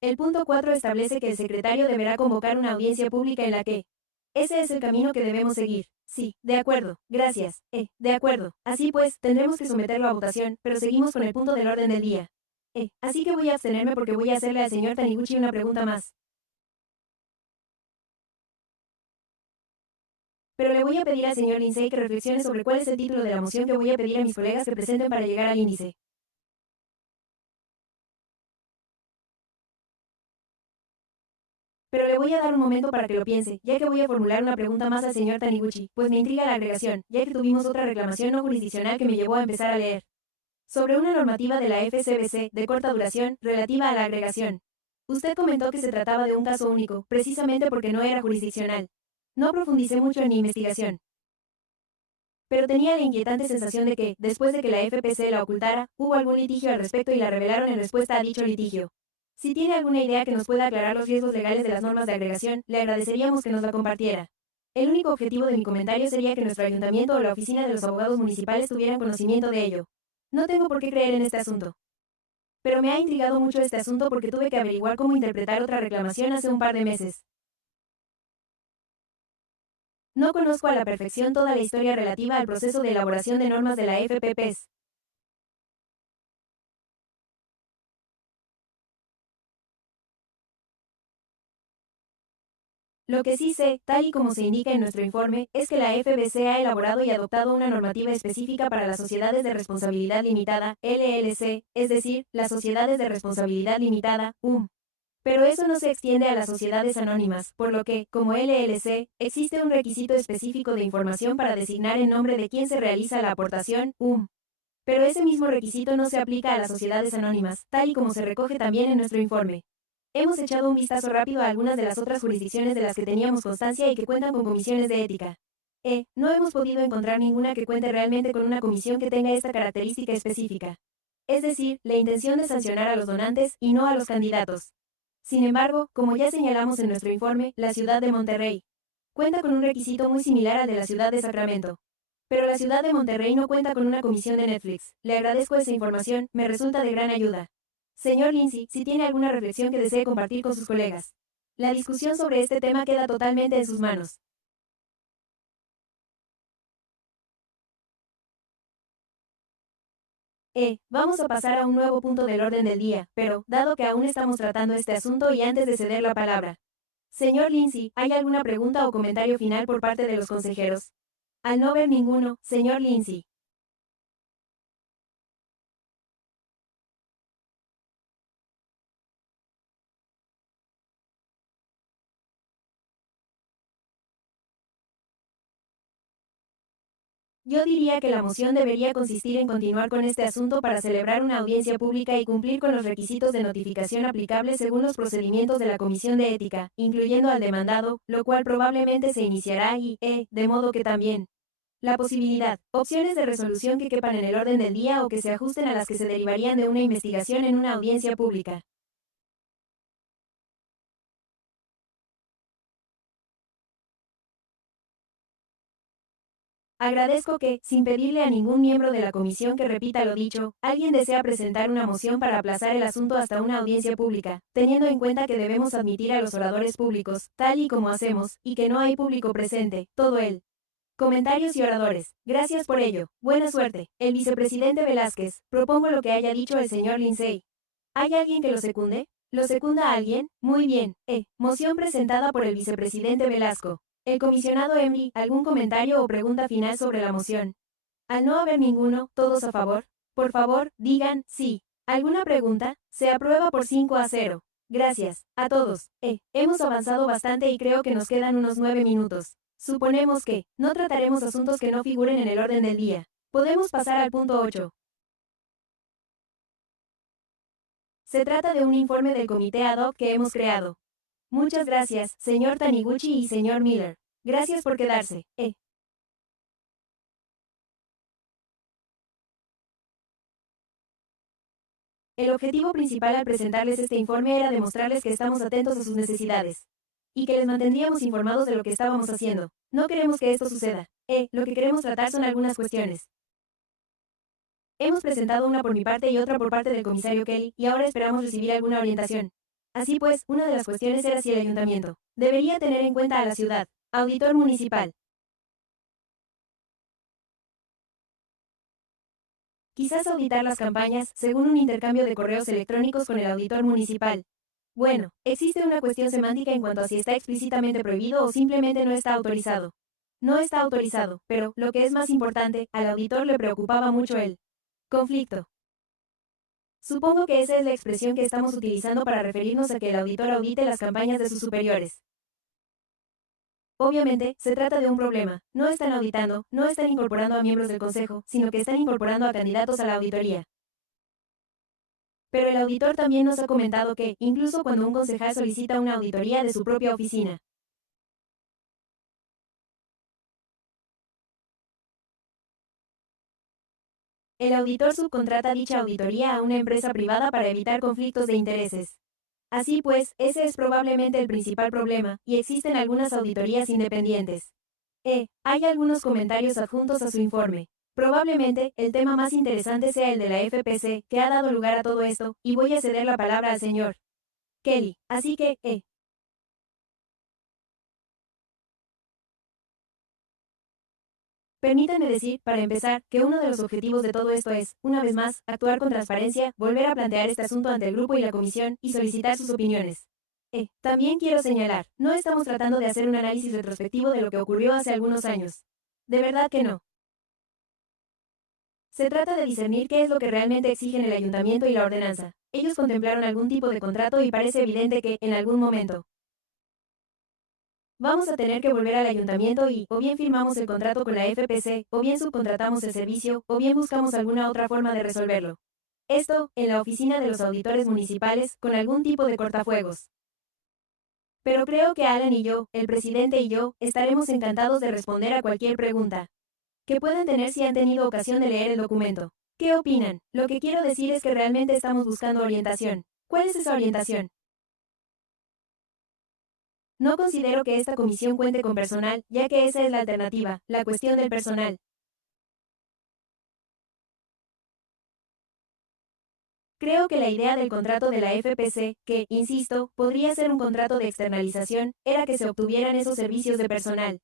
El punto 4 establece que el secretario deberá convocar una audiencia pública en la que, ese es el camino que debemos seguir. Sí, de acuerdo, gracias. De acuerdo. Así pues, tendremos que someterlo a votación, pero seguimos con el punto del orden del día. Así que voy a abstenerme porque voy a hacerle al señor Taniguchi una pregunta más. Pero le voy a pedir al señor Lindsay que reflexione sobre cuál es el título de la moción que voy a pedir a mis colegas que presenten para llegar al índice. Pero le voy a dar un momento para que lo piense, ya que voy a formular una pregunta más al señor Taniguchi, pues me intriga la agregación, ya que tuvimos otra reclamación no jurisdiccional que me llevó a empezar a leer. Sobre una normativa de la FCBC, de corta duración, relativa a la agregación. Usted comentó que se trataba de un caso único, precisamente porque no era jurisdiccional. No profundicé mucho en mi investigación. Pero tenía la inquietante sensación de que, después de que la FPC la ocultara, hubo algún litigio al respecto y la revelaron en respuesta a dicho litigio. Si tiene alguna idea que nos pueda aclarar los riesgos legales de las normas de agregación, le agradeceríamos que nos la compartiera. El único objetivo de mi comentario sería que nuestro ayuntamiento o la oficina de los abogados municipales tuvieran conocimiento de ello. No tengo por qué creer en este asunto. Pero me ha intrigado mucho este asunto porque tuve que averiguar cómo interpretar otra reclamación hace un par de meses. No conozco a la perfección toda la historia relativa al proceso de elaboración de normas de la FPPs. Lo que sí sé, tal y como se indica en nuestro informe, es que la FBC ha elaborado y adoptado una normativa específica para las sociedades de responsabilidad limitada, LLC, es decir, las sociedades de responsabilidad limitada, Pero eso no se extiende a las sociedades anónimas, por lo que, como LLC, existe un requisito específico de información para designar en nombre de quién se realiza la aportación, Pero ese mismo requisito no se aplica a las sociedades anónimas, tal y como se recoge también en nuestro informe. Hemos echado un vistazo rápido a algunas de las otras jurisdicciones de las que teníamos constancia y que cuentan con comisiones de ética. No hemos podido encontrar ninguna que cuente realmente con una comisión que tenga esta característica específica. Es decir, la intención de sancionar a los donantes y no a los candidatos. Sin embargo, como ya señalamos en nuestro informe, la ciudad de Monterrey cuenta con un requisito muy similar al de la ciudad de Sacramento. Pero la ciudad de Monterrey no cuenta con una comisión de Netflix. Le agradezco esa información, me resulta de gran ayuda. Señor Lindsay, si tiene alguna reflexión que desee compartir con sus colegas. La discusión sobre este tema queda totalmente en sus manos. Vamos a pasar a un nuevo punto del orden del día, pero, dado que aún estamos tratando este asunto y antes de ceder la palabra. Señor Lindsay, ¿hay alguna pregunta o comentario final por parte de los consejeros? Al no ver ninguno, señor Lindsay. Yo diría que la moción debería consistir en continuar con este asunto para celebrar una audiencia pública y cumplir con los requisitos de notificación aplicables según los procedimientos de la Comisión de Ética, incluyendo al demandado, lo cual probablemente se iniciará de modo que también la posibilidad, opciones de resolución que quepan en el orden del día o que se ajusten a las que se derivarían de una investigación en una audiencia pública. Agradezco que, sin pedirle a ningún miembro de la comisión que repita lo dicho, alguien desea presentar una moción para aplazar el asunto hasta una audiencia pública, teniendo en cuenta que debemos admitir a los oradores públicos, tal y como hacemos, y que no hay público presente, todo él. Comentarios y oradores. Gracias por ello. Buena suerte. El vicepresidente Velázquez. Propongo lo que haya dicho el señor Lindsay. ¿Hay alguien que lo secunde? ¿Lo secunda alguien? Muy bien. Moción presentada por el vicepresidente Velasco. El comisionado Emry, ¿algún comentario o pregunta final sobre la moción? Al no haber ninguno, ¿todos a favor? Por favor, digan sí. ¿Alguna pregunta? Se aprueba por 5-0. Gracias a todos. Hemos avanzado bastante y creo que nos quedan unos 9 minutos. Suponemos que no trataremos asuntos que no figuren en el orden del día. Podemos pasar al punto 8. Se trata de un informe del comité ad hoc que hemos creado. Muchas gracias, señor Taniguchi y señor Miller. Gracias por quedarse. El objetivo principal al presentarles este informe era demostrarles que estamos atentos a sus necesidades y que les mantendríamos informados de lo que estábamos haciendo. No queremos que esto suceda. Lo que queremos tratar son algunas cuestiones. Hemos presentado una por mi parte y otra por parte del comisario Kelly, y ahora esperamos recibir alguna orientación. Así pues, una de las cuestiones era si el ayuntamiento debería tener en cuenta a la ciudad. Auditor municipal. Quizás auditar las campañas, según un intercambio de correos electrónicos con el auditor municipal. Bueno, existe una cuestión semántica en cuanto a si está explícitamente prohibido o simplemente no está autorizado. No está autorizado, pero, lo que es más importante, al auditor le preocupaba mucho el conflicto. Supongo que esa es la expresión que estamos utilizando para referirnos a que el auditor audite las campañas de sus superiores. Obviamente, se trata de un problema. No están auditando, no están incorporando a miembros del consejo, sino que están incorporando a candidatos a la auditoría. Pero el auditor también nos ha comentado que, incluso cuando un concejal solicita una auditoría de su propia oficina, El auditor subcontrata dicha auditoría a una empresa privada para evitar conflictos de intereses. Así pues, ese es probablemente el principal problema, y existen algunas auditorías independientes. Hay algunos comentarios adjuntos a su informe. Probablemente, el tema más interesante sea el de la FPC, que ha dado lugar a todo esto, y voy a ceder la palabra al señor Kelly. Así que, permítanme decir, para empezar, que uno de los objetivos de todo esto es, una vez más, actuar con transparencia, volver a plantear este asunto ante el grupo y la comisión, y solicitar sus opiniones. También quiero señalar, no estamos tratando de hacer un análisis retrospectivo de lo que ocurrió hace algunos años. De verdad que no. Se trata de discernir qué es lo que realmente exigen el ayuntamiento y la ordenanza. Ellos contemplaron algún tipo de contrato y parece evidente que, en algún momento, vamos a tener que volver al ayuntamiento y, o bien firmamos el contrato con la FPC, o bien subcontratamos el servicio, o bien buscamos alguna otra forma de resolverlo. Esto, en la oficina de los auditores municipales, con algún tipo de cortafuegos. Pero creo que Alan y yo, el presidente y yo, estaremos encantados de responder a cualquier pregunta que puedan tener si han tenido ocasión de leer el documento. ¿Qué opinan? Lo que quiero decir es que realmente estamos buscando orientación. ¿Cuál es esa orientación? No considero que esta comisión cuente con personal, ya que esa es la alternativa, la cuestión del personal. Creo que la idea del contrato de la FPC, que, insisto, podría ser un contrato de externalización, era que se obtuvieran esos servicios de personal,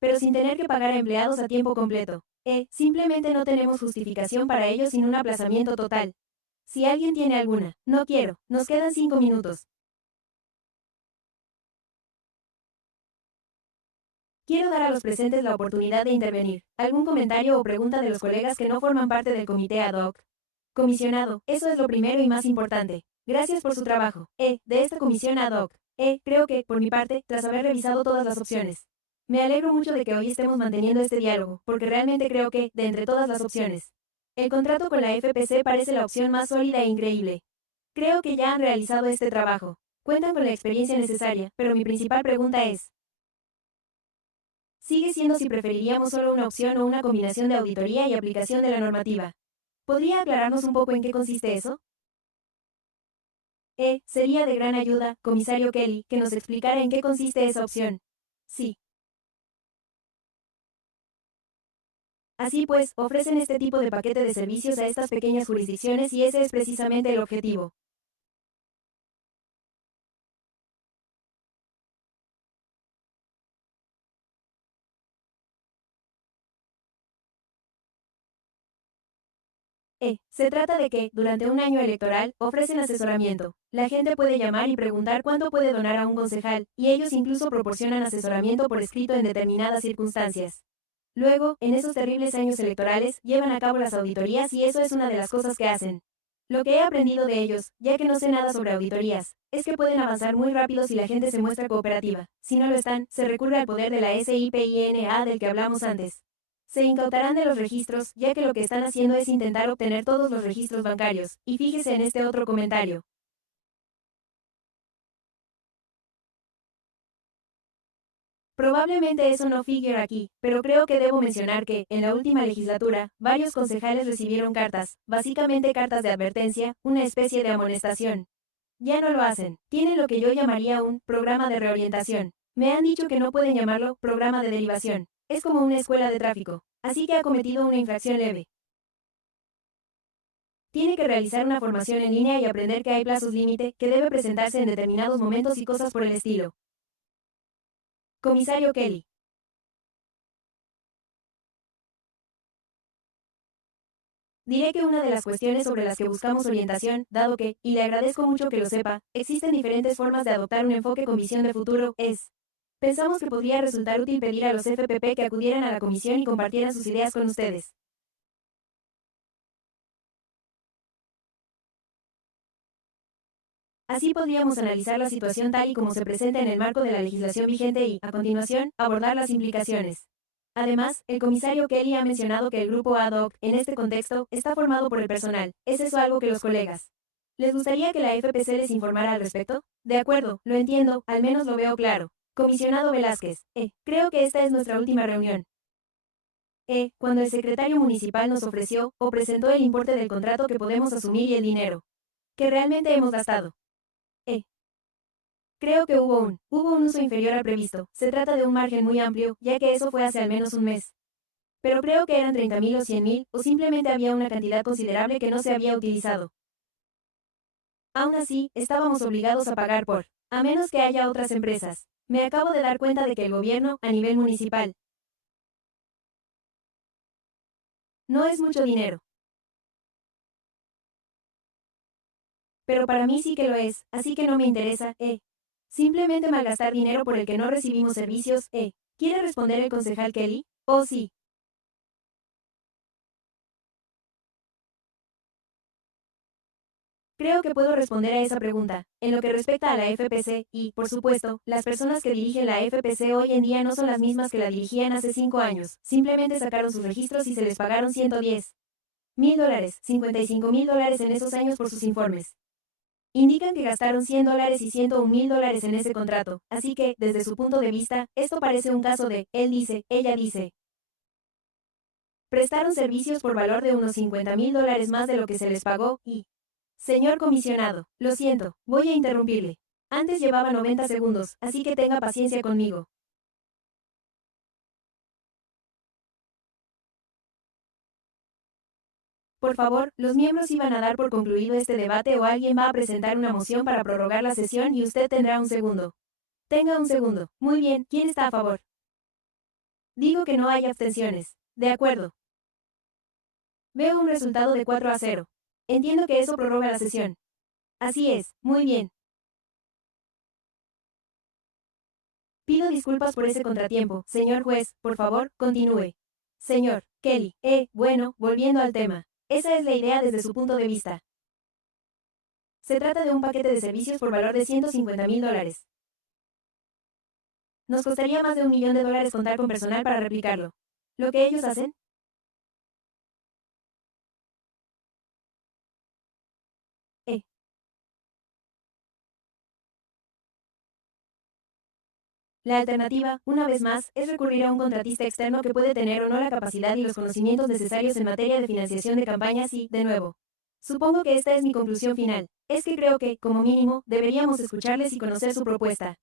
pero sin tener que pagar a empleados a tiempo completo. Simplemente no tenemos justificación para ello sin un aplazamiento total. Si alguien tiene alguna, no quiero, nos quedan 5 minutos. Quiero dar a los presentes la oportunidad de intervenir. ¿Algún comentario o pregunta de los colegas que no forman parte del comité ad hoc? Comisionado, eso es lo primero y más importante. Gracias por su trabajo. De esta comisión ad hoc. Creo que, por mi parte, tras haber revisado todas las opciones, me alegro mucho de que hoy estemos manteniendo este diálogo, porque realmente creo que, de entre todas las opciones, el contrato con la FPC parece la opción más sólida e increíble. Creo que ya han realizado este trabajo. Cuentan con la experiencia necesaria, pero mi principal pregunta es, sigue siendo si preferiríamos solo una opción o una combinación de auditoría y aplicación de la normativa. ¿Podría aclararnos un poco en qué consiste eso? Sería de gran ayuda, comisario Kelly, que nos explicara en qué consiste esa opción. Sí. Así pues, ofrecen este tipo de paquete de servicios a estas pequeñas jurisdicciones y ese es precisamente el objetivo. Se trata de que, durante un año electoral, ofrecen asesoramiento. La gente puede llamar y preguntar cuánto puede donar a un concejal, y ellos incluso proporcionan asesoramiento por escrito en determinadas circunstancias. Luego, en esos terribles años electorales, llevan a cabo las auditorías y eso es una de las cosas que hacen. Lo que he aprendido de ellos, ya que no sé nada sobre auditorías, es que pueden avanzar muy rápido si la gente se muestra cooperativa. Si no lo están, se recurre al poder de la SIPINA del que hablamos antes. Se incautarán de los registros, ya que lo que están haciendo es intentar obtener todos los registros bancarios. Y fíjese en este otro comentario. Probablemente eso no figure aquí, pero creo que debo mencionar que, en la última legislatura, varios concejales recibieron cartas, básicamente cartas de advertencia, una especie de amonestación. Ya no lo hacen. Tienen lo que yo llamaría un programa de reorientación. Me han dicho que no pueden llamarlo programa de derivación. Es como una escuela de tráfico. Así que ha cometido una infracción leve. Tiene que realizar una formación en línea y aprender que hay plazos límite, que debe presentarse en determinados momentos y cosas por el estilo. Comisario Kelly. Diré que una de las cuestiones sobre las que buscamos orientación, dado que, y le agradezco mucho que lo sepa, existen diferentes formas de adoptar un enfoque con visión de futuro, es. Pensamos que podría resultar útil pedir a los FPP que acudieran a la comisión y compartieran sus ideas con ustedes. Así podríamos analizar la situación tal y como se presenta en el marco de la legislación vigente y, a continuación, abordar las implicaciones. Además, el comisario Kelly ha mencionado que el grupo ad hoc, en este contexto, está formado por el personal. ¿Es eso algo que los colegas? ¿Les gustaría que la FPC les informara al respecto? De acuerdo, lo entiendo, al menos lo veo claro. Comisionado Velázquez, creo que esta es nuestra última reunión. Cuando el secretario municipal nos ofreció o presentó el importe del contrato que podemos asumir y el dinero que realmente hemos gastado. Creo que hubo un uso inferior al previsto. Se trata de un margen muy amplio, ya que eso fue hace al menos un mes. Pero creo que eran 30.000 o 100.000, o simplemente había una cantidad considerable que no se había utilizado. Aún así, estábamos obligados a pagar a menos que haya otras empresas. Me acabo de dar cuenta de que el gobierno, a nivel municipal, no es mucho dinero. Pero para mí sí que lo es, así que no me interesa, simplemente malgastar dinero por el que no recibimos servicios, ¿Quiere responder el concejal Kelly? Oh, sí. Creo que puedo responder a esa pregunta. En lo que respecta a la FPC, y, por supuesto, las personas que dirigen la FPC hoy en día no son las mismas que la dirigían hace 5 años. Simplemente sacaron sus registros y se les pagaron $110.000, $55.000 en esos años por sus informes. Indican que gastaron $100 y $101.000 en ese contrato, así que, desde su punto de vista, esto parece un caso de, él dice, ella dice. Prestaron servicios por valor de unos $50.000 más de lo que se les pagó, y... Señor comisionado, lo siento, voy a interrumpirle. Antes llevaba 90 segundos, así que tenga paciencia conmigo. Por favor, los miembros iban a dar por concluido este debate o alguien va a presentar una moción para prorrogar la sesión y usted tendrá un segundo. Tenga un segundo. Muy bien, ¿quién está a favor? Digo que no hay abstenciones. De acuerdo. Veo un resultado de 4-0. Entiendo que eso prorroga la sesión. Así es, muy bien. Pido disculpas por ese contratiempo, señor juez, por favor, continúe. Señor Kelly, bueno, volviendo al tema. Esa es la idea desde su punto de vista. Se trata de un paquete de servicios por valor de $150.000. Nos costaría más de $1.000.000 contar con personal para replicarlo. Lo que ellos hacen, eh, La alternativa, una vez más, es recurrir a un contratista externo que puede tener o no la capacidad y los conocimientos necesarios en materia de financiación de campañas y, de nuevo, supongo que esta es mi conclusión final. Es que creo que, como mínimo, deberíamos escucharles y conocer su propuesta.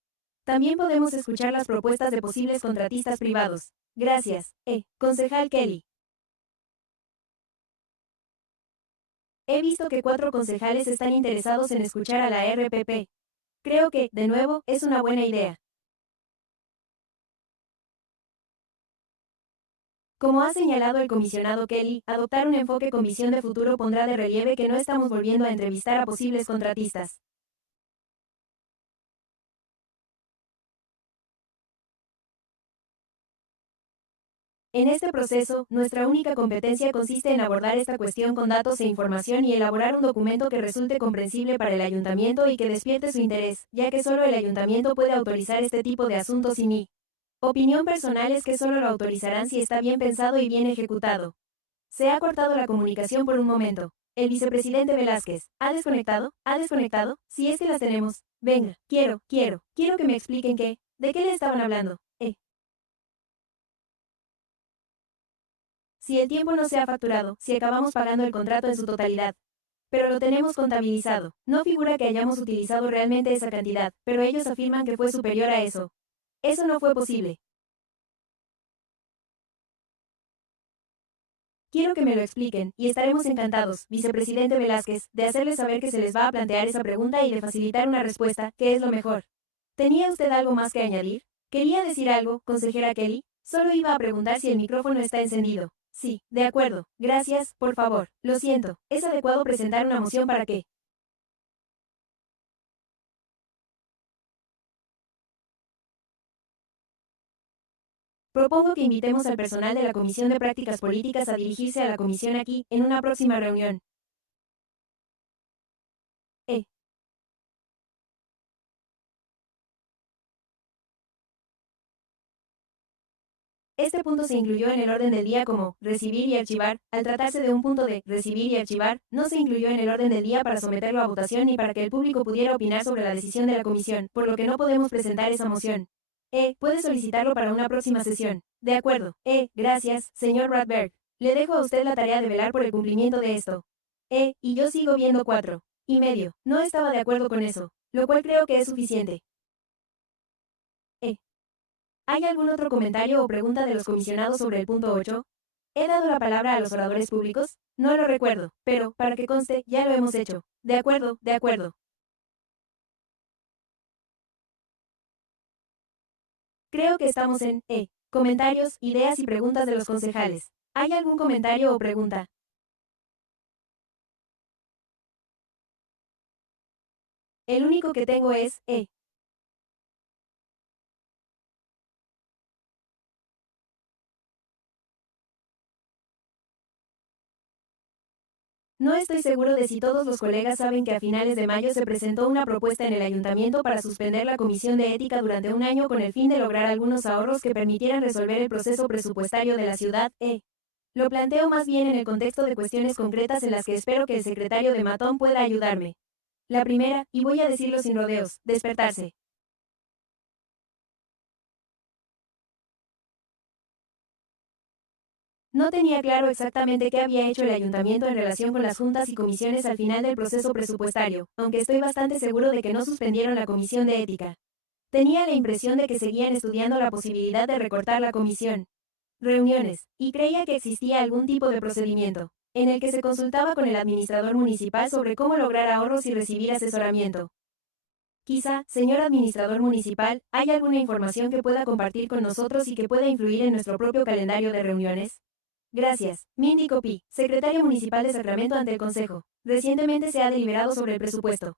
También podemos escuchar las propuestas de posibles contratistas privados. Gracias, concejal Kelly. He visto que 4 concejales están interesados en escuchar a la RPP. Creo que, de nuevo, es una buena idea. Como ha señalado el comisionado Kelly, adoptar un enfoque con visión de futuro pondrá de relieve que no estamos volviendo a entrevistar a posibles contratistas. En este proceso, nuestra única competencia consiste en abordar esta cuestión con datos e información y elaborar un documento que resulte comprensible para el ayuntamiento y que despierte su interés, ya que solo el ayuntamiento puede autorizar este tipo de asuntos y mi opinión personal es que solo lo autorizarán si está bien pensado y bien ejecutado. Se ha cortado la comunicación por un momento. El vicepresidente Velázquez, ¿ha desconectado? ¿Ha desconectado? Si es que las tenemos. Venga, quiero que me expliquen ¿de qué le estaban hablando? Si el tiempo no se ha facturado, si acabamos pagando el contrato en su totalidad. Pero lo tenemos contabilizado. No figura que hayamos utilizado realmente esa cantidad, pero ellos afirman que fue superior a eso. Eso no fue posible. Quiero que me lo expliquen, y estaremos encantados, vicepresidente Velázquez, de hacerles saber que se les va a plantear esa pregunta y de facilitar una respuesta, que es lo mejor. ¿Tenía usted algo más que añadir? ¿Quería decir algo, consejera Kelly? Solo iba a preguntar si el micrófono está encendido. Sí, de acuerdo. Gracias, por favor. Lo siento. Es adecuado presentar una moción para que... Propongo que invitemos al personal de la Comisión de Prácticas Políticas a dirigirse a la comisión aquí, en una próxima reunión. Eh, Este punto se incluyó en el orden del día como recibir y archivar. Al tratarse de un punto de recibir y archivar, no se incluyó en el orden del día para someterlo a votación ni para que el público pudiera opinar sobre la decisión de la comisión, por lo que no podemos presentar esa moción. Puede solicitarlo para una próxima sesión. De acuerdo. Gracias, señor Bradberg. Le dejo a usted la tarea de velar por el cumplimiento de esto. Y yo sigo viendo 4,5. No estaba de acuerdo con eso, lo cual creo que es suficiente. ¿Hay algún otro comentario o pregunta de los comisionados sobre el punto 8? ¿He dado la palabra a los oradores públicos? No lo recuerdo, pero, para que conste, ya lo hemos hecho. De acuerdo, de acuerdo. Creo que estamos en comentarios, ideas y preguntas de los concejales. ¿Hay algún comentario o pregunta? El único que tengo es No estoy seguro de si todos los colegas saben que a finales de mayo se presentó una propuesta en el ayuntamiento para suspender la Comisión de Ética durante un año con el fin de lograr algunos ahorros que permitieran resolver el proceso presupuestario de la ciudad. Lo planteo más bien en el contexto de cuestiones concretas en las que espero que el secretario de Matón pueda ayudarme. La primera, y voy a decirlo sin rodeos, despertarse. No tenía claro exactamente qué había hecho el ayuntamiento en relación con las juntas y comisiones al final del proceso presupuestario, aunque estoy bastante seguro de que no suspendieron la comisión de ética. Tenía la impresión de que seguían estudiando la posibilidad de recortar la comisión. Reuniones, y creía que existía algún tipo de procedimiento, en el que se consultaba con el administrador municipal sobre cómo lograr ahorros y recibir asesoramiento. Quizá, señor administrador municipal, ¿hay alguna información que pueda compartir con nosotros y que pueda influir en nuestro propio calendario de reuniones? Gracias. Mindy Copy, secretaria municipal de Sacramento ante el Consejo. Recientemente se ha deliberado sobre el presupuesto.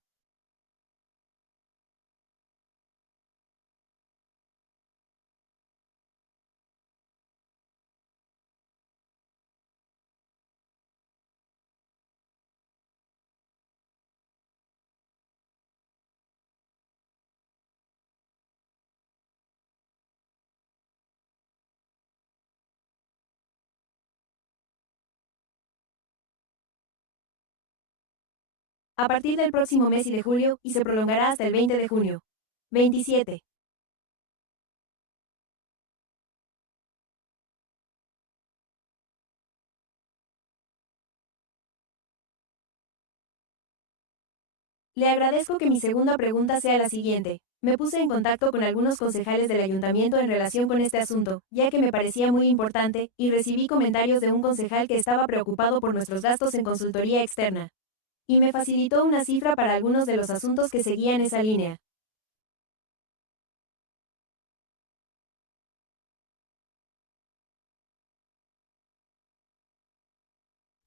A partir del próximo mes y de julio, y se prolongará hasta el 20 de junio. 27. Le agradezco que mi segunda pregunta sea la siguiente. Me puse en contacto con algunos concejales del ayuntamiento en relación con este asunto, ya que me parecía muy importante, y recibí comentarios de un concejal que estaba preocupado por nuestros gastos en consultoría externa. Y me facilitó una cifra para algunos de los asuntos que seguían esa línea.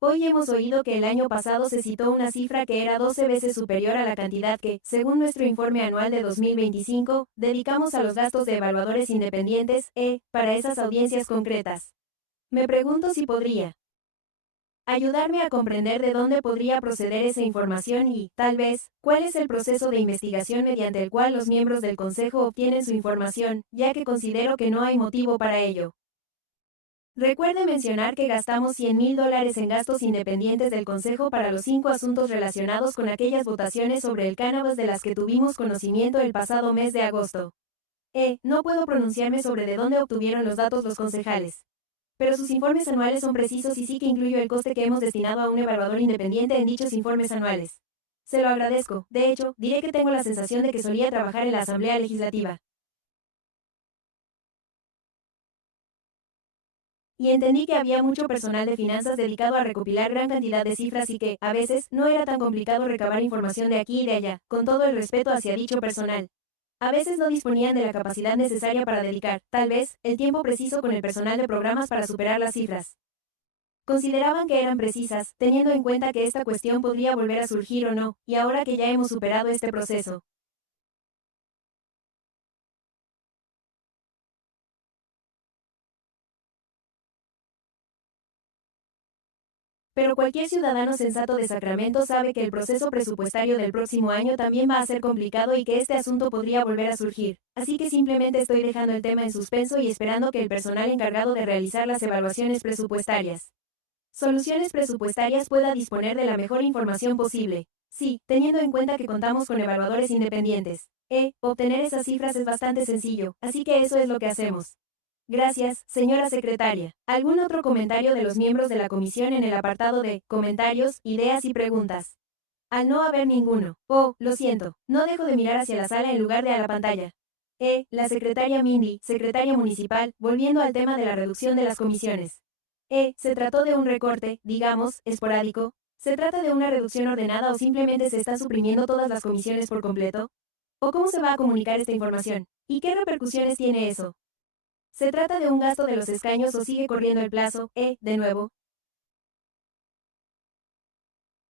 Hoy hemos oído que el año pasado se citó una cifra que era 12 veces superior a la cantidad que, según nuestro informe anual de 2025, dedicamos a los gastos de evaluadores independientes, para esas audiencias concretas. Me pregunto si podría ayudarme a comprender de dónde podría proceder esa información y, tal vez, cuál es el proceso de investigación mediante el cual los miembros del Consejo obtienen su información, ya que considero que no hay motivo para ello. Recuerde mencionar que gastamos $100,000 en gastos independientes del Consejo para los 5 asuntos relacionados con aquellas votaciones sobre el cánnabis de las que tuvimos conocimiento el pasado mes de agosto. No puedo pronunciarme sobre de dónde obtuvieron los datos los concejales. Pero sus informes anuales son precisos y sí que incluyo el coste que hemos destinado a un evaluador independiente en dichos informes anuales. Se lo agradezco. De hecho, diré que tengo la sensación de que solía trabajar en la Asamblea Legislativa. Y entendí que había mucho personal de finanzas dedicado a recopilar gran cantidad de cifras y que, a veces, no era tan complicado recabar información de aquí y de allá, con todo el respeto hacia dicho personal. A veces no disponían de la capacidad necesaria para dedicar, tal vez, el tiempo preciso con el personal de programas para superar las cifras. Consideraban que eran precisas, teniendo en cuenta que esta cuestión podría volver a surgir o no, y ahora que ya hemos superado este proceso. Pero cualquier ciudadano sensato de Sacramento sabe que el proceso presupuestario del próximo año también va a ser complicado y que este asunto podría volver a surgir, así que simplemente estoy dejando el tema en suspenso y esperando que el personal encargado de realizar las evaluaciones presupuestarias, soluciones presupuestarias pueda disponer de la mejor información posible. Sí, teniendo en cuenta que contamos con evaluadores independientes. Obtener esas cifras es bastante sencillo, así que eso es lo que hacemos. Gracias, señora secretaria. ¿Algún otro comentario de los miembros de la comisión en el apartado de comentarios, ideas y preguntas? Al no haber ninguno. Oh, lo siento. No dejo de mirar hacia la sala en lugar de a la pantalla. La secretaria Mindy, secretaria municipal, volviendo al tema de la reducción de las comisiones. ¿Se trató de un recorte, digamos, esporádico? ¿Se trata de una reducción ordenada o simplemente se está suprimiendo todas las comisiones por completo? ¿O cómo se va a comunicar esta información? ¿Y qué repercusiones tiene eso? ¿Se trata de un gasto de los escaños o sigue corriendo el plazo? De nuevo.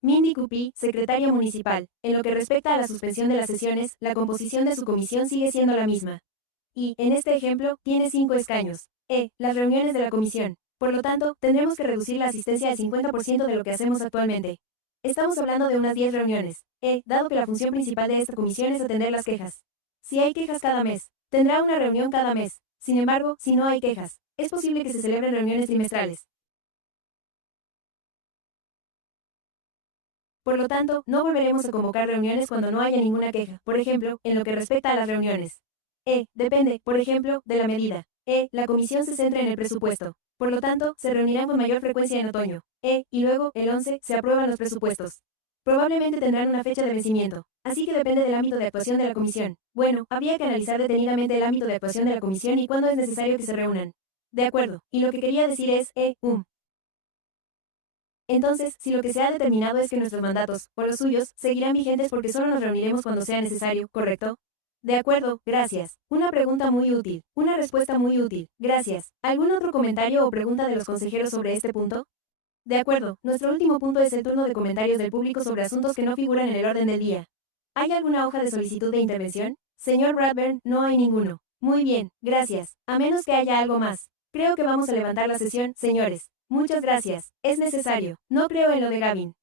Mindy Cupí, secretaria municipal. En lo que respecta a la suspensión de las sesiones, la composición de su comisión sigue siendo la misma. Y, en este ejemplo, tiene 5 escaños. Las reuniones de la comisión. Por lo tanto, tendremos que reducir la asistencia al 50% de lo que hacemos actualmente. Estamos hablando de unas 10 reuniones. Dado que la función principal de esta comisión es atender las quejas. Si hay quejas cada mes, tendrá una reunión cada mes. Sin embargo, si no hay quejas, es posible que se celebren reuniones trimestrales. Por lo tanto, no volveremos a convocar reuniones cuando no haya ninguna queja, por ejemplo, en lo que respecta a las reuniones. Depende, por ejemplo, de la medida. La comisión se centra en el presupuesto. Por lo tanto, se reunirán con mayor frecuencia en otoño. Y luego, el 11, se aprueban los presupuestos. Probablemente tendrán una fecha de vencimiento, así que depende del ámbito de actuación de la comisión. Bueno, habría que analizar detenidamente el ámbito de actuación de la comisión y cuándo es necesario que se reúnan. De acuerdo, y lo que quería decir es, entonces, si lo que se ha determinado es que nuestros mandatos, o los suyos, seguirán vigentes porque solo nos reuniremos cuando sea necesario, ¿correcto? De acuerdo, gracias. Una pregunta muy útil. Una respuesta muy útil. Gracias. ¿Algún otro comentario o pregunta de los consejeros sobre este punto? De acuerdo, nuestro último punto es el turno de comentarios del público sobre asuntos que no figuran en el orden del día. ¿Hay alguna hoja de solicitud de intervención? Señor Bradburn, no hay ninguno. Muy bien, gracias. A menos que haya algo más. Creo que vamos a levantar la sesión, señores. Muchas gracias. Es necesario. No creo en lo de Gavin.